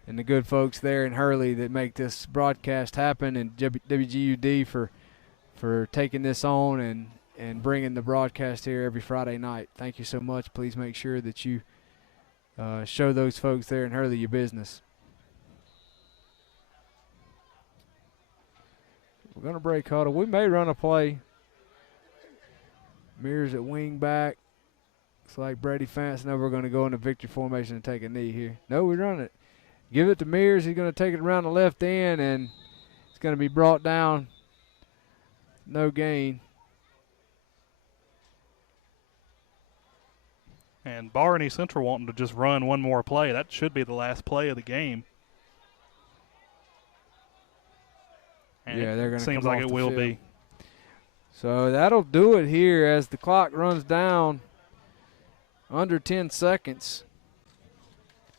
the good folks there in Hurley that make this broadcast happen, and WGUD for taking this on and bringing the broadcast here every Friday night. Thank you so much. Please make sure that you show those folks there in Hurley your business. We're going to break huddle. We may run a play. Mears at wing back. Looks like Brady Fance. Now we're going to go into victory formation and take a knee here. No, we run it. Give it to Mears. He's going to take it around the left end, and it's going to be brought down. No gain. And barring East Central wanting to just run one more play, that should be the last play of the game. And yeah, they're going to seems like it will be. So that'll do it here as the clock runs down under 10 seconds.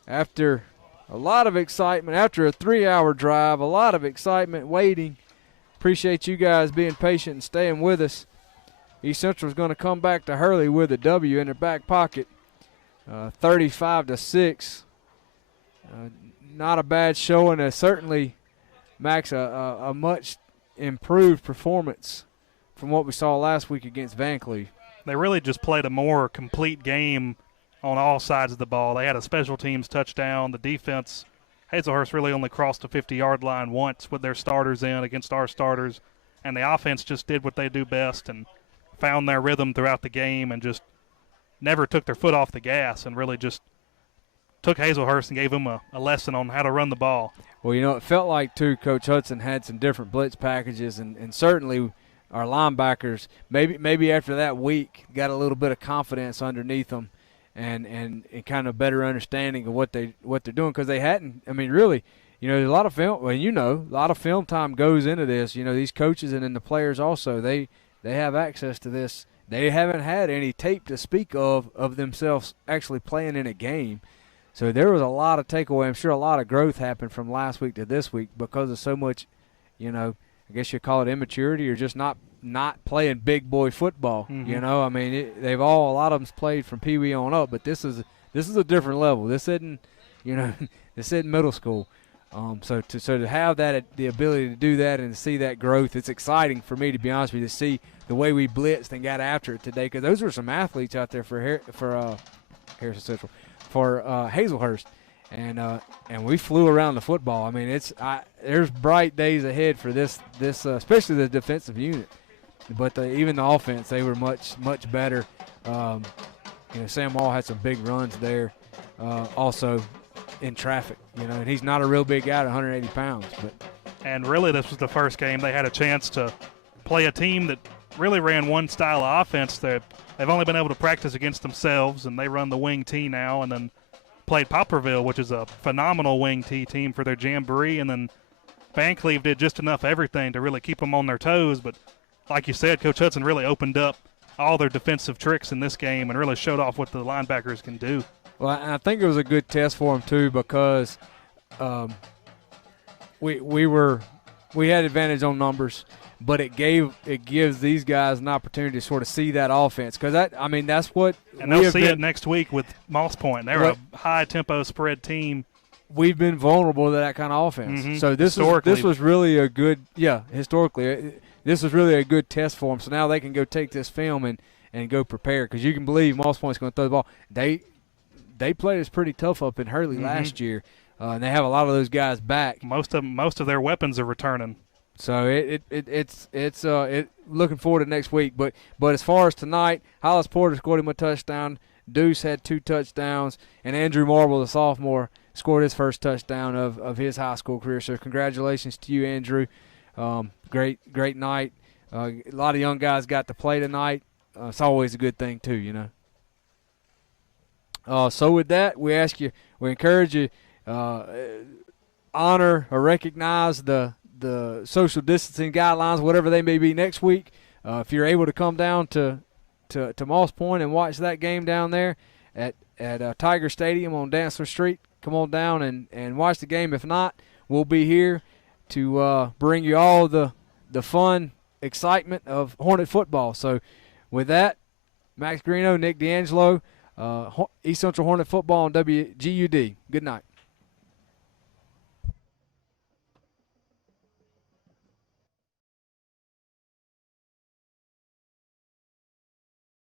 After a lot of excitement, after a 3-hour drive, a lot of excitement waiting. Appreciate you guys being patient and staying with us. East Central's going to come back to Hurley with a W in their back pocket, 35-6. Not a bad showing. Certainly, Max, a much improved performance from what we saw last week against Van Cleve. They really just played a more complete game on all sides of the ball. They had a special teams touchdown. The defense, Hazlehurst really only crossed the 50-yard line once with their starters in against our starters, and the offense just did what they do best and found their rhythm throughout the game and just never took their foot off the gas and really just took Hazlehurst and gave them a lesson on how to run the ball. Well, it felt like, too, Coach Hudson had some different blitz packages, and certainly our linebackers, maybe after that week, got a little bit of confidence underneath them and kind of better understanding of what they're doing, because they hadn't. I mean, really, there's a lot of film. Well, a lot of film time goes into this. These coaches and then the players also, they have access to this. They haven't had any tape to speak of themselves actually playing in a game. So there was a lot of takeaway. I'm sure a lot of growth happened from last week to this week because of so much, I guess you call it immaturity or just not playing big boy football. Mm-hmm. I mean, a lot of them's played from Pee Wee on up, but this is a different level. This isn't, this isn't middle school. So to have the ability to do that and to see that growth, it's exciting for me, to be honest with you, to see the way we blitzed and got after it today, because those were some athletes out there for Harrison Central, for Hazlehurst, and we flew around the football. I mean, there's bright days ahead for this especially the defensive unit, but even the offense, they were much better. Sam Wall had some big runs there, also in traffic, and he's not a real big guy at 180 pounds. And really, this was the first game they had a chance to play a team that really ran one style of offense. They've only been able to practice against themselves, and they run the wing tee now, and then played Poplarville, which is a phenomenal wing tee team for their jamboree, and then Van Cleve did just enough everything to really keep them on their toes. But like you said, Coach Hudson really opened up all their defensive tricks in this game and really showed off what the linebackers can do. Well, I think it was a good test for them too, because we had advantage on numbers, but it gives these guys an opportunity to sort of see that offense, because that's what. And they'll see it next week with Moss Point. They're a high tempo spread team. We've been vulnerable to that kind of offense. Mm-hmm. So this was really a good historically this was really a good test for them. So now they can go take this film and go prepare, because you can believe Moss Point's going to throw the ball. They played us pretty tough up in Hurley last year, and they have a lot of those guys back. Most of their weapons are returning. So it's looking forward to next week. But as far as tonight, Hollis Porter scored him a touchdown. Deuce had 2 touchdowns, and Andrew Marble, the sophomore, scored his first touchdown of his high school career. So congratulations to you, Andrew. Great night. A lot of young guys got to play tonight. It's always a good thing too, So with that, we encourage you, honor or recognize the social distancing guidelines, whatever they may be next week. If you're able to come down to Moss Point and watch that game down there at Tiger Stadium on Dancer Street, come on down and watch the game. If not, we'll be here to bring you all the fun, excitement of Hornet football. So with that, Max Greeno, Nick D'Angelo, East Central Hornet football on WGUD. Good night.